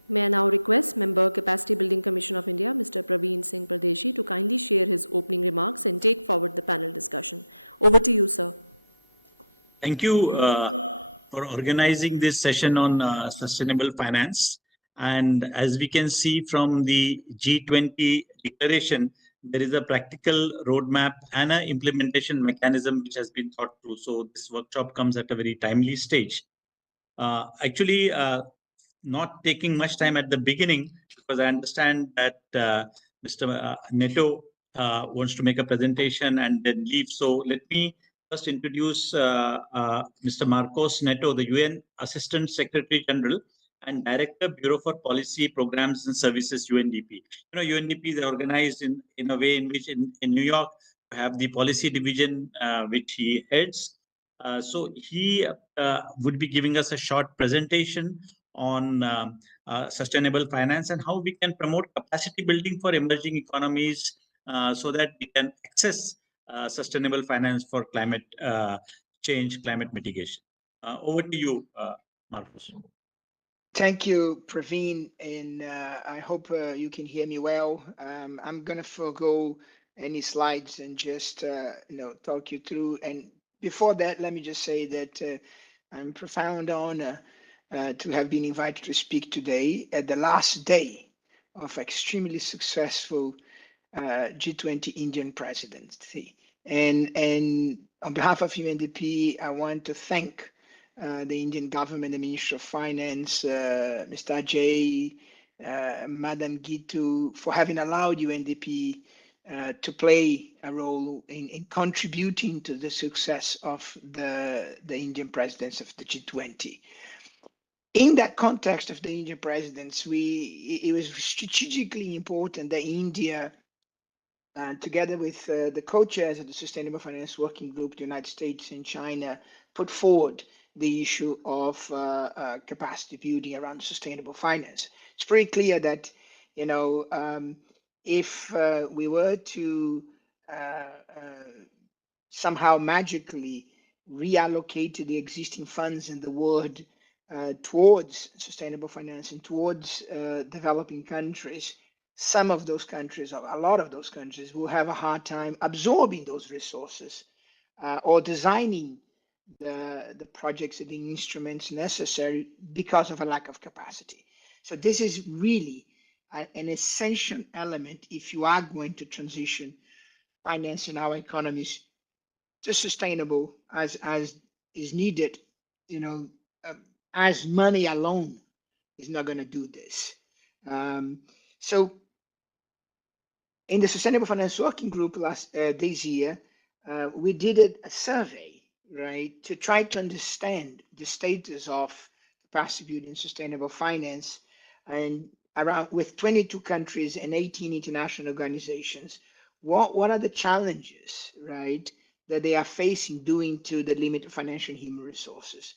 May I now request Member Capacity Building Commission of India, Mr. Praveen Singh Pradeshi, to kindly share his opening remarks and take forward the panel discussion. Over to you, sir. Thank you for organizing this session on sustainable finance. And as we can see from the G20 declaration, there is a practical roadmap and an implementation mechanism which has been thought through. So this workshop comes at a very timely stage. Actually, not taking much time at the beginning, because I understand that Mr. Neto wants to make a presentation and then leave. So let me first introduce Mr. Marcos Neto, the UN Assistant Secretary General and Director, Bureau for Policy, Programs and Services, UNDP. You know, UNDP is organized in a way in which in New York, you have the policy division, which he heads. So he would be giving us a short presentation on sustainable finance and how we can promote capacity building for emerging economies so that we can access sustainable finance for climate change, climate mitigation. Over to you, Marcos. Thank you, Praveen, and I hope you can hear me well. I'm going to forego any slides and just talk you through. And before that, let me just say that I'm profound honor to have been invited to speak today at the last day of extremely successful G20 Indian presidency. And on behalf of UNDP, I want to thank the Indian government, the Ministry of Finance, Mr. Ajay, Madam Gitu, for having allowed UNDP to play a role in contributing to the success of the Indian presidents of the G20. In that context of the Indian presidents, it was strategically important that India, together with the co-chairs of the Sustainable Finance Working Group, the United States and China, put forward the issue of capacity building around sustainable finance. It's pretty clear that, if we were to somehow magically reallocate the existing funds in the world towards sustainable finance and towards developing countries, some of those countries, or a lot of those countries, will have a hard time absorbing those resources or designing the projects and the instruments necessary because of a lack of capacity. So this is really an essential element if you are going to transition finance in our economies to sustainable as is needed. As money alone is not going to do this. So in the Sustainable Finance Working Group this year, we did a survey, right, to try to understand the status of capacity building sustainable finance, and around with 22 countries and 18 international organizations, what are the challenges, right, that they are facing due to the limited financial and human resources.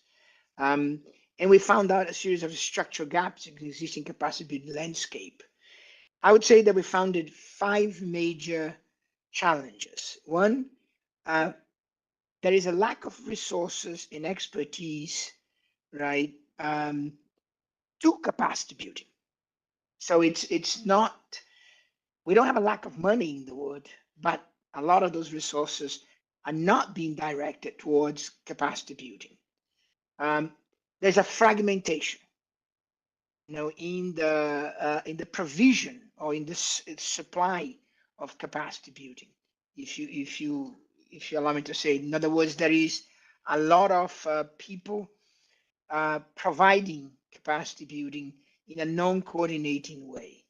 And we found out a series of structural gaps in the existing capacity building landscape. I would say that we found 5 major challenges. One, there is a lack of resources and expertise, right, to capacity building. So it's not, we don't have a lack of money in the world, but a lot of those resources are not being directed towards capacity building. There's a fragmentation, in the provision or in the supply of capacity building. If you allow me to say, in other words, there is a lot of people providing capacity building in a non-coordinating way.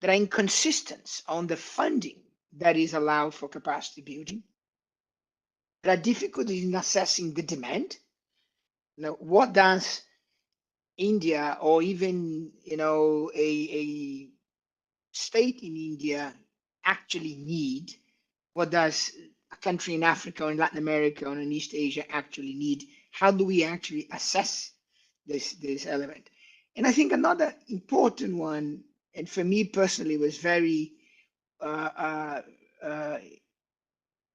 There are inconsistencies on the funding that is allowed for capacity building. There are difficulties in assessing the demand. Now, what does India or even a state in India actually need? What does a country in Africa or in Latin America or in East Asia actually need? How do we actually assess this element? And I think another important one, and for me personally was very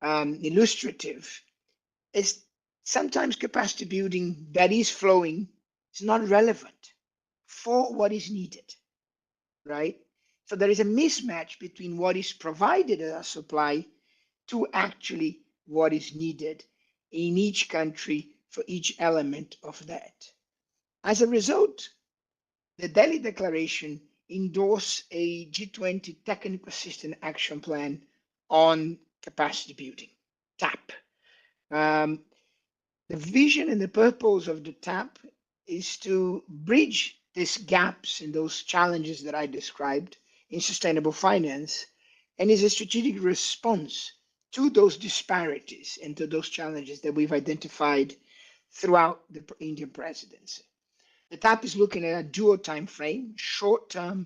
illustrative, is sometimes capacity building that is flowing is not relevant for what is needed, right? So there is a mismatch between what is provided as a supply to actually what is needed in each country for each element of that. As a result, the Delhi Declaration endorsed a G20 Technical Assistance Action Plan on capacity building, TAP. The vision and the purpose of the TAP is to bridge these gaps and those challenges that I described in sustainable finance, and is a strategic response to those disparities and to those challenges that we've identified throughout the Indian presidency. The TAP is looking at a dual time frame, short term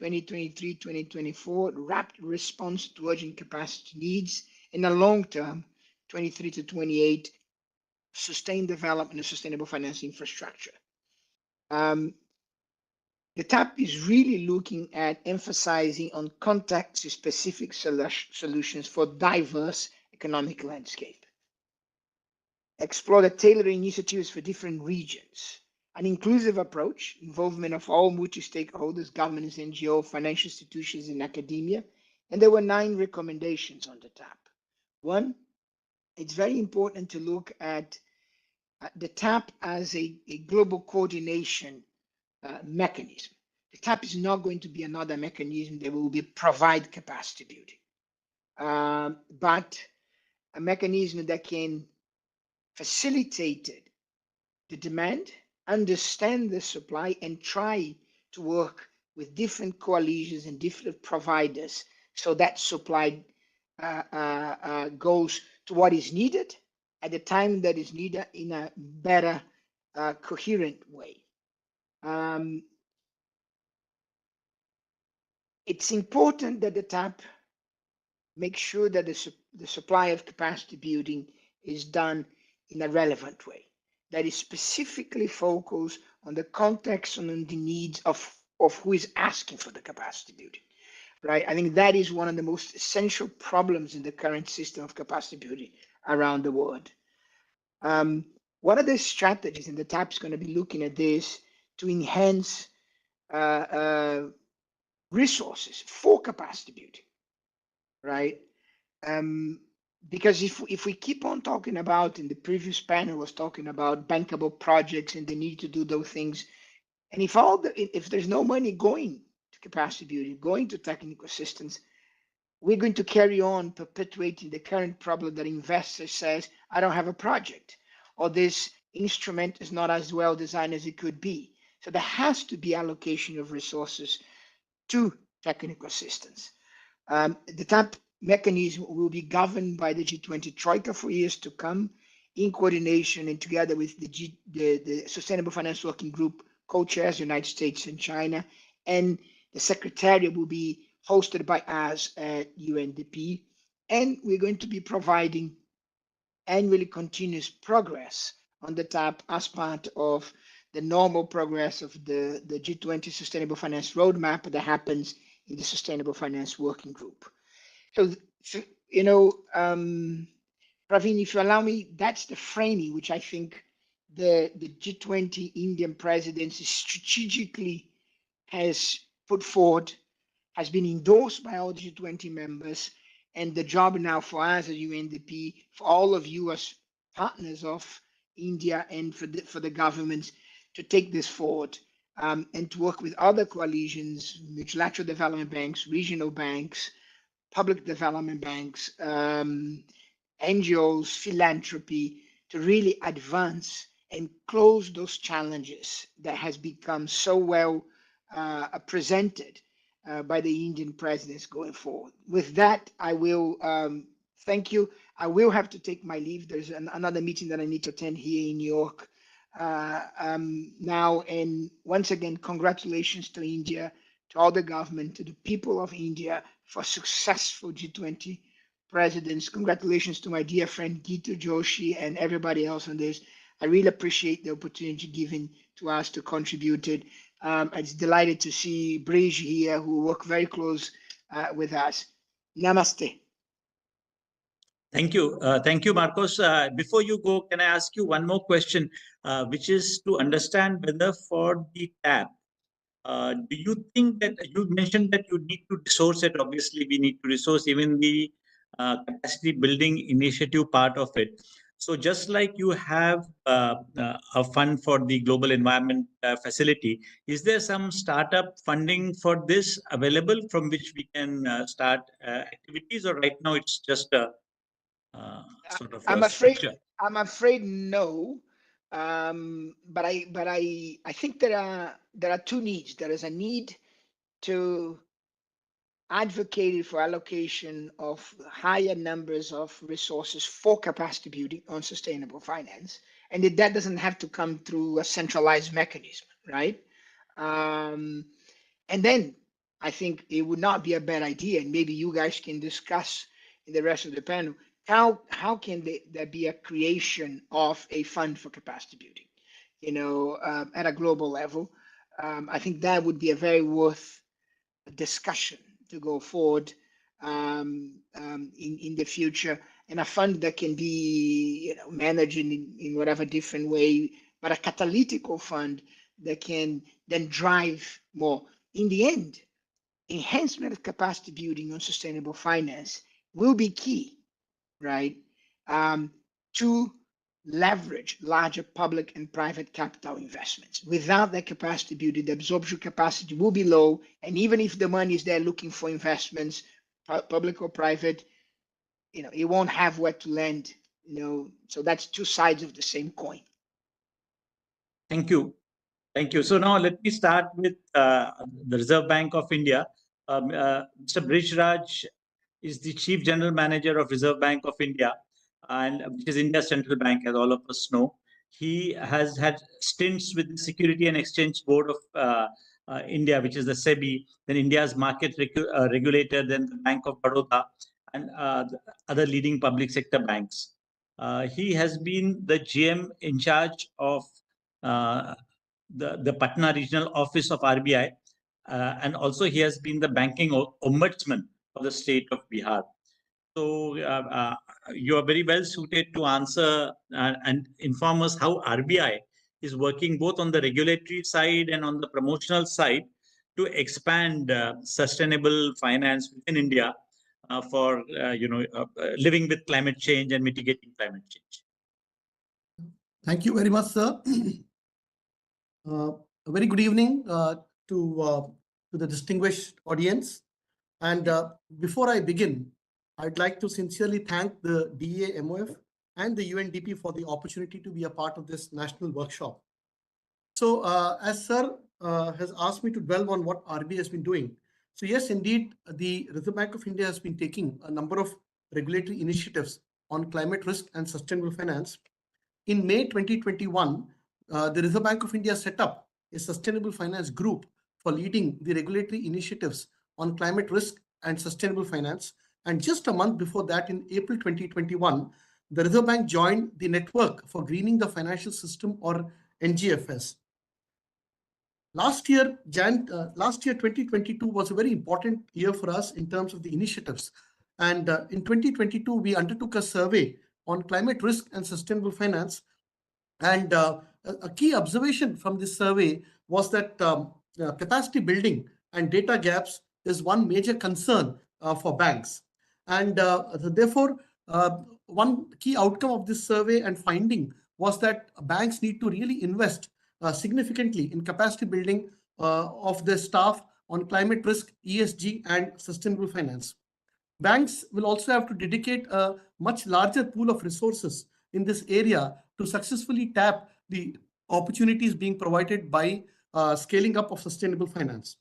2023-2024, rapid response to urgent capacity needs, and a long term 23 to 28, sustained development of sustainable finance infrastructure. The TAP is really looking at emphasizing on context-specific solutions for diverse economic landscape. Explore the tailored initiatives for different regions. An inclusive approach, involvement of all multi-stakeholders, governments, NGO, financial institutions, and academia. And there were 9 recommendations on the TAP. One, it's very important to look at the TAP as a global coordination mechanism. The TAP is not going to be another mechanism that will provide capacity building, but a mechanism that can facilitate the demand, understand the supply, and try to work with different coalitions and different providers so that supply goes to what is needed at the time that is needed in a better, coherent way. It's important that the TAP make sure that the supply of capacity building is done in a relevant way, that is specifically focused on the context and on the needs of who is asking for the capacity building, right? I think that is one of the most essential problems in the current system of capacity building around the world. What are the strategies? And the TAP is going to be looking at this to enhance resources for capacity building, right? Because if we keep on talking about, in the previous panel was talking about bankable projects and the need to do those things, and if there's no money going to capacity building, going to technical assistance, we're going to carry on perpetuating the current problem that investors says, I don't have a project, or this instrument is not as well designed as it could be. So there has to be allocation of resources to technical assistance. The TAP mechanism will be governed by the G20 Troika for years to come, in coordination and together with the Sustainable Finance Working Group co-chairs, United States and China, and the Secretariat will be hosted by us at UNDP, and we're going to be providing annually continuous progress on the TAP as part of the normal progress of the G20 Sustainable Finance Roadmap that happens in the Sustainable Finance Working Group. So Praveen, if you allow me, that's the framing which I think the G20 Indian presidency strategically has put forward, has been endorsed by all the G20 members, and the job now for us at UNDP, for all of you as partners of India and for the governments to take this forward and to work with other coalitions, multilateral development banks, regional banks, public development banks, NGOs, philanthropy, to really advance and close those challenges that has become so well presented by the Indian presidents going forward. With that, I will thank you. I will have to take my leave. There's another meeting that I need to attend here in New York now. And once again, congratulations to India, to all the government, to the people of India for successful G20 presidents. Congratulations to my dear friend Geeta Joshi and everybody else on this. I really appreciate the opportunity given to us to contribute it. I'm delighted to see Brij here, who work very close with us. Namaste. Thank you. Thank you, Marcos. Before you go, can I ask you one more question, which is to understand whether for the TAP, do you think that you mentioned that you need to resource it? Obviously, we need to resource even the capacity building initiative part of it. So just like you have a fund for the global environment facility, is there some startup funding for this available from which we can start activities, or right now it's just a sort of I'm a afraid. structure? I'm afraid no. But I think there are two needs. There is a need to advocate for allocation of higher numbers of resources for capacity building on sustainable finance, and that doesn't have to come through a centralized mechanism, right? And then I think it would not be a bad idea, and maybe you guys can discuss in the rest of the panel, how can there be a creation of a fund for capacity building, at a global level? I think that would be a very worth discussion to go forward in the future, and a fund that can be managed in whatever different way, but a catalytical fund that can then drive more. In the end, enhancement of capacity building on sustainable finance will be key, right? To leverage larger public and private capital investments. Without that capacity building, the absorption capacity will be low. And even if the money is there looking for investments, public or private, it won't have where to lend, so that's two sides of the same coin. Thank you. Thank you. So now let me start with the Reserve Bank of India. Mr. Brij Raj is the Chief General Manager of Reserve Bank of India, and which is India's central bank, as all of us know. He has had stints with the Security and Exchange Board of India, which is the SEBI, then India's market regulator, then the Bank of Baroda, and the other leading public sector banks. He has been the GM in charge of the Patna regional office of RBI, and also he has been the banking ombudsman of the state of Bihar. So you are very well suited to answer and inform us how RBI is working both on the regulatory side and on the promotional side to expand sustainable finance within India for living with climate change and mitigating climate change. Thank you very much, sir. A very good evening to the distinguished audience. And before I begin, I'd like to sincerely thank the DEA MOF and the UNDP for the opportunity to be a part of this national workshop. So as sir has asked me to dwell on what RBI has been doing. So yes, indeed, the Reserve Bank of India has been taking a number of regulatory initiatives on climate risk and sustainable finance. In May 2021, the Reserve Bank of India set up a sustainable finance group for leading the regulatory initiatives on climate risk and sustainable finance. And just a month before that, in April 2021, the Reserve Bank joined the Network for Greening the Financial System, or NGFS. Last year, 2022 was a very important year for us in terms of the initiatives. And in 2022, we undertook a survey on climate risk and sustainable finance. And a key observation from this survey was that capacity building and data gaps is one major concern for banks. And therefore, one key outcome of this survey and finding was that banks need to really invest significantly in capacity building of their staff on climate risk, ESG, and sustainable finance. Banks will also have to dedicate a much larger pool of resources in this area to successfully tap the opportunities being provided by scaling up of sustainable finance.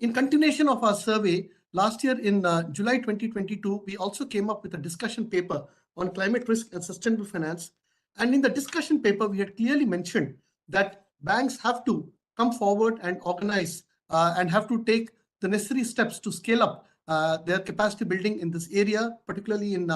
In continuation of our survey, last year in July 2022, we also came up with a discussion paper on climate risk and sustainable finance. And in the discussion paper, we had clearly mentioned that banks have to come forward and organize and have to take the necessary steps to scale up their capacity building in this area, particularly in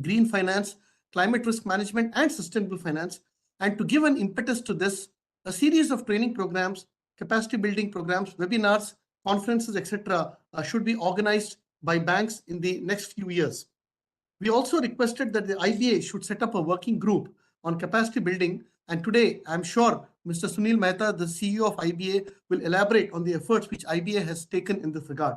green finance, climate risk management, and sustainable finance. And to give an impetus to this, a series of training programs, capacity building programs, webinars, conferences, etc., should be organized by banks in the next few years. We also requested that the IBA should set up a working group on capacity building. And today, I'm sure Mr. Sunil Mehta, the CEO of IBA, will elaborate on the efforts which IBA has taken in this regard.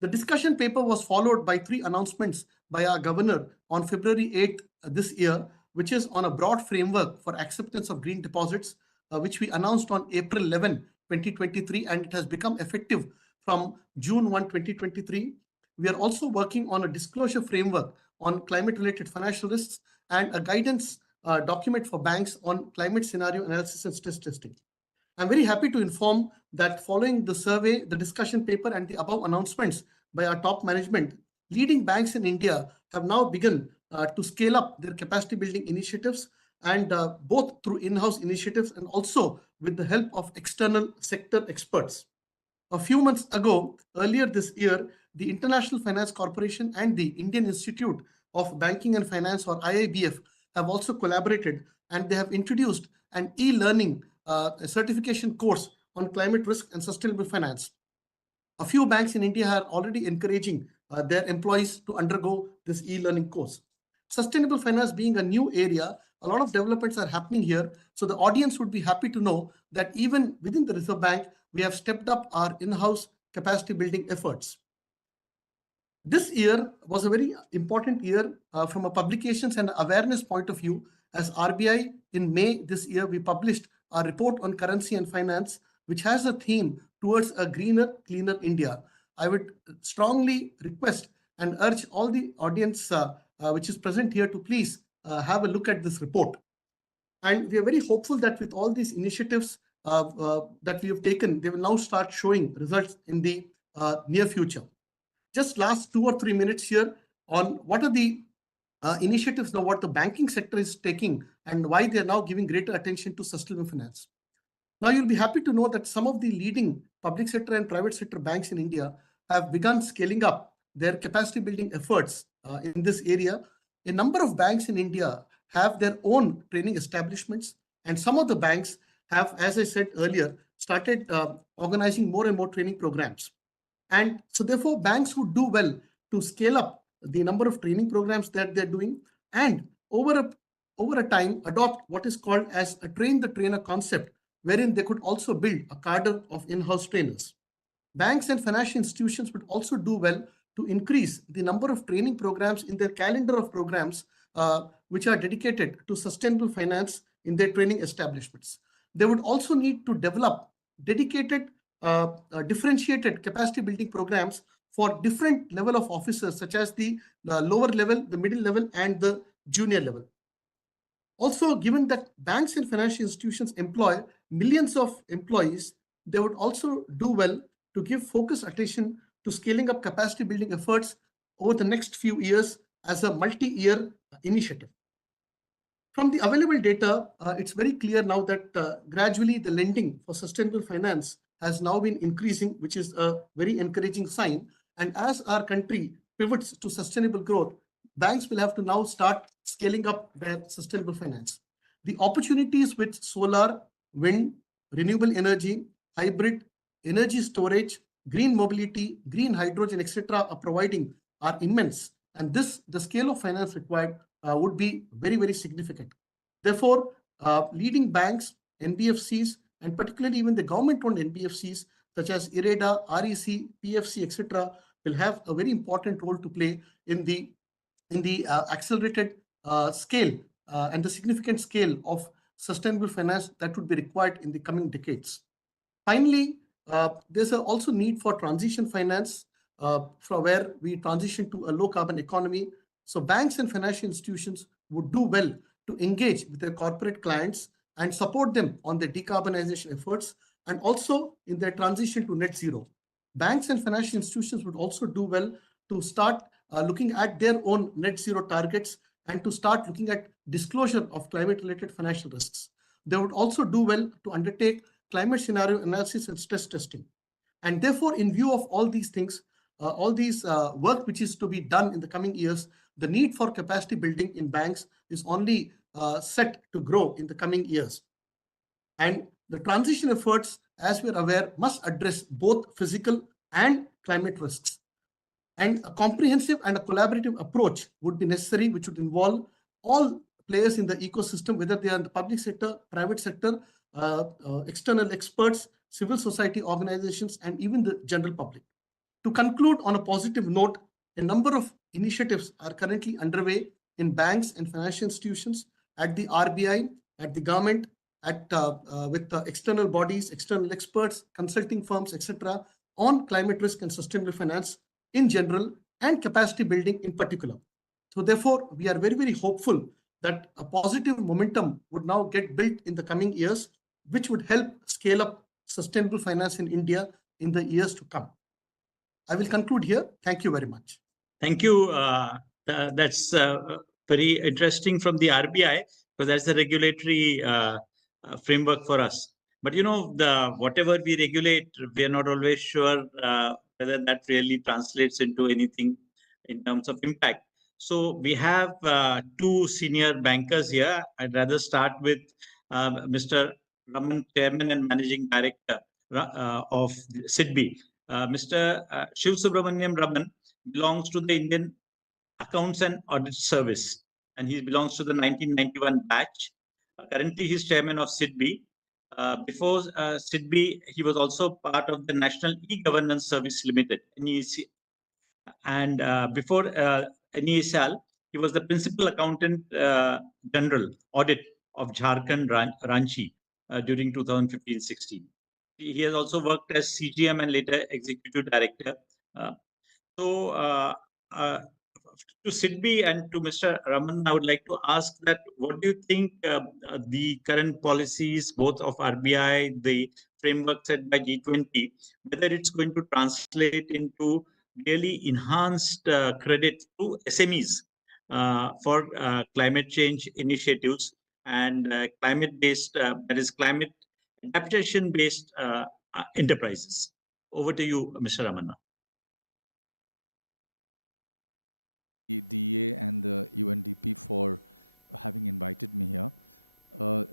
The discussion paper was followed by 3 announcements by our governor on February 8th this year, which is on a broad framework for acceptance of green deposits, which we announced on April 11, 2023, and it has become effective from June 1, 2023. We are also working on a disclosure framework on climate-related financial risks and a guidance document for banks on climate scenario analysis and stress testing. I'm very happy to inform that following the survey, the discussion paper, and the above announcements by our top management, leading banks in India have now begun to scale up their capacity building initiatives, and both through in-house initiatives and also with the help of external sector experts. A few months ago, earlier this year, the International Finance Corporation and the Indian Institute of Banking and Finance, or IIBF, have also collaborated, and they have introduced an e-learning certification course on climate risk and sustainable finance. A few banks in India are already encouraging their employees to undergo this e-learning course. Sustainable finance being a new area, a lot of developments are happening here. So the audience would be happy to know that even within the Reserve Bank, we have stepped up our in-house capacity building efforts. This year was a very important year from a publications and awareness point of view. As RBI, in May this year, we published our report on currency and finance, which has a theme towards a greener, cleaner India. I would strongly request and urge all the audience which is present here to please have a look at this report. And we are very hopeful that with all these initiatives that we have taken, they will now start showing results in the near future. Just last 2 or 3 minutes here on what are the initiatives now, what the banking sector is taking and why they are now giving greater attention to sustainable finance. Now, you'll be happy to know that some of the leading public sector and private sector banks in India have begun scaling up their capacity building efforts in this area. A number of banks in India have their own training establishments, and some of the banks have, as I said earlier, started organizing more and more training programs. And so therefore, banks would do well to scale up the number of training programs that they're doing, and over a time adopt what is called as a train the trainer concept, wherein they could also build a cadre of in-house trainers. Banks and financial institutions would also do well to increase the number of training programs in their calendar of programs which are dedicated to sustainable finance in their training establishments. They would also need to develop dedicated differentiated capacity building programs for different level of officers, such as the lower level, the middle level, and the junior level. Also, given that banks and financial institutions employ millions of employees, they would also do well to give focused attention to scaling up capacity building efforts over the next few years as a multi-year initiative. From the available data, it's very clear now that gradually the lending for sustainable finance has now been increasing, which is a very encouraging sign. And as our country pivots to sustainable growth, banks will have to now start scaling up their sustainable finance. The opportunities with solar, wind, renewable energy, hybrid, energy storage, green mobility, green hydrogen, etc. are providing are immense. And the scale of finance required would be very, very significant. Therefore, leading banks, NBFCs, and particularly even the government-owned NBFCs, such as IREDA, REC, PFC, etc., will have a very important role to play in the accelerated scale and the significant scale of sustainable finance that would be required in the coming decades. Finally, there's also need for transition finance from where we transition to a low carbon economy. So banks and financial institutions would do well to engage with their corporate clients and support them on their decarbonization efforts and also in their transition to net zero. Banks and financial institutions would also do well to start looking at their own net zero targets and to start looking at disclosure of climate-related financial risks. They would also do well to undertake climate scenario analysis and stress testing. And therefore, in view of all these things, all these work which is to be done in the coming years, the need for capacity building in banks is only set to grow in the coming years. And the transition efforts, as we're aware, must address both physical and climate risks. And a comprehensive and a collaborative approach would be necessary, which would involve all players in the ecosystem, whether they are in the public sector, private sector, external experts, civil society organizations, and even the general public. To conclude on a positive note, a number of initiatives are currently underway in banks and financial institutions, at the RBI, at the government, with external bodies, external experts, consulting firms, etc., on climate risk and sustainable finance in general and capacity building in particular. So therefore, we are very, very hopeful that a positive momentum would now get built in the coming years, which would help scale up sustainable finance in India in the years to come. I will conclude here. Thank you very much. Thank you. That's very interesting from the RBI, because that's the regulatory framework for us. But you know, whatever we regulate, we are not always sure whether that really translates into anything in terms of impact. So we have two senior bankers here. I'd rather start with Mr. Raman, Chairman and Managing Director of SIDBI. Mr. Shiv Subramaniam Raman belongs to the Indian Accounts and Audit Service, and he belongs to the 1991 batch. Currently, he's chairman of SIDBI. Before SIDBI, he was also part of the National E-Governance Service Limited, NEC. And before NESL, he was the Principal Accountant General Audit of Jharkhand Ranchi during 2015-16. He has also worked as CGM and later Executive Director. To SIDBI and to Mr. Raman, I would like to ask that what do you think the current policies, both of RBI, the framework set by G20, whether it's going to translate into really enhanced credit to SMEs for climate change initiatives and climate-based, that is climate adaptation-based enterprises. Over to you, Mr. Raman. The DA and the UNDP for having invited me here.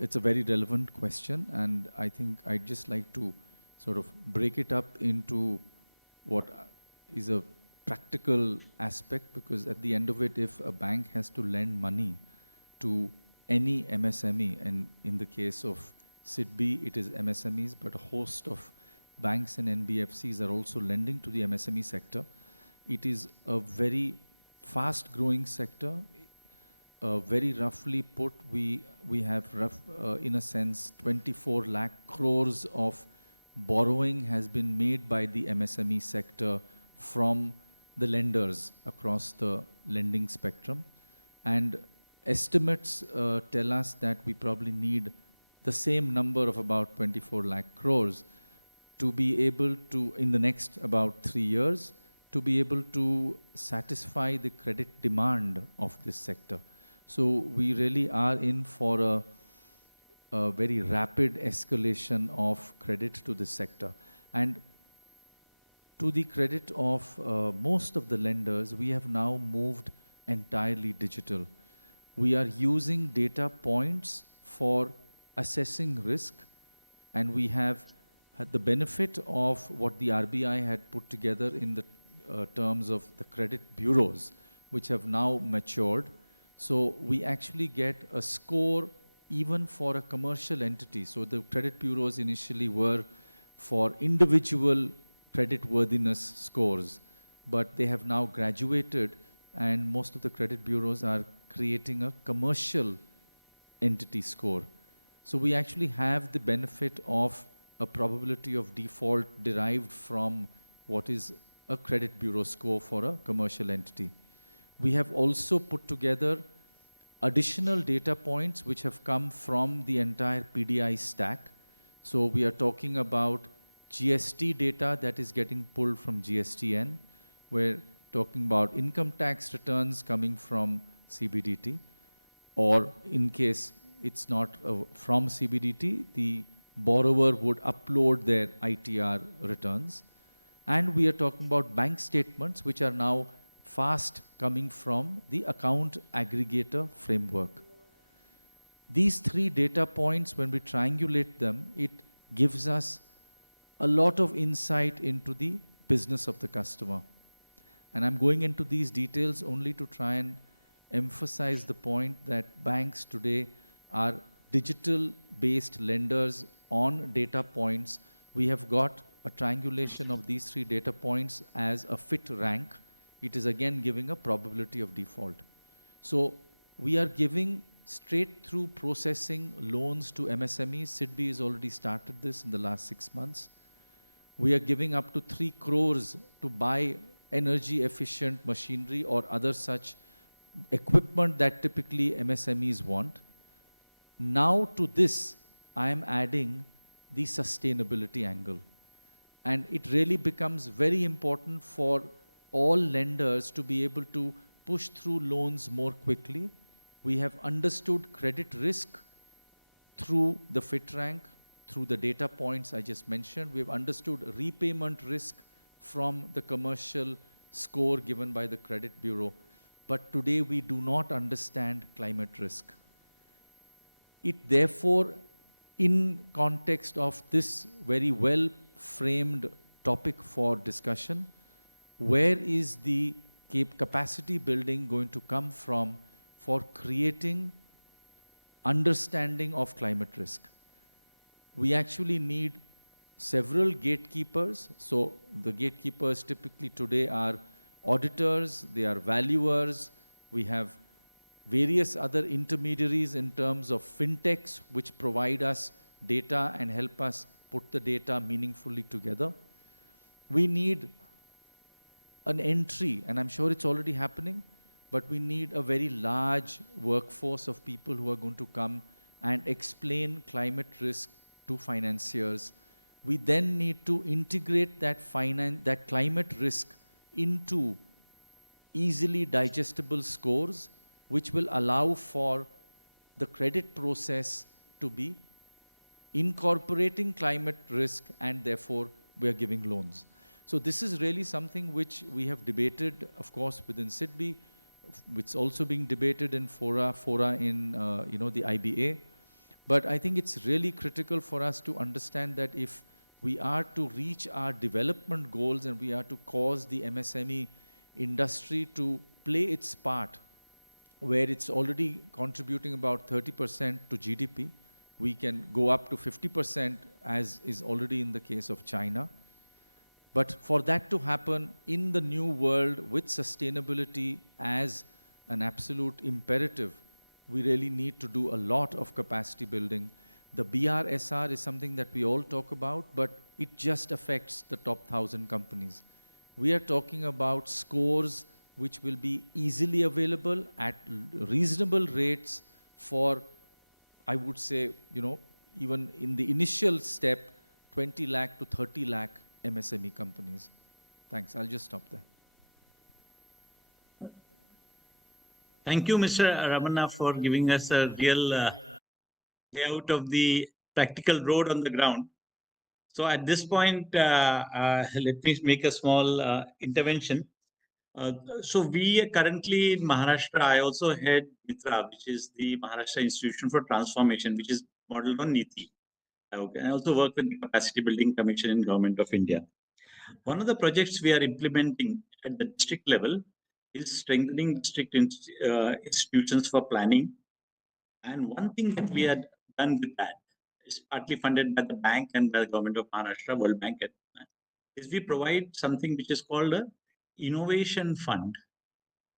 It's a very relevant question, and I think I'd just like to sort of break it up into what is a practical aspect, because at the end of it, if a bank has to lend money to any MSME, and in the case of SIDBI, it is MSMEs, but a host of banks and NBFCs are also lending to the MSME sector. It is a very fast-growing sector. Very roughly put, we have in a sense 24 lakh crores of borrowing has been made by the MSME sector from the lenders across the lending spectrum. And estimates tell us that we probably need the same number of about 24 lakh crores to be able to, in the next about 3 years, to be able to satisfy the credit demand of this sector. So we really are in for a very rapid escalation of credit to this sector. And to the credit of most of the lenders, we have now moved entirely digital. We are using data points for assessing risk, and we have had the benefit of what the RBI had put together in the terms of the credit bureaus, which have now matured. So we actually get a score even for a commercial entity. So the credit bureaus initially were for individual credit worthiness scores, but they have now graduated, and most of the credit bureaus are creating a commercial entity score. So we actually have the benefit of a probability of default derived from what is a credit bureau score for a commercial entity. We have also put together additional data points which have come from the entire PDI stack. So we are talking about GST data that is getting pulled from GSTN. We're talking about income tax returns coming from CBDT, or in case it's not from CBDT, the borrower would upload their ITR returns. And we are talking about bank statements, which are now fast coming from the account aggregator framework. These three data points, when we triangulate them, it gives us a lot of insight into the business of the customer. And I'm going into these details only to try and emphasize the point that banks today are digital-based lenders on data points. We have got a triangulation of these three data points as a fit rank. It is again giving a probability of default. So we are giving straight through processing loans to MSMEs. SIDBI has already started this in the last 6 months. We are giving up to 3 crores to buy energy efficient machinery or other such equipment that typically MSMEs want. Now to this, I am adding the sustainability angle. And it really becomes very important for all lenders to be able to push through loans more quickly. We have understood credit risk through the fit rank, through the data points I just mentioned. We have understood repayment risk from the commercial score given by the credit bureau. But today we do not understand climate risk. It therefore, in context of this very well framed topic for discussion, where is the capacity building going to come from for creating understanding of climate risk? We actually need several gatekeepers. So the gatekeepers typically today are auditors, they are valuers, we have various other intermediaries in terms of fintechs which provide us data and help us put the data meaningfully together. We need an entry, and I'm sure it's already happening, but we need a very large workforce of people who are going to come and explain climate risk to financiers. We then need to integrate that climate risk into easily digestible scores, which will allow for the credit process to be incorporating climate risk, and therefore we are giving loans. So this is really something which we have debated, of course, within SIDBI. It's also being debated in fora in the IBA. But I think it's really critical for us to understand that if we are to reach our development goals and we are to cause the MSME industry to play its part, where it's already contributing about 30% to GDP, we can go up to 50%, as is already in the case of China. But for that to happen in the new world with sustainability as an absolute imperative, we really need to do a lot of capacity building. The BRSR is something that we all talk about, but it just affects the top 1,000 companies. We are talking about scores which will be easily available at reasonable rates for, I would say, even in the initial step, 20 lakh to 30 lakh MSME companies. Thanks. I'll just stop there. Thank you, Mr. Ramana, for giving us a real layout of the practical road on the ground. So at this point, let me make a small intervention. So we are currently in Maharashtra. I also head MITRA, which is the Maharashtra Institution for Transformation, which is modeled on NITI. Okay. I also work with the Capacity Building Commission in Government of India. One of the projects we are implementing at the district level is strengthening district institutions for planning. And one thing that we had done with that is partly funded by the bank and by the Government of Maharashtra, World Bank, is we provide something which is called a innovation fund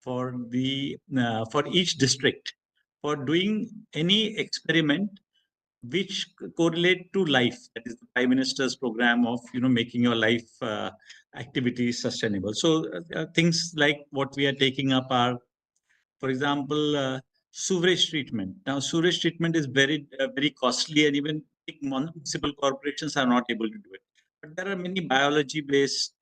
for each district for doing any experiment which correlate to life. That is the Prime Minister's program of making your life activities sustainable. So things like what we are taking up are, for example, sewage treatment. Now, sewage treatment is very, very costly, and even big municipal corporations are not able to do it. But there are many biology-based,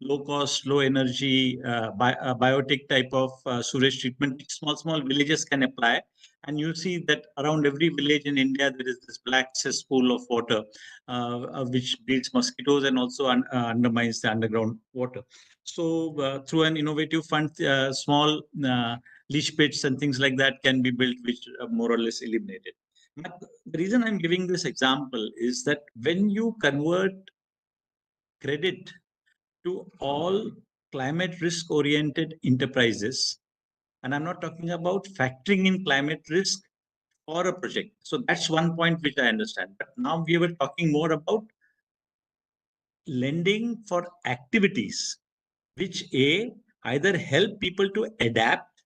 low-cost, low-energy, biotic type of sewage treatment which small villages can apply. And you see that around every village in India, there is this black cesspool of water, which breeds mosquitoes and also undermines the underground water. So through an innovative fund, small leach pits and things like that can be built, which are more or less eliminated. But the reason I'm giving this example is that when you convert credit to all climate risk oriented enterprises, and I'm not talking about factoring in climate risk for a project. So that's one point which I understand. But now we were talking more about lending for activities which A, either help people to adapt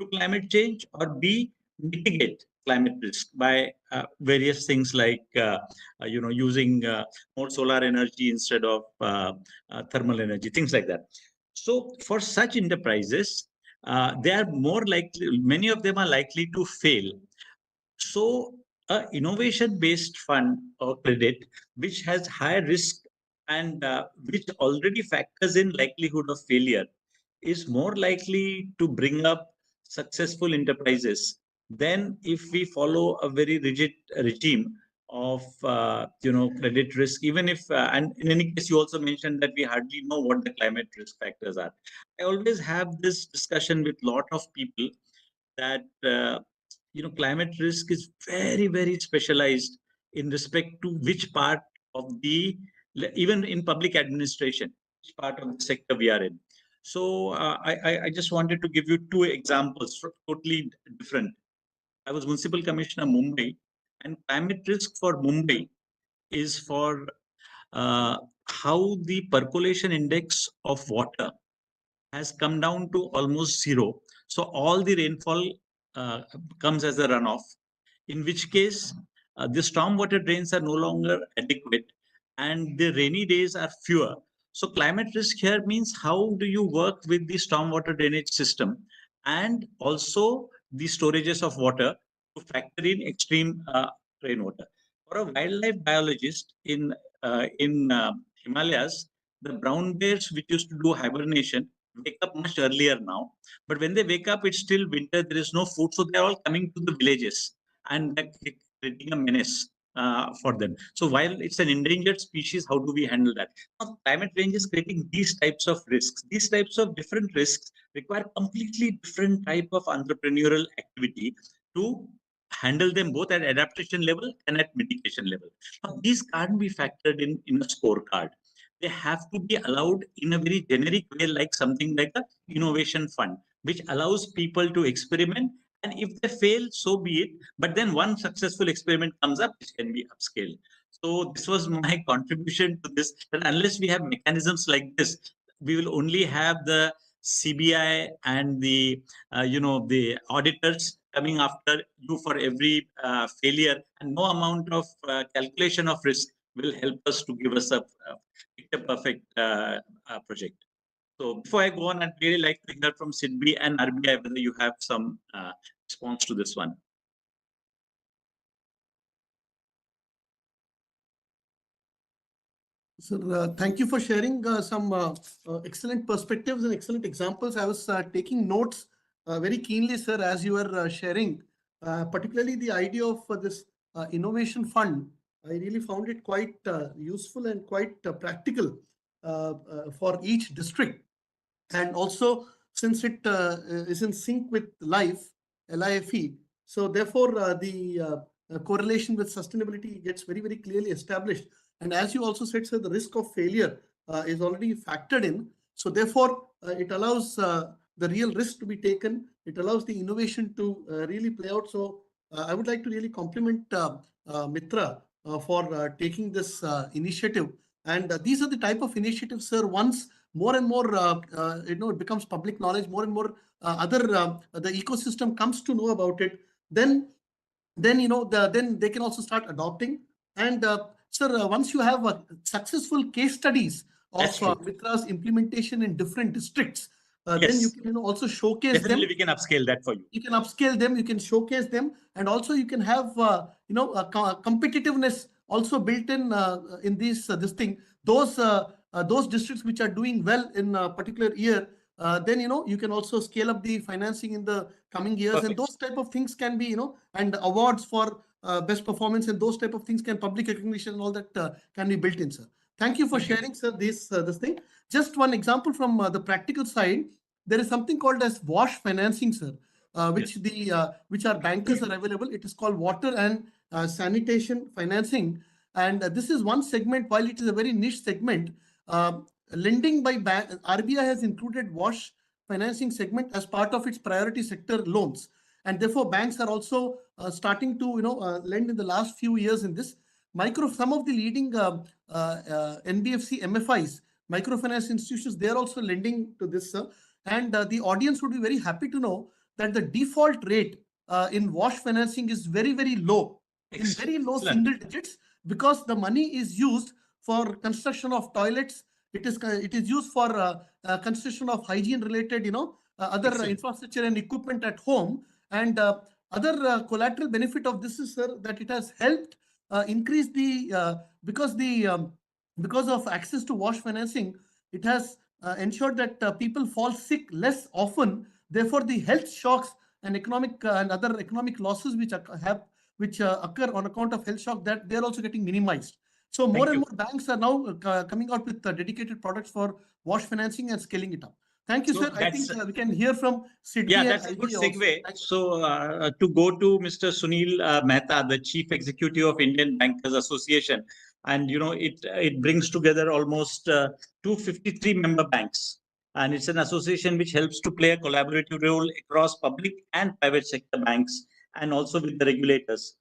to climate change, or B, mitigate climate risk by various things like using more solar energy instead of thermal energy, things like that. So for such enterprises, they are more likely, many of them are likely to fail. So a innovation-based fund or credit which has high risk and which already factors in likelihood of failure is more likely to bring up successful enterprises than if we follow a very rigid regime of credit risk. Even if and in any case, you also mentioned that we hardly know what the climate risk factors are. I always have this discussion with a lot of people that climate risk is very, very specialized in respect to which part of the, even in public administration, which part of the sector we are in. So I just wanted to give you two examples, totally different. I was Municipal Commissioner Mumbai, and climate risk for Mumbai is for how the percolation index of water has come down to almost zero. So all the rainfall comes as a runoff, in which case the stormwater drains are no longer adequate and the rainy days are fewer. So climate risk here means how do you work with the stormwater drainage system and also the storages of water to factor in extreme rainwater. For a wildlife biologist in Himalayas, the brown bears which used to do hibernation wake up much earlier now. But when they wake up, it's still winter, there is no food. So they're all coming to the villages and creating a menace for them. So while it's an endangered species, how do we handle that? Now, climate change is creating these types of risks. These types of different risks require completely different type of entrepreneurial activity to handle them both at adaptation level and at mitigation level. Now, these can't be factored in a scorecard. They have to be allowed in a very generic way, like something like a innovation fund, which allows people to experiment. And if they fail, so be it. But then one successful experiment comes up, which can be upscaled. So this was my contribution to this. That unless we have mechanisms like this, we will only have the CBI and the the auditors coming after you for every failure, and no amount of calculation of risk will help us to give us a perfect project. So before I go on, I'd really like to hear from SIDBI and RBI whether you have some response to this one. Sir, thank you for sharing some excellent perspectives and excellent examples. I was taking notes very keenly, sir, as you were sharing, particularly the idea of this innovation fund. I really found it quite useful and quite practical for each district. And also, since it is in sync with LIFE, so therefore the correlation with sustainability gets very, very clearly established. And as you also said, sir, the risk of failure is already factored in. So therefore, it allows the real risk to be taken. It allows the innovation to really play out. So I would like to really compliment Mitra for taking this initiative. And these are the type of initiatives, sir, once more and more, it becomes public knowledge, more and more the ecosystem comes to know about it, then then they can also start adopting. And sir, once you have successful case studies of Mitra's implementation in different districts, then you Yes. can also showcase them. Definitely, we can upscale that for you. You can upscale them, you can showcase them, and also you can have competitiveness also built in this thing. Those districts which are doing well in a particular year, then you can also scale up the financing in the coming years. Perfect. And those type of things can be and awards for best performance, and those type of things, can public recognition and all that can be built in, sir. Thank you for sharing, sir, this thing. Just one example from the practical side. There is something called as WASH financing, sir, which our bankers are available. It is called water and sanitation financing, and this is one segment. While it is a very niche segment, lending by RBI has included WASH financing segment as part of its priority sector loans, and therefore banks are also starting to lend in the last few years in this. Some of the leading NBFC MFIs, microfinance institutions, they are also lending to this, sir. And the audience would be very happy to know that the default rate in WASH financing is very, very low, in very low single digits, because the money is used for construction of toilets. It is used for construction of hygiene related, other infrastructure and equipment at home. And other collateral benefit of this is, sir, that it has helped increase the because of access to WASH financing, it has ensured that people fall sick less often. Therefore, the health shocks and other economic losses which occur on account of health shock, that they're also getting minimized. So more and more banks are now coming out with dedicated products for WASH financing and scaling it up. Thank you, sir. I think we can hear from Sydney. Yeah, that's a good segue. So to go to Mr. Sunil Mehta, the Chief Executive of Indian Bankers Association, and it brings together almost 253 member banks, and it's an association which helps to play a collaborative role across public and private sector banks, and also with the regulators.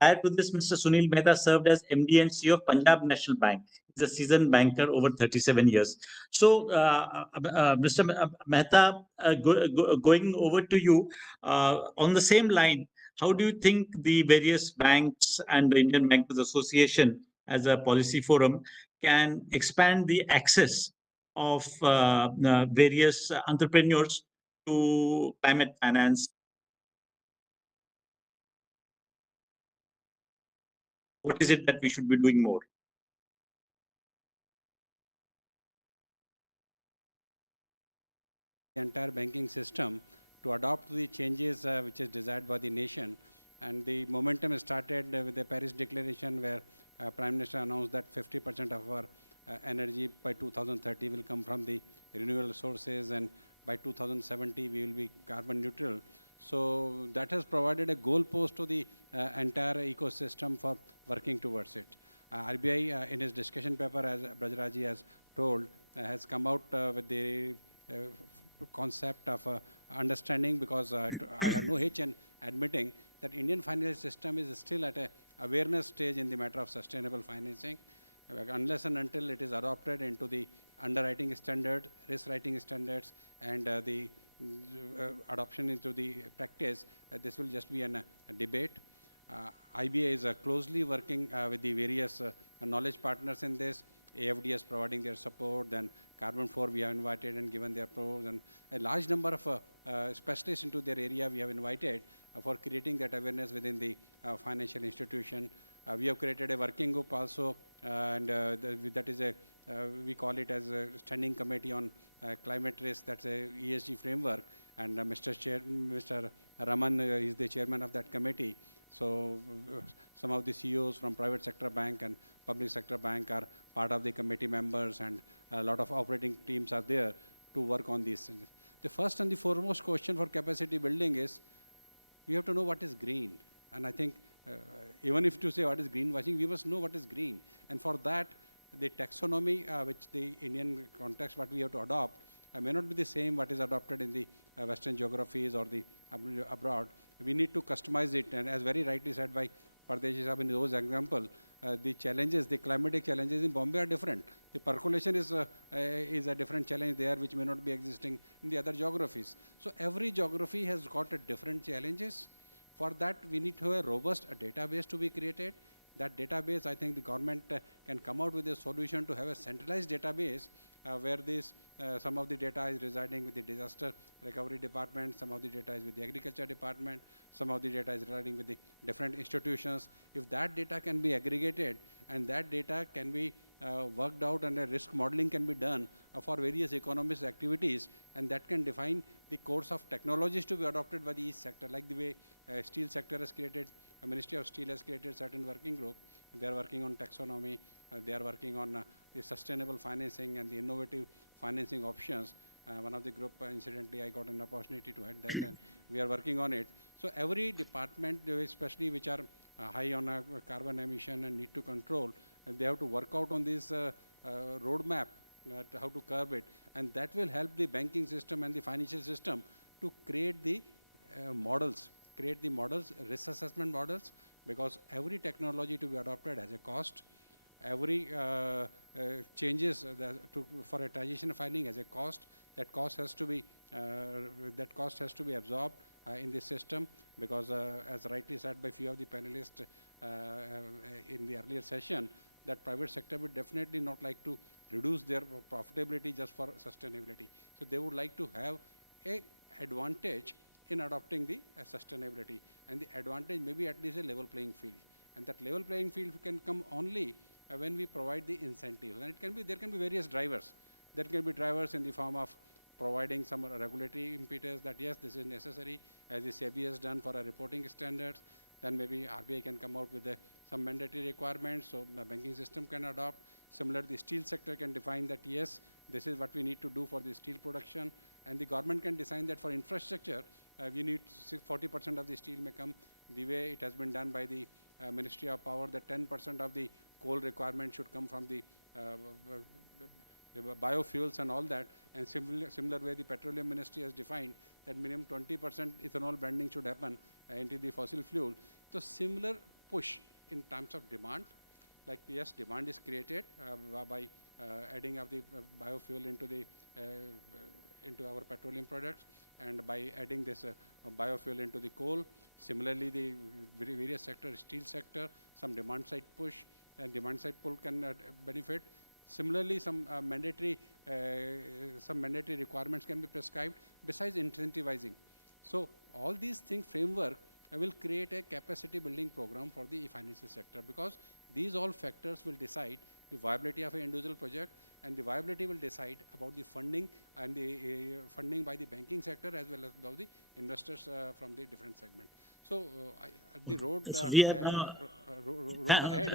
Prior to this, Mr. Sunil Mehta served as MD and CEO of Punjab National Bank. He's a seasoned banker over 37 years. So, Mr. Mehta, going over to you, on the same line, how do you think the various banks and the Indian Bankers Association as a policy forum can expand the access of various entrepreneurs to climate finance? What is it that we should be doing more? The entire banking system to adopt the changes which is desired by the nation. And the momentum started with the Paris Declaration, where Prime Minister announced that 50% of our energy by 2030 will come from the renewable sources, and by 2070 we will be carbon neutral. So that has provided a goalpost to the entire ecosystem for working towards it. RBI, in his discussion paper, as Brajraji has told, has come out with the concept of understanding, because I have no hitch in admitting that Indian financial system is still at a awareness stage in the matter of sustainable financing. Unless and until it is adopted into the underwriting standard, risk writing standards, and the adoption into the practice, this will just be a debate. IBA is closely working with the various knowledge partners in this. AFDS providing their support, then Carbon 4 we have invited and given their pros, and a large number of specialists into their area we have invited for creating that awareness within the financial institution. We have created a working group also, and that is we call it as a standing committee on climate risk. That's a ESG framework, and Mr. Raman is the chairman of that committee. So some of the CEOs from private sector bank and public sector bank are part of the committee members, and a lot of operating teams are there to work on these. The first and the foremost question for capacity building is, we have to know what is green. And I think even if to say what is greenwashing, we must know what is green. And for that, the taxonomy, which the Indian context, what we have to adopt, may not be the same what is adopted in the Western geographies or the abroad. We need to customize it. And as very rightly said by Pardeshi Sahab in those example, the challenges, the climatic challenges in Bombay are different. The percolation is a different challenge there, which may not be existing in the other geographies. So every geography has got a different challenges. For that, we need to have a robust database to be created. That database, I think the government can come out with a solution to have a centralized database where these some of the data is residing with the disaster recovery department, some of the data is with the agriculture department, some of the data is residing with the different institutions. If that data can be aggregated and that data can be worked out and a risk modeling can be done for various economist activities, and that can define the course of technologies to be adopted by the each sector, like the way steel sector has created, Ministry of Steel has created certain working group. They are working on taxonomy, they are working on the sustainable financing and the innovative financing options. One of the group, incidentally, I got an opportunity to head that, and we are working on it. So every department, especially which are high on carbon emission and need to control, they have to work out on this roadmap, how to curb it. And that will help the banking system and the financial system to create the models, risk assessment models, because every technology to be adopted has a cost. Every changes for a transition filing has a cost. That cost has to be absorbed in the system, because as rightly said by few of the panelists in the earlier session, that private sector would definitely not like to reduce their profitability just for sustainability. So they would like to have a advantage in adopting the sustainability, and the advantage may be at least a level playing field. And that level playing field can come only when we provide the incentives. And there can be various drivers. There can be drivers in the form of providing some regulatory impetus that yes, this is necessary, as the SEBI has done for our reporting standards. Then maybe RBI can come out with some mandatory requirements, so the banking system can adopt. Similarly, the steel sector can define that yes, this is what we need to do for the steel production, and the government can decide that for infrastructure, we need 40% of the steel may come the way it has been done by the Ministry of Power, that 10% of the coal requirement should come from the biofuels and all that. And similar way, the Petroleum Ministry has defined that minimum 20% ethanol blending should happen into the fossil fuel. So similar push in terms of demand, like yes, demand is created by adding of the biofuel into our petroleum products, and by adding this biofuel into the coal. Similarly, the various sectors, steel sector, some demand side push and demand side pull can benefit. Similarly, some mandatory requirements can be prescribed besides incentivizing. So all these things framework will create a capacity building program for the financial sector, because these all factors will decide the viability of an individual project, and the viability will decide about the funding and the funding by the banking sector as well as about the investors from the different segment. So the road, we are now,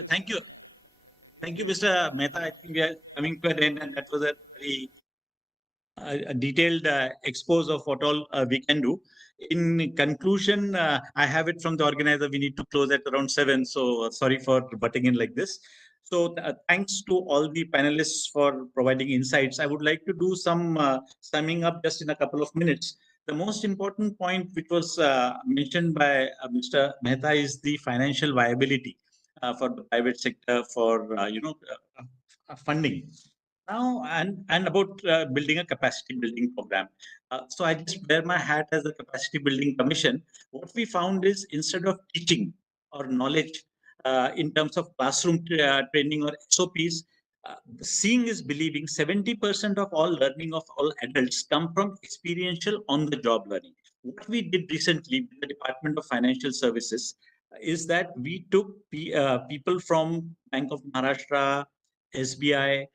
thank you. Thank you, Mr. Mehta. I think we are coming to an end, and that was a very detailed expose of what all we can do. In conclusion, I have it from the organizer. We need to close at around 7, so sorry for butting in like this. So thanks to all the panelists for providing insights. I would like to do some summing up just in a couple of minutes. The most important point which was mentioned by Mr. Mehta is the financial viability for the private sector for funding. Now, and about building a capacity building program. So I just wear my hat as a capacity building commission. What we found is, instead of teaching or knowledge in terms of classroom training or SOPs, seeing is believing. 70% of all learning of all adults come from experiential on-the-job learning. What we did recently with the Department of Financial Services is that we took people from Bank of Maharashtra, SBI,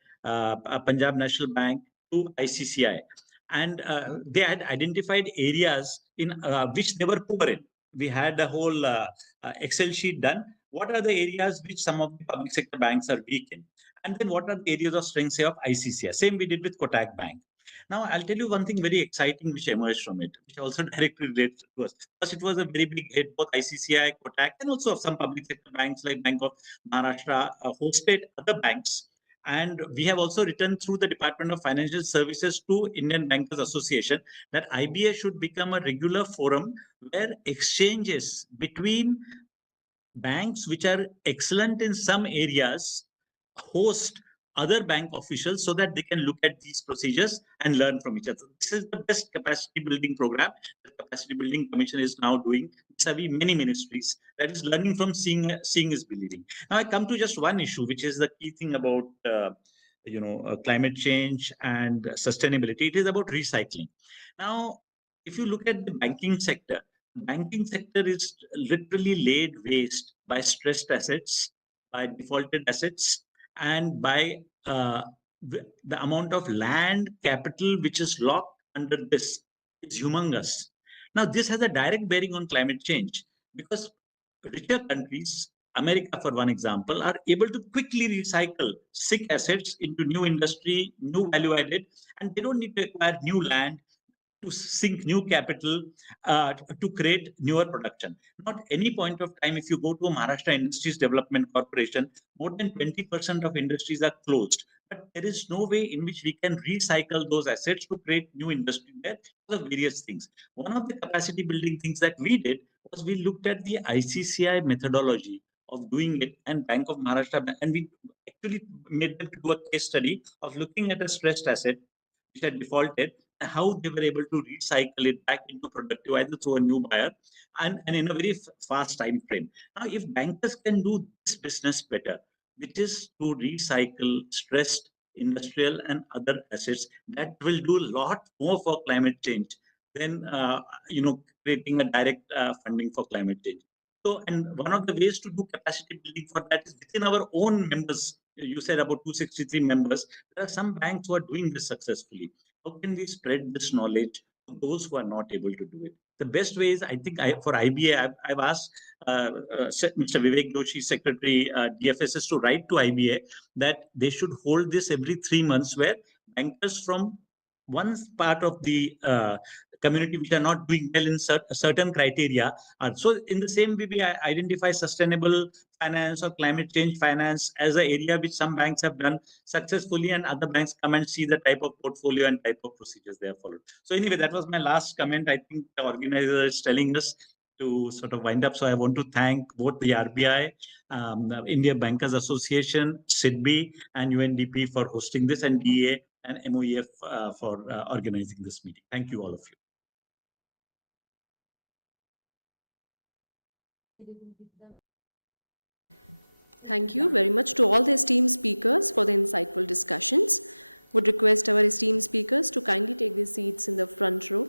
Punjab National Bank to ICCI, and they had identified areas in which they were poor in. We had a whole Excel sheet done. What are the areas which some of the public sector banks are weak in? And then what are the areas of strength, say, of ICCI? Same we did with Kotak Bank. Now, I'll tell you one thing very exciting which emerged from it, which also directly relates to us. First, it was a very big hit, both ICCI, Kotak, and also some public sector banks like Bank of Maharashtra hosted other banks. And we have also written through the Department of Financial Services to Indian Bankers Association that IBA should become a regular forum where exchanges between banks which are excellent in some areas host other bank officials so that they can look at these procedures and learn from each other. This is the best capacity building program the Capacity Building Commission is now doing vis-a-vis many ministries. That is learning from seeing is believing. Now I come to just one issue, which is the key thing about climate change and sustainability. It is about recycling. Now, if you look at the banking sector is literally laid waste by stressed assets, by defaulted assets, and by the amount of land capital which is locked under this is humongous. Now, this has a direct bearing on climate change because richer countries, America for one example, are able to quickly recycle sick assets into new industry, new value added, and they don't need to acquire new land to sink new capital to create newer production. Not any point of time, if you go to a Maharashtra Industries Development Corporation, more than 20% of industries are closed. But there is no way in which we can recycle those assets to create new industry there because of various things. One of the capacity building things that we did was we looked at the ICCI methodology of doing it and Bank of Maharashtra, and we actually made them to do a case study of looking at a stressed asset which had defaulted, how they were able to recycle it back into productive either through a new buyer and in a very fast time frame. Now, if bankers can do this business better, which is to recycle stressed industrial and other assets, that will do a lot more for climate change than creating a direct funding for climate change. So, and one of the ways to do capacity building for that is within our own members. You said about 263 members. There are some banks who are doing this successfully. How can we spread this knowledge to those who are not able to do it? The best way is, I think, for IBA, I've asked Mr. Vivek Joshi, Secretary DFSS, to write to IBA that they should hold this every 3 months, where bankers from one part of the community which are not doing well in certain criteria. So in the same way, we identify sustainable finance or climate change finance as an area which some banks have done successfully, and other banks come and see the type of portfolio and type of procedures they have followed. So anyway, that was my last comment. I think the organizer is telling us to sort of wind up. So I want to thank both the RBI, the India Bankers Association, SIDBI, and UNDP for hosting this, and DA and MOEF for organizing this meeting. Thank you, all of you. Thank you very much to all the esteemed speakers for the insightful discussions. Would request our esteemed speakers to kindly take their seats in the front row.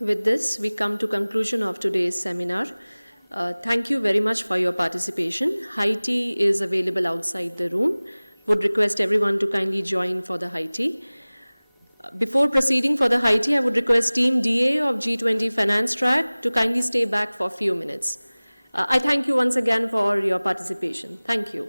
With this, we come to conclusion of today's seminar. Thank you very much for your participation. High tea is available outside the room. Would request everyone to kindly join for the high tea. Before proceeding for the high tea, I would request Team DA of G20 Finance Track to kindly stay back for a few minutes. I thank you once again for your participation. Thank you.